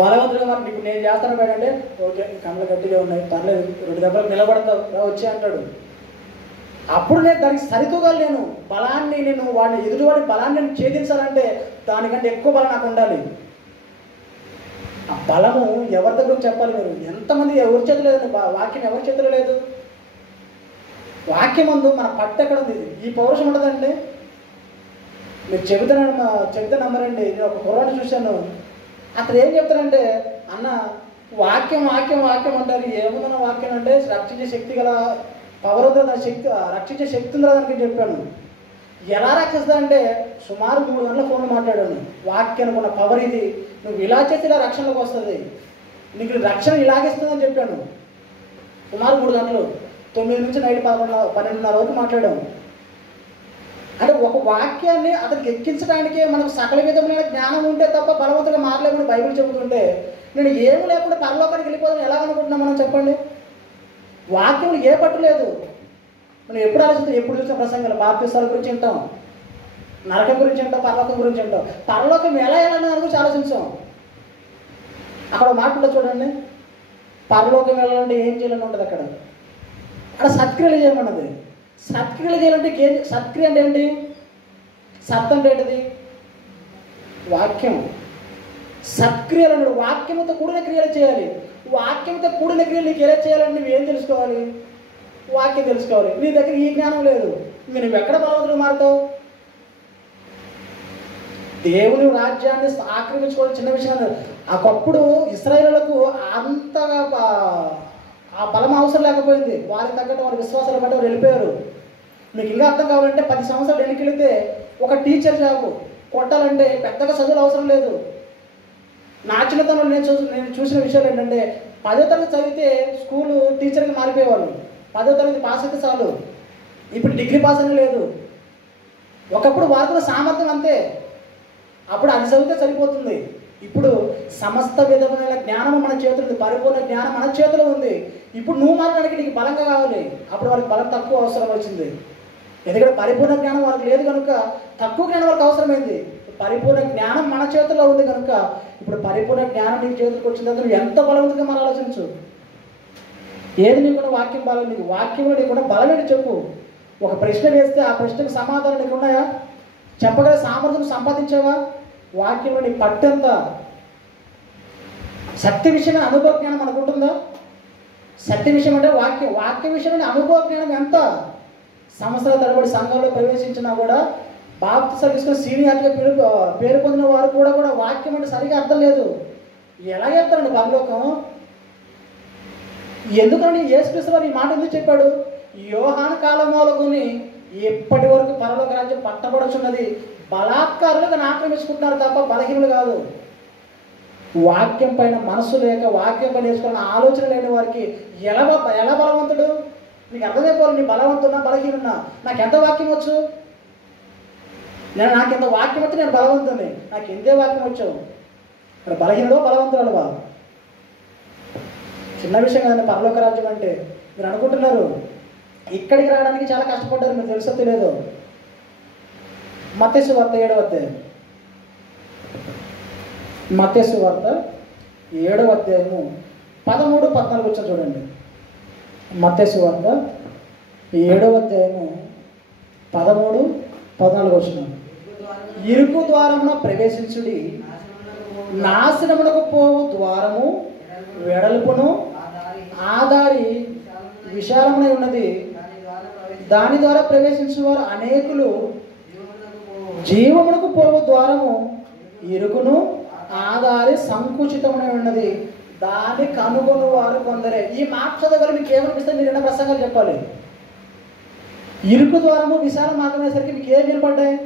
బలవంతుడిగా మారిన ఇప్పుడు నేను చేస్తాను బయటంటే, ఓకే కళ్ళు గట్టిగా ఉన్నాయి, పర్లేదు 2 దెబ్బలకు నిలబడతావు వచ్చి అంటాడు. అప్పుడు నేను దానికి సరితూగలేను. బలాన్ని నేను వాడిని ఎదుటివాడి బలాన్ని నేను ఛేదించాలంటే దానికంటే ఎక్కువ బలం నాకు ఉండాలి. ఆ బలము ఎవరి దగ్గర చెప్పాలి? మీరు ఎంతమంది ఎవరి చేతిలో లేదండి? వాక్యం ఎవరి చేతిలో లేదు? వాక్యం ముందు మన పట్టు ఎక్కడ ఉంది? ఈ పౌరుషం ఉండదండి. మీరు చెబితే నమ్మరండి. నేను ఒక కుర్రాన్ని చూశాను. అతను ఏం చెప్తారంటే, అన్న వాక్యం వాక్యం వాక్యం అంటారు. ఏముందన్న వాక్యం అంటే రక్షించే శక్తి గల పవర్ ఉందో దాని శక్తి, రక్షించే శక్తి ఉందో దానికి చెప్పాను. ఎలా రక్షిస్తా అంటే సుమారు 3 గంటల ఫోన్లో మాట్లాడాను. వాక్యానికి ఉన్న పవర్ ఇది, నువ్వు ఇలా చేస్తే ఇలా రక్షణలోకి వస్తుంది, నీకు రక్షణ ఇలాగిస్తుందని చెప్పాను. సుమారు 3 గంటలు, 9 నుంచి నైట్ 12:30 వరకు మాట్లాడాము. అంటే ఒక వాక్యాన్ని అతనికి ఎక్కించడానికే మనకు సకల విధమైన జ్ఞానం ఉంటే తప్ప బలవంతుగా మారలేమని బైబిల్ చెబుతుంటే నేను ఏమి లేకుండా పరలోకానికి వెళ్ళిపోతాను ఎలా అనుకుంటున్నాం మనం చెప్పండి? వాక్యం ఏ పట్టు లేదు. మనం ఎప్పుడు ఆలోచిస్తాం? ఎప్పుడు చూసిన ప్రసంగాలు బాప్తిస్తాల గురించి వింటాం, నరకం గురించి వింటాం, పరలోకం గురించి వింటాం. పరలోకం ఎలా వెళ్ళాలని దాని గురించి ఆలోచించాం. అక్కడ మాట ఉంటుంది చూడండి, పరలోకం వెళ్ళాలంటే ఏం చేయాలని ఉంటుంది అక్కడ సత్క్రియలు చేయమన్నది. సత్క్రియలు చేయాలంటే సత్క్రియ అంటే ఏంటి? సత్ అంటే ఏంటిది? వాక్యం. సత్క్రియలు అన్నాడు. వాక్యంతో కూడిన క్రియలు చేయాలి. వాక్యంతో కూడిన క్రియలు నీకు ఎలా చేయాలని నువ్వేం తెలుసుకోవాలి? వాక్యం తెలుసుకోవాలి. నీ దగ్గర ఈ జ్ఞానం లేదు, నువ్వు ఎక్కడ బలవంతులు మారుతావు? దేవుని రాజ్యాన్ని ఆక్రమించుకోవడం చిన్న విషయం కాదు. ఒకప్పుడు ఇశ్రాయేలులకు అంతగా ఆ బలం అవసరం లేకపోయింది. వారికి తగ్గట్టు వారి విశ్వాసాలు బట్టి వారు వెళ్ళిపోయారు. మీకు ఇంకా అర్థం కావాలంటే 10 సంవత్సరాలు వెనక్కి వెళితే ఒక టీచర్ జాబ్ కొట్టాలంటే పెద్దగా చదువులు అవసరం లేదు. నా చిన్నతనంలో నేను చూసిన విషయాలు ఏంటంటే 10వ తరగతి చదివితే స్కూలు టీచర్గా మారిపోయేవాళ్ళు. 10వ తరగతి పాస్ అయితే చాలు. ఇప్పుడు డిగ్రీ పాస్ అని లేదు. ఒకప్పుడు వారితో సామర్థ్యం అంతే, అప్పుడు అది చదివితే సరిపోతుంది. ఇప్పుడు సమస్త విధమైన జ్ఞానం మన చేతులు ఉంది, పరిపూర్ణ జ్ఞానం మన చేతిలో ఉంది. ఇప్పుడు నువ్వు మారడానికి నీకు బలంగా కావాలి. అప్పుడు వారికి బలం తక్కువ అవసరం వచ్చింది. ఎందుకంటే పరిపూర్ణ జ్ఞానం వారికి లేదు కనుక తక్కువ జ్ఞానం వారికి అవసరమైంది. పరిపూర్ణ జ్ఞానం మన చేతుల్లో ఉంది కనుక ఇప్పుడు పరిపూర్ణ జ్ఞానం నీ చేతికి వచ్చిన తర్వాత నువ్వు ఎంత బలవంతంగా మనం ఆలోచించు. ఏది నీకున్న వాక్యం బలం? నీకు వాక్యంలో నీకున్న బలం ఏంటి చెప్పు. ఒక ప్రశ్న వేస్తే ఆ ప్రశ్నకు సమాధానం నీకు ఉన్నాయా? చెప్పగల సామర్థ్యం సంపాదించావా? వాక్యంలో నీ పట్టెంత? సత్య విషయమైన అనుభవ జ్ఞానం మనకు ఉంటుందా? సత్య విషయం అంటే వాక్య విషయమైన అనుభవ జ్ఞానం ఎంత? సంవత్సరాల తరబడి సంఘంలో ప్రవేశించినా కూడా బాప్తిసం తీసుకుని సీనియర్గా పేరు పొందిన వారు కూడా వాక్యం అంటే సరిగా అర్థం లేదు. ఎలా చెప్తారండి పరలోకం? ఎందుకని యేసుక్రీస్తు వారు ఈ మాట ఎందుకు చెప్పాడు? యోహాను కాలం మొదలుకొని ఎప్పటి వరకు పరలోక రాజ్యం పట్టబడుచున్నది బలాత్కారులుగా ఆక్రమించుకుంటున్నారు తప్ప బలహీనులు కాదు. వాక్యం పైన మనసు లేక వాక్యం పైన నేర్చుకున్న ఆలోచన లేని వారికి ఎలా బలవంతుడు? నీకు అర్థమైపోవాలి, నీ బలవంతున్నా బలహీనున్నా. నాకు ఎంత వాక్యం వచ్చు, నాకు ఎంత వాక్యం వచ్చి నేను బలవంతుని, నాకు ఎంతే వాక్యం వచ్చావు. మరి బలహీనుడో బలవంతురాలువా? చిన్న విషయం కదండి పరలోక రాజ్యం అంటే. మీరు అనుకుంటున్నారు ఇక్కడికి రావడానికి చాలా కష్టపడ్డారు, మీరు తెలుసో తెలియదు. మత్తయి సువార్త 7వ అధ్యాయం, మత్తయి సువార్త 7వ అధ్యాయము 13, 14 వచ్చా చూడండి. మత్తయి సువార్త 7వ అధ్యాయము 13, 14 వచ్చిన. ఇరుకు ద్వారమున ప్రవేశించుడి, నాశనమునకు పోవు ద్వారము వెడల్పును ఆ దారి విశాలమునై ఉన్నది, దాని ద్వారా ప్రవేశించువారు అనేకులు. జీవమునకు పోవు ద్వారము ఇరుకును ఆ దారి సంకుచితమునై ఉన్నది, దాన్ని కనుగొని వారు కొందరే. ఈ మాట చదవగల మీకు ఏమనిపిస్తే మీరు ఎన్న ప్రసంగాలు చెప్పాలి. ఇరుకు ద్వారము విశాల మార్గం అయ్యేసరికి మీకు ఏం వినపడ్డాయి?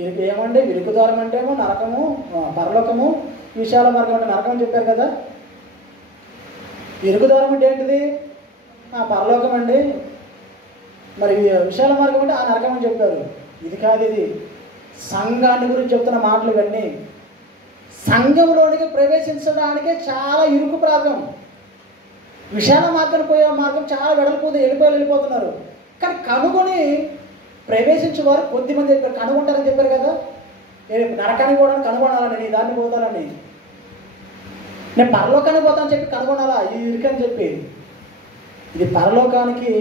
ఇరుకు ఏమంటే ఇరుకు ద్వారం అంటే ఏమో నరకము, పరలోకము. విశాల మార్గం అంటే నరకం అని చెప్పారు కదా. ఇరుకు ద్వారం అంటే ఏంటిది? పరలోకం అండి. మరి విశాల మార్గం అంటే ఆ నరకం అని చెప్పారు. ఇది కాదు, ఇది సంఘాన్ని గురించి చెప్తున్న మాటలు ఇవన్నీ. సంఘంలోనికి ప్రవేశించడానికే చాలా ఇరుకు మార్గం. విశాల మార్గం పోయే మార్గం చాలా వెడలిపోతుంది, వెళ్ళిపోతున్నారు. కానీ కనుగొని ప్రవేశించేవారు కొద్దిమంది చెప్పారు. కనుగొంటారని చెప్పారు కదా. నరకానికి పోవడానికి కనుగొనాలని, నీ దాన్ని పోతానని. నేను పరలోకానికి పోతానని చెప్పి కనుగొనాలా ఈ ఇరుకని చెప్పి. ఇది పరలోకానికి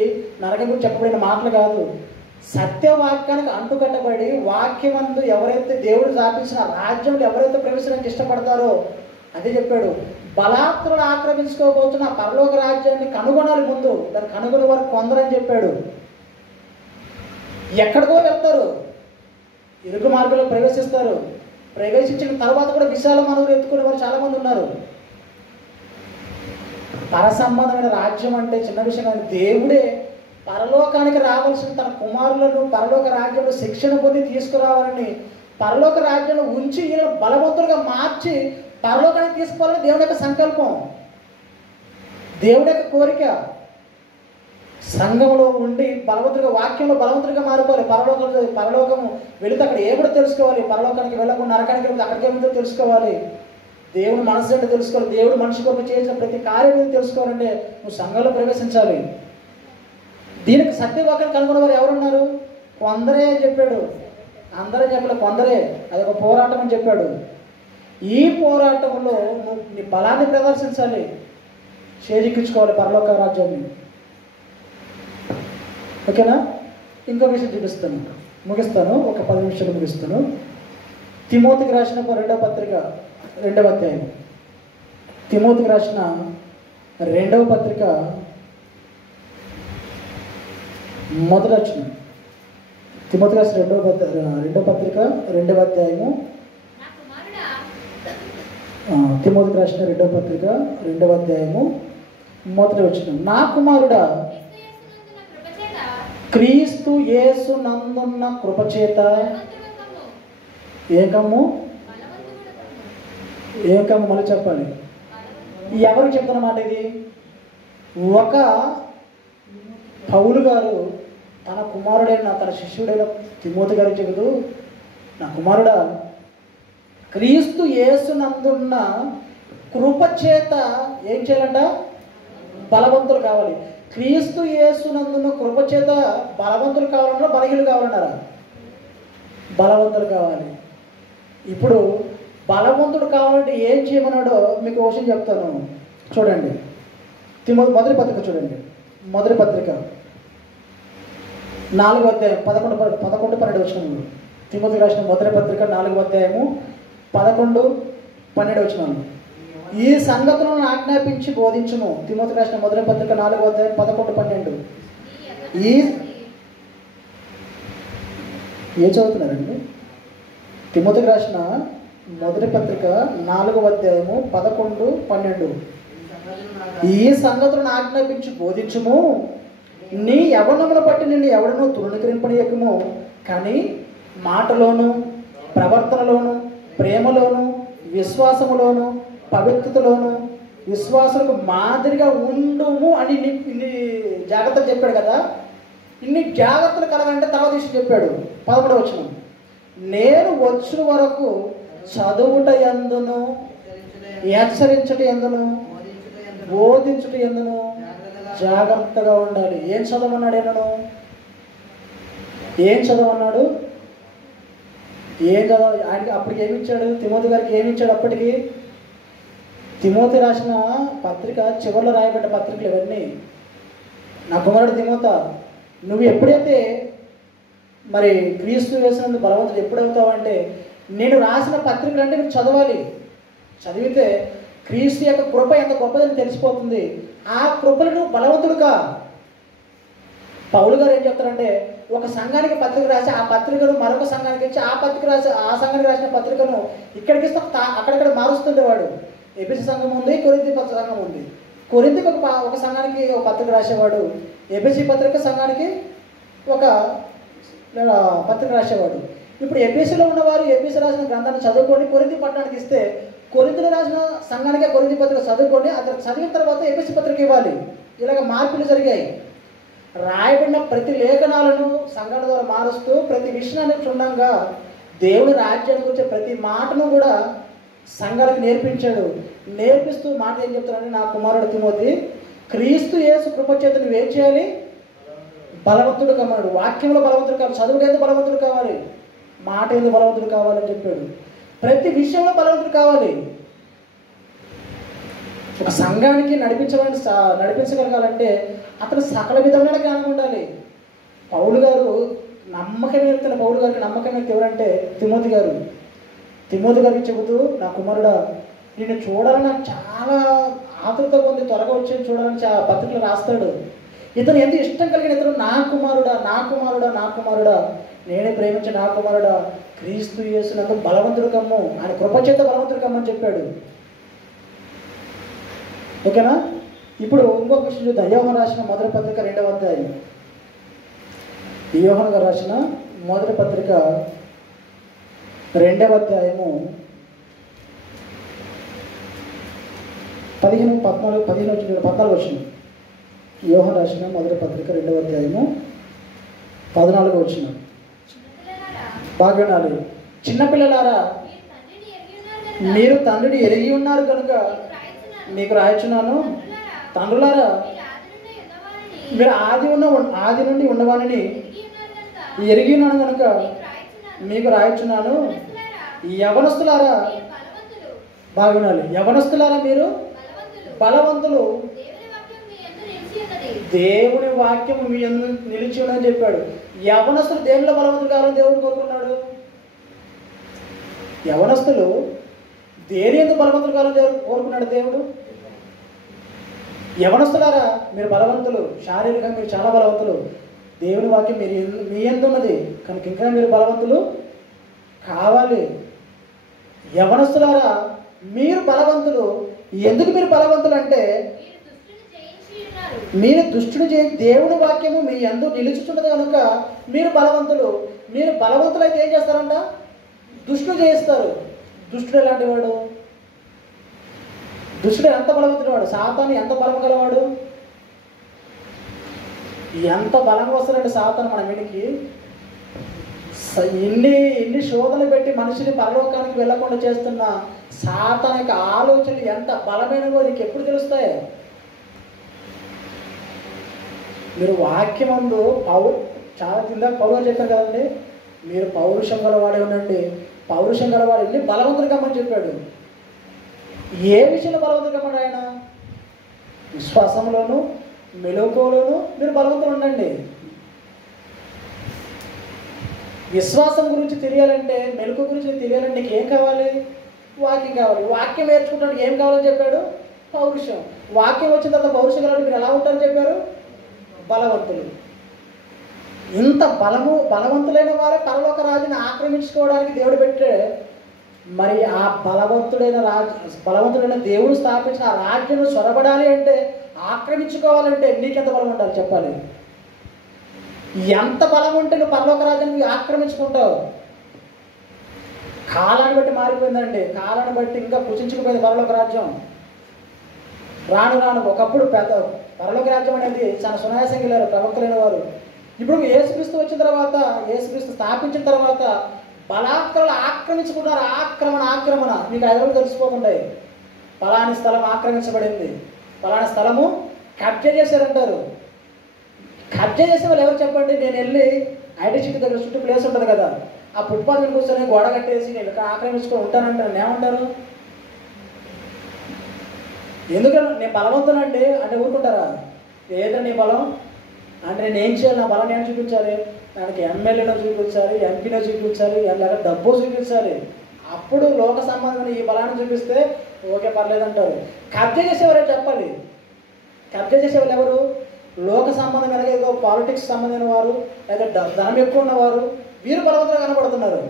నరకం గురించి చెప్పబడిన మాటలు కాదు. సత్యవాక్యానికి అంటుకట్టబడి వాక్యమందు ఎవరైతే దేవుడు స్థాపించిన రాజ్యంలో ఎవరైతే ప్రవేశించడానికి ఇష్టపడతారో అదే చెప్పాడు. బలాత్తులను ఆక్రమించుకోబోతున్న పరలోక రాజ్యాన్ని కనుగొనాలి ముందు. దాన్ని కనుగొని వారు కొందరని చెప్పాడు. ఎక్కడికో వెళ్తారు, ఇరుకు మార్గంలో ప్రవేశిస్తారు. ప్రవేశించిన తర్వాత కూడా విశాల మనవులు ఎత్తుకునే వారు చాలామంది ఉన్నారు. పరసంబంధమైన రాజ్యం అంటే చిన్న విషయం కాదు. దేవుడే పరలోకానికి రావాల్సిన తన కుమారులను పరలోక రాజ్యంలో శిక్షణ పొంది తీసుకురావాలని, పరలోక రాజ్యంలో ఉంచి ఈయన బలవంతులుగా మార్చి పరలోకానికి తీసుకోవాలని దేవుడి యొక్క సంకల్పం, దేవుడి యొక్క కోరిక. సంఘంలో ఉండి బలవంతుడిగా వాక్యంలో బలవంతుడిగా మారిపోవాలి. పరలోకము వెళితే అక్కడ ఏమిటో తెలుసుకోవాలి. పరలోకానికి వెళ్ళకుండా నరకానికి వెళ్తే అక్కడికి ఏమిటో తెలుసుకోవాలి. దేవుడు మనసు ఏంటో తెలుసుకోవాలి. దేవుడు మనిషి కొరకు చేసిన ప్రతి కార్యం ఏదో తెలుసుకోవాలంటే నువ్వు సంఘంలో ప్రవేశించాలి. దీనికి సత్యవాక్యం కనుగొన్న వారు ఎవరున్నారు? కొందరే అని చెప్పాడు. అందరే చెప్పలేదు, కొందరే. అదొక పోరాటం అని చెప్పాడు. ఈ పోరాటంలో నువ్వు నీ బలాన్ని ప్రదర్శించాలి, చేజిక్కించుకోవాలి పరలోక రాజ్యాన్ని. ఓకేనా? ఇంకో విషయం చూపిస్తాను, ముగిస్తాను. ఒక 10 నిమిషాలు ముగిస్తాను. తిమోతికి రాసిన 2వ పత్రిక 2వ అధ్యాయం. తిమోతికి రాసిన 2వ పత్రిక 1వ వచనం. తిమోతికి రాసిన 2వ పత్రిక 2వ అధ్యాయము. తిమోతికి రాసిన 2వ పత్రిక 2వ అధ్యాయము 1వ వచనం. నా కుమారుడా, క్రీస్తు యేసు నందున్న కృపచేత ఏకము మళ్ళీ చెప్పాలి. ఎవరికి చెప్తున్నమాట ఇది? ఒక పౌలు గారు తన కుమారుడైన తన శిష్యుడైన తిమోతి గారికి చెబుతూ, నా కుమారుడా, క్రీస్తు యేసు నందున్న కృపచేత ఏం చేయాలంట? బలవంతులు కావాలి. క్రీస్తు యేసు నందున్న కృపచేత బలవంతులు కావాలన్నారా, బలహీనులు కావాలన్నారా? బలవంతులు కావాలి. ఇప్పుడు బలవంతుడు కావాలంటే ఏం చేయమన్నాడో మీకు విషయం చెప్తాను. చూడండి, మొదటి పత్రిక చూడండి. మొదటి పత్రిక 4వ అధ్యాయం 11-12 వచనములు. తిమోతికి రాసిన మొదటి పత్రిక 4వ అధ్యాయము 11-12 వచనాలు. ఈ సంగతులను ఆజ్ఞాపించి బోధించుము. తిమోతికి రాసిన మొదటి పత్రిక 4వ అధ్యాయం 11-12. ఏ చదువుతున్నారండి? తిమోతికి రాసిన మొదటి పత్రిక 4వ అధ్యాయము 11-12. ఈ సంగతులను ఆజ్ఞాపించి బోధించుము. నీ యవ్వనమును బట్టి నిన్ను ఎవడనూ తృణీకరింపనీయకుము, కానీ మాటలోను ప్రవర్తనలోను ప్రేమలోను విశ్వాసములోను పవిత్రతలోను విశ్వాసులకు మాదిరిగా ఉండుము అని ఇన్ని జాగ్రత్తలు చెప్పాడు కదా. ఇన్ని జాగ్రత్తలు కలగంటే తర్వాత విషయం చెప్పాడు 11వ వచనం. నేను వచ్చిన వరకు చదువుట యందును హెచ్చరించుట యందును బోధించుట యందును జాగ్రత్తగా ఉండాలి. ఏం చదవమన్నాడు? ఏం చదవన్నాడు? ఏం చదవ? ఆయనకి అప్పటికి ఏమిచ్చాడు? తిమోతి గారికి ఏమిచ్చాడు? అప్పటికి తిమోతి రాసిన పత్రిక చివరిలో రాయబడ్డ పత్రికలు ఇవన్నీ. నా కుమారుడు తిమోత, నువ్వు ఎప్పుడైతే మరి క్రీస్తు వేసినందుకు బలవంతుడు ఎప్పుడవుతావు అంటే, నేను రాసిన పత్రికలు అంటే నువ్వు చదవాలి. చదివితే క్రీస్తు యొక్క కృప ఎంత గొప్పదని తెలిసిపోతుంది. ఆ కృపలు నువ్వు బలవంతుడుగా. పౌలు గారు ఏం చెప్తారంటే, ఒక సంఘానికి పత్రిక రాసి ఆ పత్రికను మరొక సంఘానికి ఇచ్చి ఆ పత్రిక రాసి ఆ సంఘానికి రాసిన పత్రికను ఇక్కడికి ఇస్తే అక్కడక్కడ మారుస్తుండేవాడు. ఎబిసి సంఘం ఉంది, కొరింథీ సంఘం ఉంది. కొరింథీకి ఒక సంఘానికి ఒక పత్రిక రాసేవాడు, ఎబిసి పత్రిక సంఘానికి ఒక పత్రిక రాసేవాడు. ఇప్పుడు ఎబిసిలో ఉన్నవారు ఎబిసి రాసిన గ్రంథాన్ని చదువుకొని కొరింథీ పట్టణానికి ఇస్తే, కొరింథీలో రాసిన సంఘానికే కొరింథీ పత్రిక చదువుకొని అతను చదివిన తర్వాత ఎబిసి పత్రిక ఇవ్వాలి. ఇలాగ మార్పులు జరిగాయి. రాయబడిన ప్రతి లేఖనాలను సంఘాల ద్వారా మారుస్తూ ప్రతి విషయాన్ని క్షుణ్ణంగా దేవుని రాజ్యానికి వచ్చే ప్రతి మాటను కూడా సంఘాలకు నేర్పించాడు. నేర్పిస్తూ మాట ఏం చెప్తానంటే, నా కుమారుడు తిమోతి, క్రీస్తు యేసు కృపచేత నువ్వేం చేయాలి? బలవంతుడు కమ్మాడు. వాక్యంలో బలవంతుడు కావాలి, చదువుడు ఎందుకు బలవంతుడు కావాలి, మాట ఎందుకు బలవంతుడు కావాలని చెప్పాడు. ప్రతి విషయంలో బలవంతుడు కావాలి. ఒక సంఘానికి నడిపించగలగాలంటే అతను సకల విధమైన జ్ఞానం ఉండాలి. పౌలు గారు నమ్మకం వ్యక్తున్న పౌలు గారికి నమ్మకం వ్యక్తి ఎవరంటే తిమోతి గారు. తిమోతి గారికి చెబుతూ, నా కుమారుడా, నిన్ను చూడాలని నాకు చాలా ఆతృతగా ఉంది, త్వరగా వచ్చి చూడాలని పత్రికలు రాస్తాడు. ఇతను ఎంత ఇష్టం కలిగిన ఇతను, నా కుమారుడా, నా కుమారుడా, నా కుమారుడా, నేనే ప్రేమించిన నా కుమారుడా, క్రీస్తు యేసునందు బలవంతుడు కమ్ము, ఆయన కృపచేత బలవంతుడు కమ్మని చెప్పాడు. ఓకేనా? ఇప్పుడు ఇంకొక విషయం చూద్దాం. యోహాను రాసిన మొదటి పత్రిక 2వ అధ్యాయం. యోహాను గారు రాసిన మొదటి పత్రిక 2వ అధ్యాయము 14 వచ్చిన. యోహాను రాసిన మొదటి పత్రిక 2వ అధ్యాయము 14 వచ్చిన. బాగా వినాలి. చిన్నపిల్లలారా, మీరు తండ్రిని ఎరిగి ఉన్నారు కనుక మీకు రాయచున్నాను. తండ్రులారా, మీరు ఆది నుండి ఉన్నవారిని ఎరిగి ఉన్నాను కనుక మీకు రాయచున్నాను. యవనస్తులారా, బాగా వినాలి. యవనస్తులారా, మీరు బలవంతులు, దేవుని వాక్యం మీ యందు నిలిచి ఉన్నదని చెప్పాడు. యవనస్తులు దేవునిలో బలవంతులు కావాలని దేవుడు కోరుకున్నాడు. యవనస్తులు దేని ఎందుకు బలవంతులు కావాలని దేవుడు కోరుకున్నాడు దేవుడు. యవనస్తులారా, మీరు బలవంతులు, శారీరకంగా మీరు చాలా బలవంతులు, దేవుని వాక్యం మీ యందు ఉన్నది కనుక ఇంకా మీరు బలవంతులు కావాలి. యవనస్తులారా, మీరు బలవంతులు. ఎందుకు మీరు బలవంతులు అంటే, మీరు దుష్టుడు దేవుని వాక్యము మీ యందు నిలుచుతున్నది కనుక మీరు బలవంతులు. మీరు బలవంతులైతే ఏం చేస్తారంట? దుష్టుడు చేయిస్తారు. దుష్టుడు ఎలాంటి వాడు? దుష్టుడు ఎంత బలవంతుడు వాడు? సాతాను ఎంత బలం గలవాడు? ఎంత బలం వస్తాడంటే సాతాను మన మీదకి. ఇన్ని శోధనలు పెట్టి మనిషిని పరలోకానికి వెళ్ళకుండా చేస్తున్న సాతాను యొక్క ఆలోచనలు ఎంత బలమైనవో నీకు ఎప్పుడు తెలుస్తాయి? మీరు వాక్యమందు చాలా కింద పౌరులు చెప్పారు కదండి, మీరు పౌరుషం గలవాడే ఉండండి. పౌరుషం గలవాడు వెళ్ళి బలవంతుడు కమ్మని చెప్పాడు. ఏ విషయంలో బలవంతుడు కమ్మడు ఆయన? విశ్వాసంలోను మెలకువలోను మీరు బలవంతులు ఉండండి. విశ్వాసం గురించి తెలియాలంటే, మెలకువ గురించి తెలియాలంటే నీకు ఏం కావాలి? వాక్యం కావాలి. వాక్యం నేర్చుకుంటానికి ఏం కావాలని చెప్పాడు? పౌరుషం. వాక్యం వచ్చిన తర్వాత పౌరుషం కావాలి. మీరు ఎలా ఉంటారని చెప్పారు? బలవంతులు. ఇంత బలవంతులైన వారే పరలోక రాజుని ఆక్రమించుకోవడానికి దేవుడు పెట్టే. మరి ఆ బలవంతుడైన దేవుడు స్థాపించిన ఆ రాజ్యం చొరబడాలి అంటే, ఆక్రమించుకోవాలంటే నీకెంత బలం ఉండాలి చెప్పాలి? ఎంత బలం ఉంటే నువ్వు పరలోక రాజ్యాన్ని ఆక్రమించుకుంటావు? కాలాన్ని బట్టి మారిపోయిందండి. కాలాన్ని బట్టి ఇంకా కుచించుకుపోయింది పరలోక రాజ్యం. రాను రాను ఒకప్పుడు పెద్ద పరలోక రాజ్యం అనేది చాలా సునాయాసంగా వెళ్ళారు ప్రవక్తలైన వారు. ఇప్పుడు యేసుక్రీస్తు వచ్చిన తర్వాత, యేసుక్రీస్తు స్థాపించిన తర్వాత బలాత్కారాలు ఆక్రమించుకున్నారు. ఆక్రమణ మీకు ఐదు తెలిసిపోతుంటాయి. పలాని స్థలం ఆక్రమించబడింది, పలాని స్థలము కబ్జా చేశారంటారు. కబ్జా చేసే వాళ్ళు ఎవరు చెప్పండి? నేను వెళ్ళి ఐటీ సిటీ దగ్గర చుట్టూ ప్లేస్ ఉంటుంది కదా, ఆ ఫుట్పాత్ మీద కూర్చొని గోడ కట్టేసి నేను ఇక్కడ ఆక్రమించుకొని ఉంటానంటారు. ఏమంటారు? ఎందుకంటే నేను బలవంతునండి అంటే ఊరుకుంటారా? ఏదో నీ బలం అంటే నేను ఏం చేయాలి? నా బలం నేను చూపించాలి. దానికి ఎమ్మెల్యేనో చూపించాలి, ఎంపీనో చూపించాలి, లేక డబ్బు చూపించాలి. అప్పుడు లోక సంబంధమైన ఈ బలాన్ని చూపిస్తే ఓకే పర్లేదంటారు. కబ్జా చేసేవారే చెప్పాలి. కబ్జా చేసేవాళ్ళు ఎవరు? లోక సంబంధమైన ఏదో పాలిటిక్స్ సంబంధమైన వారు, లేదా ధనం ఎక్కువ ఉన్నవారు, వీరు బలవంతులుగా కనబడుతున్నారు.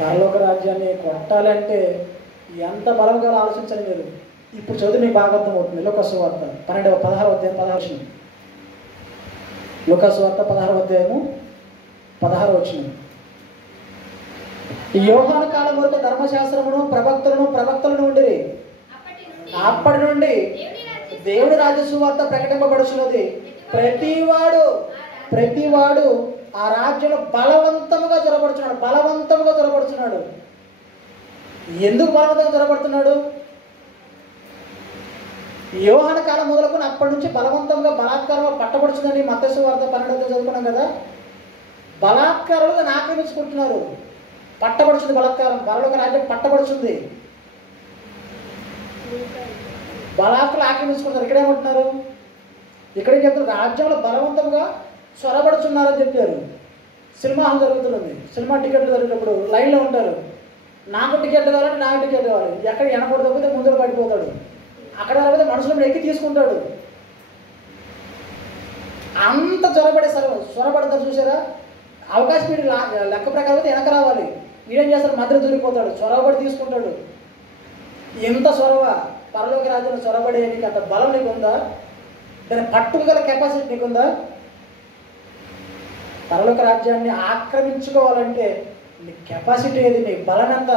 పరలోక రాజ్యాన్ని కొట్టాలంటే ఎంత బలంగా ఆలోచించాలి మీరు. ఇప్పుడు చదువు మీకు బాగా అర్థమవుతుంది. లూకాసు వార్త 16వ అధ్యాయం 16 లూకాసు వార్త 16వ అధ్యాయము 16 వచనం. ఈ యోహాను కాలం వరకు ధర్మశాస్త్రమును ప్రవక్తలను ఉండిరి. అప్పటి నుండి దేవుడి రాజ్య సువార్త ప్రకటింపబడుచున్నది. ప్రతివాడు ఆ రాజ్యంలో బలవంతముగా చొరబడుచున్నాడు. ఎందుకు బలవంతంగా చొరబడుతున్నాడు? యోహాను కాలం మొదలుకొని అప్పటి నుంచి బలవంతంగా బలాత్కారంగా పట్టబడుతుందని మత్తయి సువార్త 12 చదువుకున్నాం కదా. బలాత్కారాలు దాన్ని ఆక్రమించుకుంటున్నారు. పట్టబడుతుంది బలాత్కారం. పరలోక రాజ్యం పట్టబడుతుంది. బలాత్కారాలు ఆక్రమించుకుంటారు. ఇక్కడేమంటున్నారు? ఇక్కడేం చెప్తారు? రాజ్యంలో బలవంతంగా చొరబడుతున్నారని చెప్పారు. సినిమా హాల్ జరుగుతుంది. సినిమా టికెట్లు జరిగినప్పుడు లైన్లో ఉంటారు. నాకు టికెట్ కావాలంటే నాకు టికెట్ కావాలి. ఎక్కడ వెనకూడకపోతే ముందుకు పడిపోతాడు. అక్కడ రాకపోతే మనుషులను ఎక్కి తీసుకుంటాడు. అంత చొరబడతారు. చూసారా? అవకాశం వీడి లెక్క ప్రకారం అయితే వెనక రావాలి. వీడేం చేస్తారు? మధ్యలో దూరిపోతాడు, చొరబడి తీసుకుంటాడు. ఎంత చొరవ! పరలోక రాజ్యంలో చొరబడే నీకు అంత బలం నీకుందా? దాన్ని పట్టుకోగల కెపాసిటీ నీకుందా? పరలోక రాజ్యాన్ని ఆక్రమించుకోవాలంటే నీ కెపాసిటీ ఏది? నీ బలం ఎంత?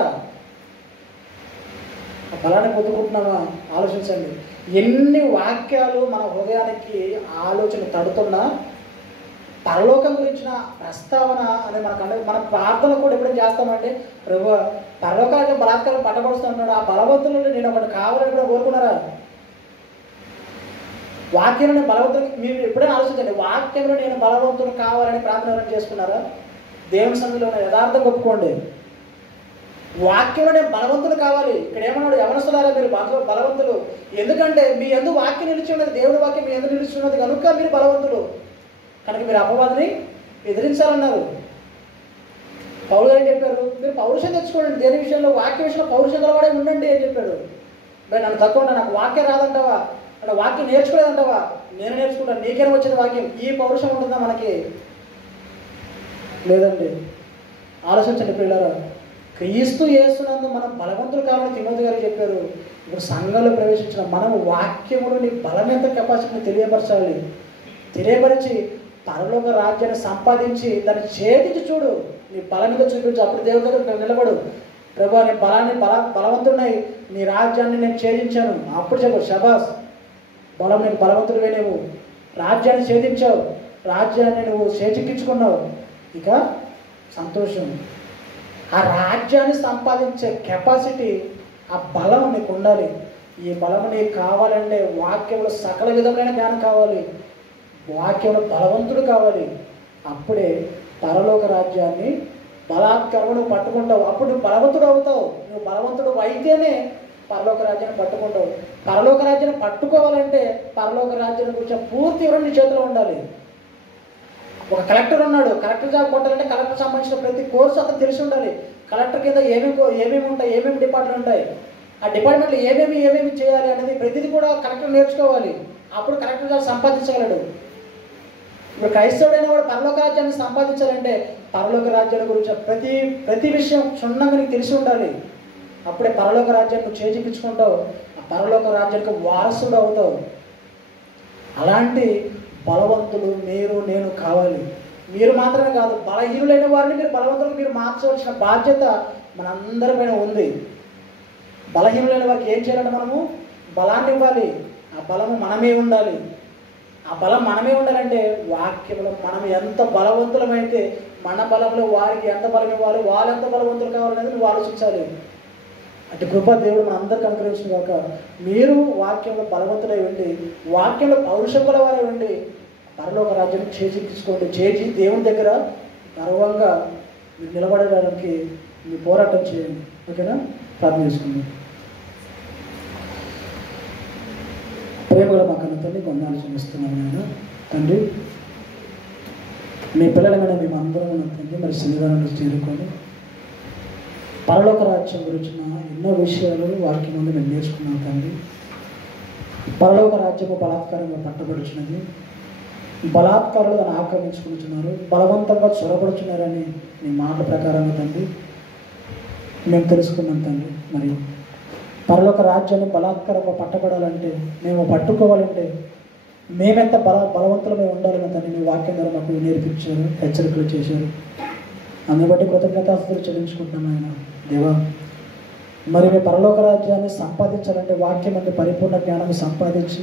ఆ బలాన్ని పొందుకుంటున్నామా? ఆలోచించండి. ఎన్ని వాక్యాలు మన హృదయానికి ఆలోచన తడుతున్నా పరలోకం గురించిన ప్రస్తావన అనేది మన ప్రార్థన కూడా ఎప్పుడైనా చేస్తామంటే, ప్రభు పరలోకానికి బలాత్కారం పట్టబడుతున్నాడు, ఆ బలవంతులు నేను ఒకటి కావాలని కూడా కోరుకున్నారా? వాక్యంలో నేను బలవంతులు, మీరు ఎప్పుడైనా ఆలోచించండి, వాక్యంలో నేను బలవంతులు కావాలని ప్రార్థన చేసుకున్నారా? దేవుని సన్నిధిలో యథార్థం ఒప్పుకోండి. వాక్యంలో నేను బలవంతులు కావాలి. ఇక్కడ ఏమన్నాడు? యవనస్తులారా మీరు బలవంతులు, ఎందుకంటే మీ యందు వాక్యం నిలిచి ఉన్నది, దేవుడి వాక్యం మీ యందు నిలిచి ఉన్నది కనుక మీరు బలవంతులు, కనుక మీరు అపవాదిని ఎదిరించాలన్నారు. పౌలు గారు ఏం చెప్పారు? మీరు పౌరుషం తెచ్చుకోండి. దేని విషయంలో? వాక్య విషయంలో పౌరుషం గలవాడే ఉండండి అని చెప్పాడు. మరి నన్ను తక్కువ నాకు వాక్యం రాదంటావా? అంటే వాక్యం నేర్చుకోలేదంటావా? నేను నేర్చుకుంటాను, నీకేం వచ్చిన వాక్యం. ఈ పౌరుషం ఉంటుందా మనకి? లేదండి. ఆలోచించండి పిల్లరా. క్రీస్తు యేసునందు మనం బలవంతులు కావాలని తిమోతి గారు చెప్పారు. ఇప్పుడు సంఘంలో ప్రవేశించిన మనం వాక్యములు నీ బలం ఎంత కెపాసిటీని తెలియపరచాలి. తెలియపరిచి పరలోక రాజ్యాన్ని సంపాదించి దాన్ని చేతికి చూడు, నీ బలం మీద చూపించు. అప్పుడు దేవుడి దగ్గర నిలబడు, ప్రభు నీ బలవంతున్నాయి, నీ రాజ్యాన్ని నేను ఛేదించాను. అప్పుడు చెప్పు, శబాస్, బలం నీకు బలవంతుడివే, నువ్వు రాజ్యాన్ని ఛేదించావు, రాజ్యాన్ని నువ్వు చేజిక్కించుకున్నావు, ఇక సంతోషం. ఆ రాజ్యాన్ని సంపాదించే కెపాసిటీ, ఆ బలం నీకు ఉండాలి. ఈ బలం నీకు కావాలంటే వాక్యంలో సకల విధమైన జ్ఞానం కావాలి, వాక్యంలో బలవంతుడు కావాలి. అప్పుడే పరలోక రాజ్యాన్ని బలాత్కారం నువ్వు పట్టుకుంటావు. అప్పుడు నువ్వు బలవంతుడు అవుతావు. నువ్వు బలవంతుడు అయితేనే పరలోక రాజ్యాన్ని పట్టుకుంటావు. పరలోక రాజ్యాన్ని పట్టుకోవాలంటే పరలోక రాజ్యాన్ని గురించి పూర్తి వివరణ నీ చేతిలో ఉండాలి. ఒక కలెక్టర్ ఉన్నాడు, కలెక్టర్ జాబ్ కొట్టాలంటే కలెక్టర్ సంబంధించిన ప్రతి కోర్సు అతను తెలిసి ఉండాలి. కలెక్టర్ కింద ఏమేమి ఉంటాయి, ఏమేమి డిపార్ట్మెంట్ ఉంటాయి, ఆ డిపార్ట్మెంట్లో ఏమేమి చేయాలి అనేది ప్రతిదీ కూడా కలెక్టర్ నేర్చుకోవాలి. అప్పుడు కలెక్టర్ జాబ్ సంపాదించగలడు. ఇప్పుడు క్రైస్తవుడైన వాడు పరలోక రాజ్యాన్ని సంపాదించాలంటే పరలోక రాజ్యాన్ని గురించి ప్రతి విషయం క్షుణ్ణంగా నీకు తెలిసి ఉండాలి. అప్పుడే పరలోక రాజ్యాన్ని నువ్వు చేజిక్కించుకుంటావు, ఆ పరలోక రాజ్యానికి వారసుడు అవుతావు. అలాంటి బలవంతులు నేను కావాలి. మీరు మాత్రమే కాదు, బలహీనులైన వారిని మీరు బలవంతులకు మీరు మార్చవలసిన బాధ్యత మనందరిపైన ఉంది. బలహీనులైన వారికి ఏం చేయాలంటే మనము బలాన్ని ఇవ్వాలి. ఆ బలము మనమే ఉండాలి. ఆ బలం మనమే ఉండాలంటే వాక్యంలో మనం ఎంత బలవంతులమైతే మన బలంలో వారికి ఎంత బలం ఇవ్వాలి, వాళ్ళు ఎంత బలవంతులు కావాలనేది నువ్వు ఆలోచించాలి. అంటే కృప దేవుడు మన అందరికీ అనుగ్రహించిన కాక మీరు వాక్యంలో బలవంతులై ఉండి, వాక్యంలో పౌరుషం గల వారే ఉండి పరలోక రాజ్యం చేజిక్కించుకోండి. చేసి దేవుని దగ్గర గర్వంగా మీరు నిలబడడానికి మీరు పోరాటం చేయండి. ఓకేనా? ప్రార్థన చేసుకుందాం. ప్రేమగా మా కన్న తండ్రి కొందాలు చూపిస్తున్నాం నేను తండ్రి. మీ పిల్లలమైన మేము అందరం ఉన్న తండ్రి మరి సన్నిధానంలో చేరుకొని పరలోక రాజ్యం గురించిన ఎన్నో విషయాలు వాక్యం ముందు మేము నేర్చుకున్నాం తండ్రి. పరలోక రాజ్యము బలాత్కారంగా పట్టబడుచున్నది. బలాత్కారులు దాన్ని ఆక్రమించుకుంటున్నారు, బలవంతంగా చొరబడుతున్నారని నీ మాట ప్రకారంగా తండ్రి మేము తెలుసుకున్నాం తండ్రి. మరి పరలోక రాజ్యాన్ని బలాత్కారంగా పట్టబడాలంటే, మేము పట్టుకోవాలంటే మేమెంత బలవంతులమై ఉండాలని తండ్రి మీ వాక్యం ద్వారా మాకు నేర్పించారు, హెచ్చరికలు చేశారు. అందుని బట్టి కృతజ్ఞతాస్తుతులు చెల్లించుకుంటున్నాం ఆయన దేవా. మరి మీ పరలోక రాజ్యాన్ని సంపాదించాలంటే వాక్యం అంటే పరిపూర్ణ జ్ఞానం సంపాదించి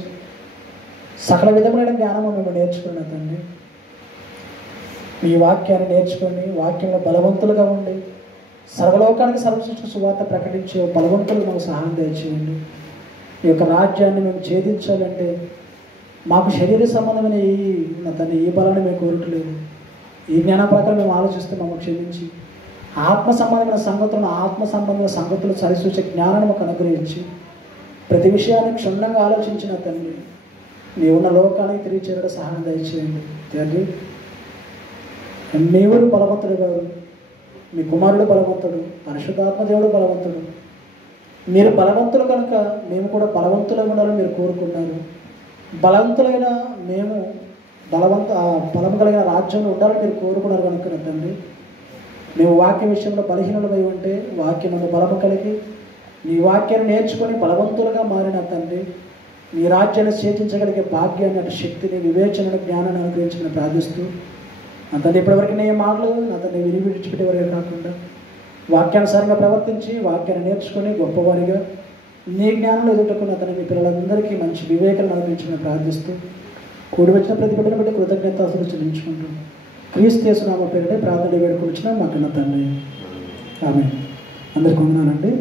సకల విధములైన జ్ఞానము మేము నేర్చుకున్నాం తండ్రి. మీ వాక్యాన్ని నేర్చుకొని వాక్యంలో బలవంతులుగా ఉండి సర్వలోకానికి సర్వసృష్టి సువార్త ప్రకటించే బలవంతులు మాకు సహాయం దయచేయండి. ఈ యొక్క రాజ్యాన్ని మేము ఛేదించాలంటే మాకు శరీర సంబంధమైన తండ్రి ఈ బలాన్ని మేము కోరట్లేదు. ఈ జ్ఞాన ప్రకారం మేము ఆలోచిస్తే మమ్మల్ని క్షమించి ఆత్మ సంబంధమైన సంగతులు సరిసూచే జ్ఞానాన్ని మాకు అనుగ్రహించి ప్రతి విషయాన్ని క్షుణ్ణంగా ఆలోచించిన తండ్రి నీ ఉన్న లోకానికి తిరిగి చేరడం సహాయం దయచేయండి తండ్రి. మీవుడు బలవంతుడు గారు, మీ కుమారుడు బలవంతుడు, పరిశుద్ధాత్మ దేవుడు బలవంతుడు. మీరు బలవంతులు కనుక మేము కూడా బలవంతులుగా ఉండాలని మీరు కోరుకున్నారు. బలవంతులైన మేము బలం కలిగిన రాజ్యంలో ఉండాలని మీరు కోరుకున్నారు కనుక తండ్రి మేము వాక్య విషయంలో బలహీనమై ఉంటే వాక్యమును బలము కలిగి నీ వాక్యాన్ని నేర్చుకొని బలవంతులుగా మారిన తండ్రి మీ రాజ్యాన్ని చేర్చించగలిగే భాగ్యాన్ని, అటు శక్తిని, వివేచనను, జ్ఞానాన్ని అనుగ్రహించమని ప్రార్థిస్తూ నా తండ్రి ఇప్పటివరకు నేను మాటలు నా తండ్రి విని విడిచిపెట్టే వరకే కాకుండా వాక్యానుసారంగా ప్రవర్తించి వాక్యాన్ని నేర్చుకొని గొప్పవారిగా నీ జ్ఞానంలో ఎదుర్కొన్న తండ్రి మీ పిల్లలందరికీ మంచి వివేకాన్ని అనుగ్రహించమని ప్రార్థిస్తూ కూడి వచ్చిన ప్రతి బిడ్డను బట్టి కృతజ్ఞతాస్తుతులు చెల్లించుకుంటూ క్రీస్తు యేసు నామమున ప్రార్థన వేడుకొనిచున్నాం మా కన్న తండ్రి. ఆమేన్. అందరికీ వందనాలండి.